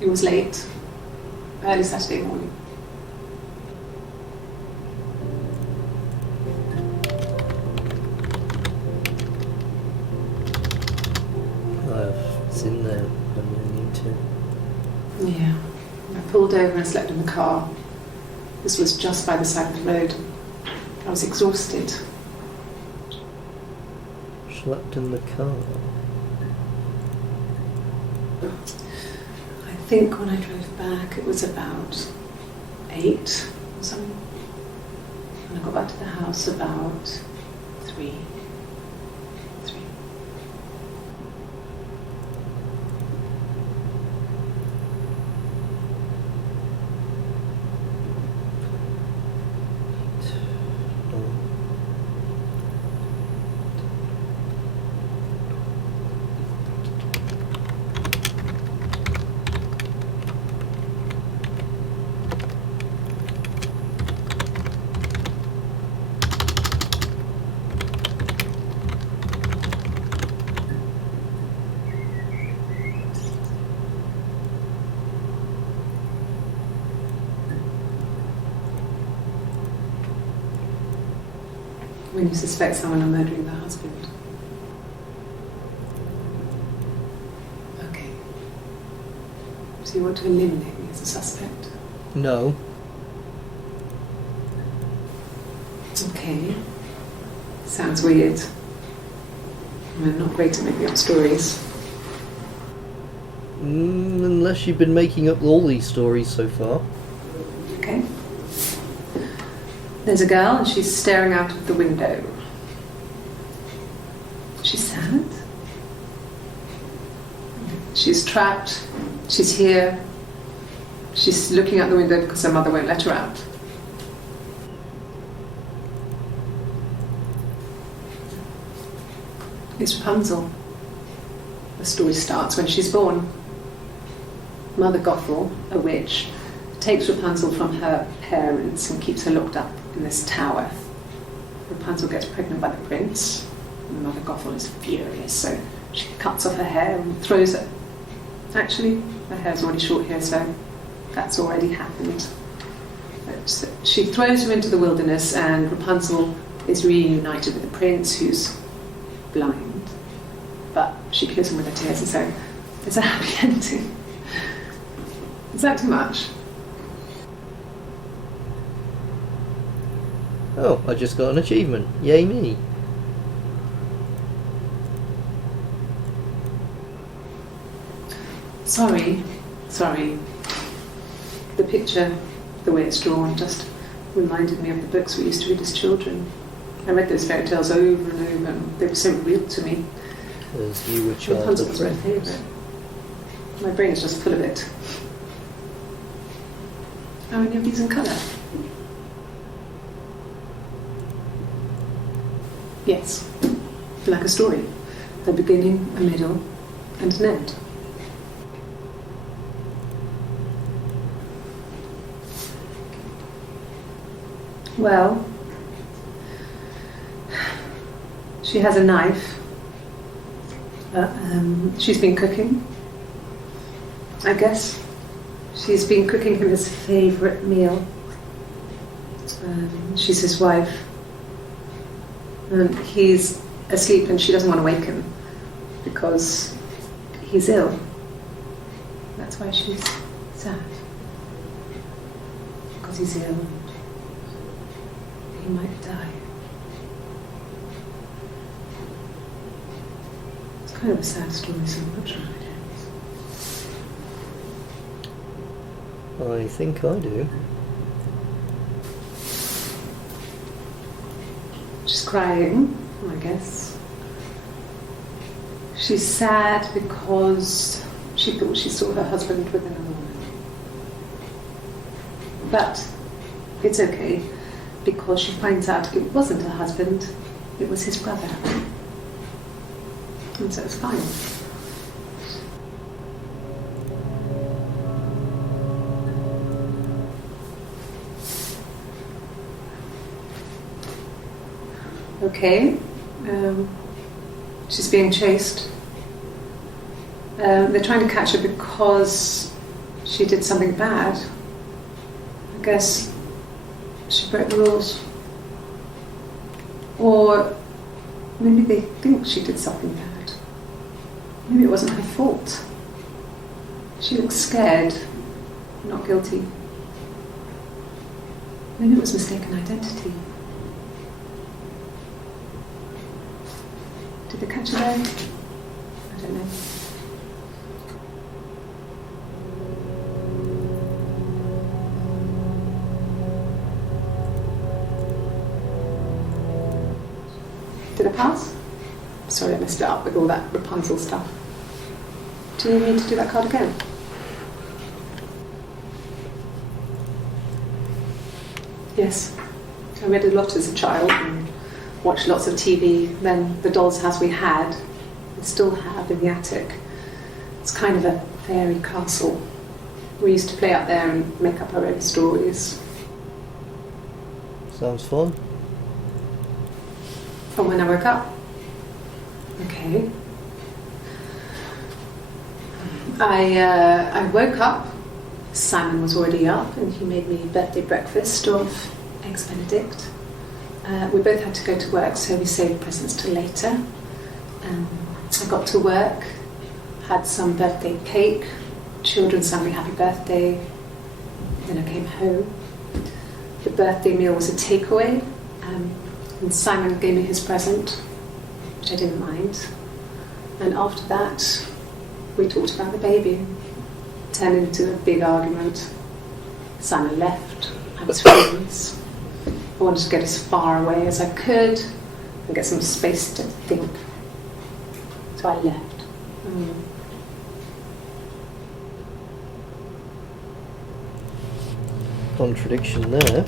It was late, early Saturday morning. I've seen that. I really need to. Yeah. I pulled over and slept in the car. This was just by the side of the road. I was exhausted. Slept in the car. I think when I drove back it was about 8 or something. And I got back to the house about 3. When you suspect someone of murdering their husband. Okay. So you want to eliminate me as a suspect? No. Okay. Sounds weird. I'm not great at making up stories. Unless you've been making up all these stories so far. Okay. There's a girl and she's staring out of the window. She's sad. She's trapped. She's here. She's looking out the window because her mother won't let her out. It's Rapunzel. The story starts when she's born. Mother Gothel, a witch, takes Rapunzel from her parents and keeps her locked up in this tower. Rapunzel gets pregnant by the prince, and Mother Gothel is furious, so she cuts off her hair and throws it. Actually, her hair's already short here, so that's already happened. But she throws her into the wilderness, and Rapunzel is reunited with the prince, who's blind. But she kills him with her tears, and so it's a happy ending. Is that too much? Oh, I just got an achievement. Yay me. Sorry. The picture, the way it's drawn, just reminded me of the books we used to read as children. I read those fairy tales over and over, and they were so real to me. Because you were Rapunzel childhood was my friends. favourite. My brain is just full of it. Are any of these in colour? Yes. Like a story. A beginning, a middle, and an end. Well, she has a knife. She's been cooking, I guess. She's been cooking him his favourite meal. She's his wife. And he's asleep and she doesn't want to wake him because he's ill. That's why she's sad. Because he's ill and he might die. It's kind of a sad story, so I'm not sure it ends. I think I do. She's crying, I guess. She's sad because she thought she saw her husband with another woman. But it's okay, because she finds out it wasn't her husband, it was his brother. And so it's fine. Okay, she's being chased. They're trying to catch her because she did something bad. I guess she broke the rules. Or maybe they think she did something bad. Maybe it wasn't her fault. She looks scared, not guilty. Maybe it was mistaken identity. Did they catch her there? I don't know. Did I pass? Sorry, I messed it up with all that Rapunzel stuff. Do you need me to do that card again? Yes. I read a lot as a child and watched lots of TV. Then the doll's house we had, we still have in the attic. It's kind of a fairy castle. We used to play out there and make up our own stories. Sounds fun. From when I woke up. Okay. I woke up. Simon was already up and he made me birthday breakfast of eggs Benedict. We both had to go to work, so we saved presents till later. I got to work, had some birthday cake, children sang me happy birthday, then I came home. The birthday meal was a takeaway, and Simon gave me his present, which I didn't mind. And after that, we talked about the baby. It turned into a big argument. Simon left. I was furious. I wanted to get as far away as I could and get some space to think. So I left. Contradiction there.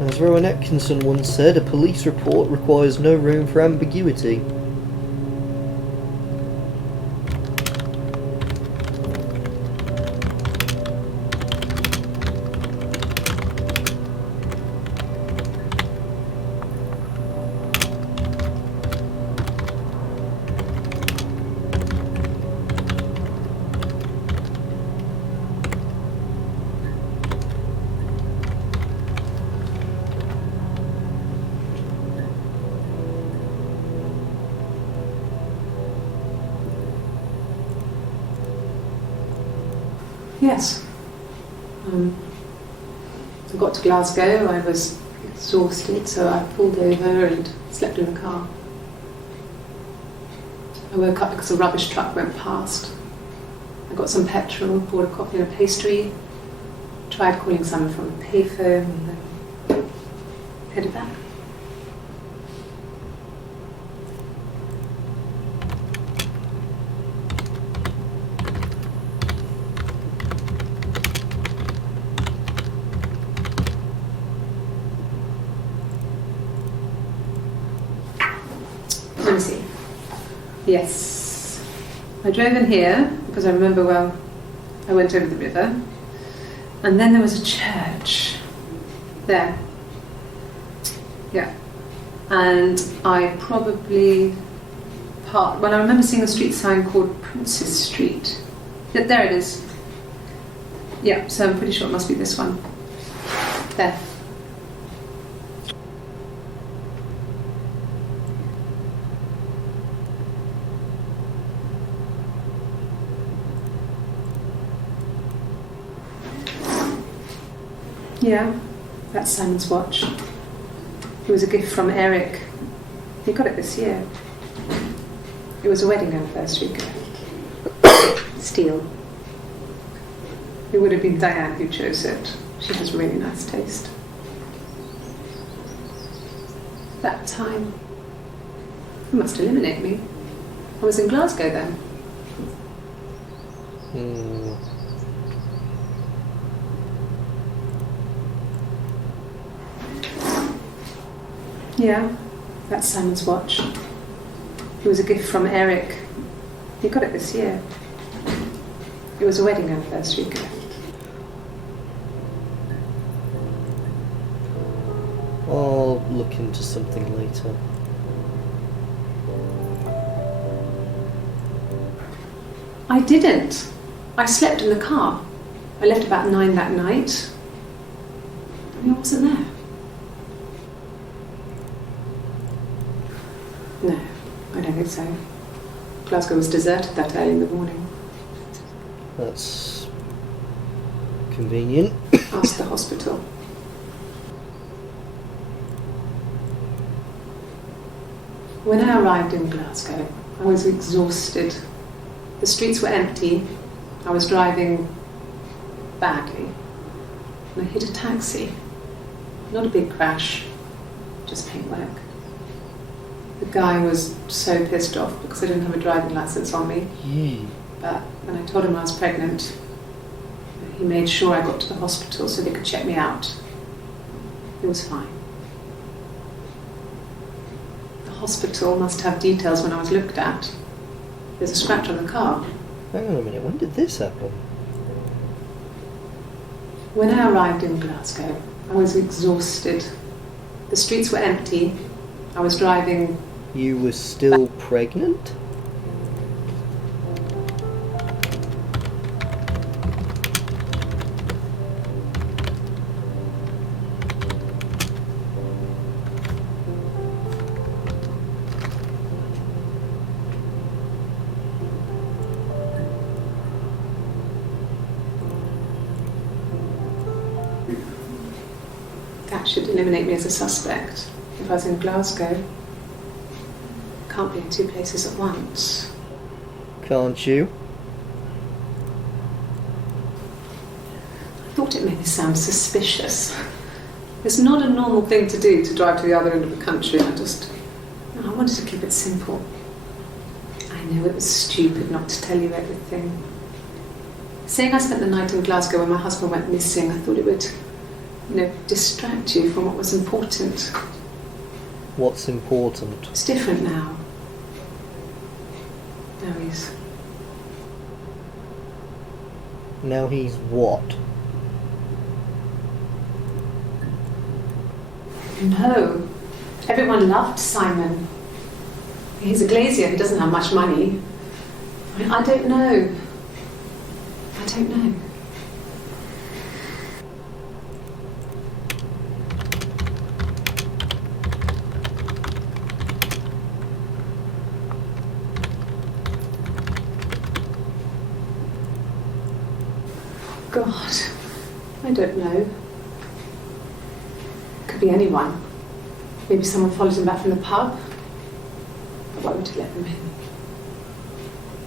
As Rowan Atkinson once said, a police report requires no room for ambiguity. Yes. I got to Glasgow, I was exhausted, so I pulled over and slept in the car. I woke up because a rubbish truck went past. I got some petrol, bought a coffee and a pastry, tried calling someone from the payphone, and then headed back. Let me see. Yes. I drove in here because I remember, well, I went over the river. And then there was a church there. Yeah. And I probably parked, well, I remember seeing a street sign called Princess Street. Yeah, there it is. Yeah, so I'm pretty sure it must be this one. There. Yeah, that's Simon's watch. It was a gift from Eric. He got it this year. It was a wedding anniversary gift. Steel. It would have been Diane who chose it. She has really nice taste. That time, you must eliminate me. I was in Glasgow then. Yeah, that's Simon's watch. It was a gift from Eric. He got it this year. It was a wedding anniversary gift. I'll look into something later. I didn't. I slept in the car. I left about 9 that night. I wasn't there. No, I don't think so. Glasgow was deserted that early in the morning. That's convenient. Asked the hospital. When I arrived in Glasgow, I was exhausted. The streets were empty. I was driving badly. And I hit a taxi. Not a big crash, just paintwork. The guy was so pissed off because I didn't have a driving license on me. But when I told him I was pregnant, he made sure I got to the hospital so they could check me out. It was fine. The hospital must have details when I was looked at. There's a scratch on the car. Hang on a minute, when did this happen? When I arrived in Glasgow, I was exhausted. The streets were empty. I was driving. You were still pregnant? should eliminate me as a suspect if I was in Glasgow. Can't be in two places at once. Can't you? I thought it made me sound suspicious. It's not a normal thing to do, to drive to the other end of the country. I wanted to keep it simple. I know it was stupid not to tell you everything. Saying I spent the night in Glasgow when my husband went missing, I thought it would, distract you from what was important. What's important? It's different now. Now he's what? No. Everyone loved Simon. He's a glazier, he doesn't have much money. I don't know. I don't know. God, I don't know. Could be anyone. Maybe someone followed him back from the pub. But why would he let them in?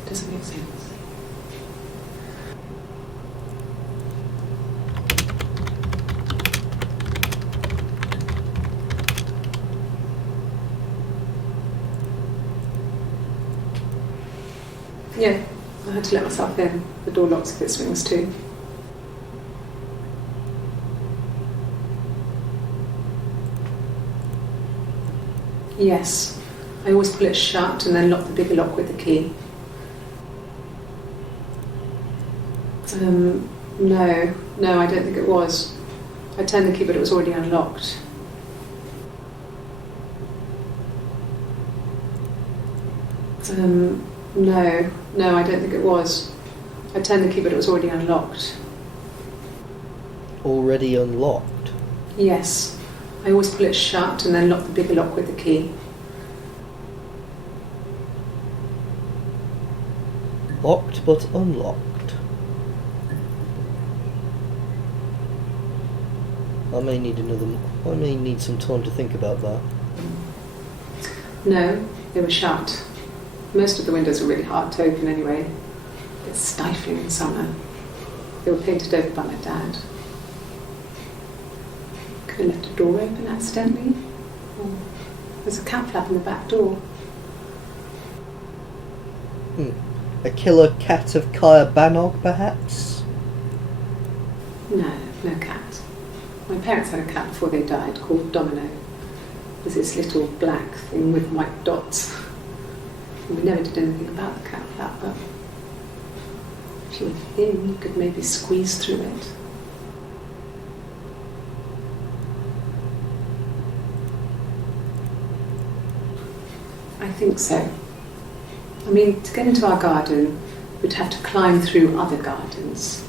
Doesn't make sense. Yeah, I had to let myself in. The door locks if it swings too. Yes, I always pull it shut and then lock the bigger lock with the key. No, I don't think it was. I turned the key but it was already unlocked. No, I don't think it was. I turned the key but it was already unlocked. Already unlocked? Yes. I always pull it shut and then lock the bigger lock with the key. Locked but unlocked. I may need some time to think about that. No, they were shut. Most of the windows are really hard to open anyway. It's stifling in summer. They were painted over by my dad. Could have left a door open accidentally. Or there's a cat flap in the back door. A killer cat of Kaya Banog, perhaps? No cat. My parents had a cat before they died called Domino. It was this little black thing with white dots. And we never did anything about the cat flap, but if you were thin, you could maybe squeeze through it. I think so. I mean, to get into our garden, we'd have to climb through other gardens.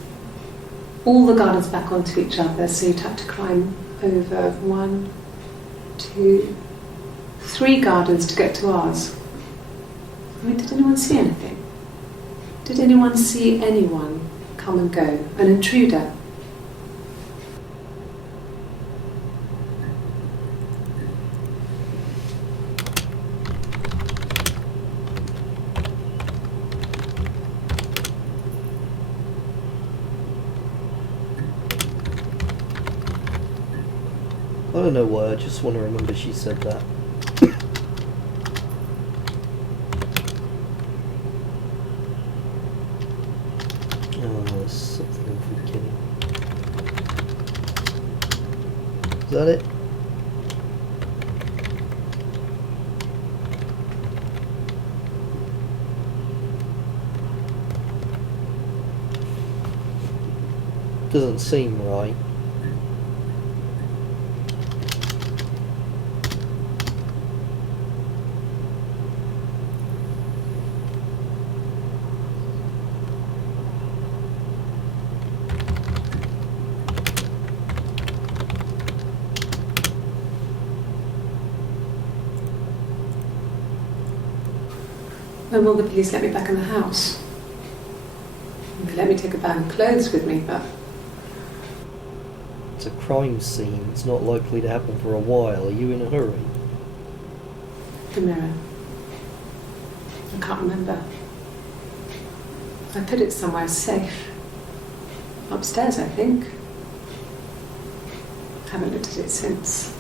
All the gardens back onto each other, so you'd have to climb over 1, 2, 3 gardens to get to ours. I mean, did anyone see anything? Did anyone see anyone come and go? An intruder? I don't know why, I just want to remember she said that. Oh, there's something I'm forgetting. Is that it? Doesn't seem right. When will the police let me back in the house? They let me take a bag of clothes with me, but... It's a crime scene. It's not likely to happen for a while. Are you in a hurry? The mirror. I can't remember. I put it somewhere safe. Upstairs, I think. Haven't looked at it since.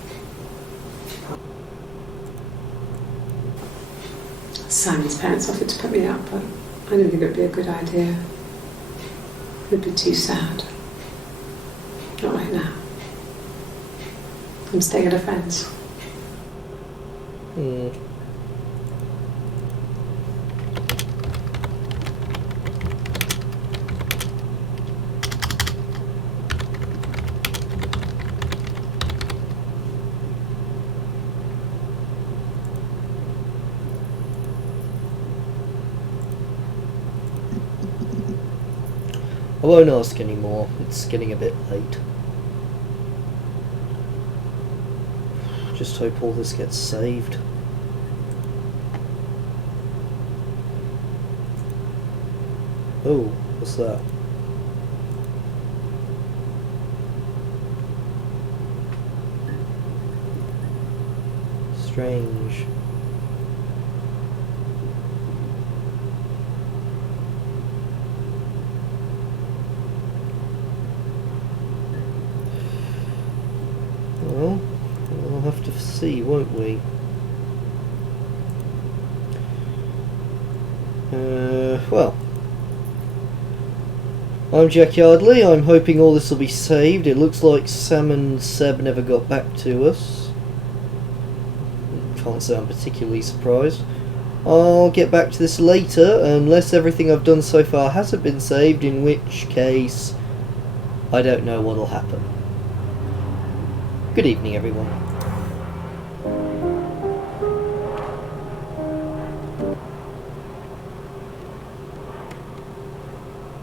Simon's parents offered to put me up, but I didn't think it would be a good idea. It would be too sad. Not right now. I'm staying at a friend's. Hmm. I won't ask anymore. It's getting a bit late. Just hope all this gets saved. Oh, what's that? Strange. Well, we'll have to see, won't we? Well. I'm Jack Yardley. I'm hoping all this will be saved. It looks like Sam and Seb never got back to us. Can't say I'm particularly surprised. I'll get back to this later, unless everything I've done so far hasn't been saved, in which case I don't know what'll happen. Good evening, everyone.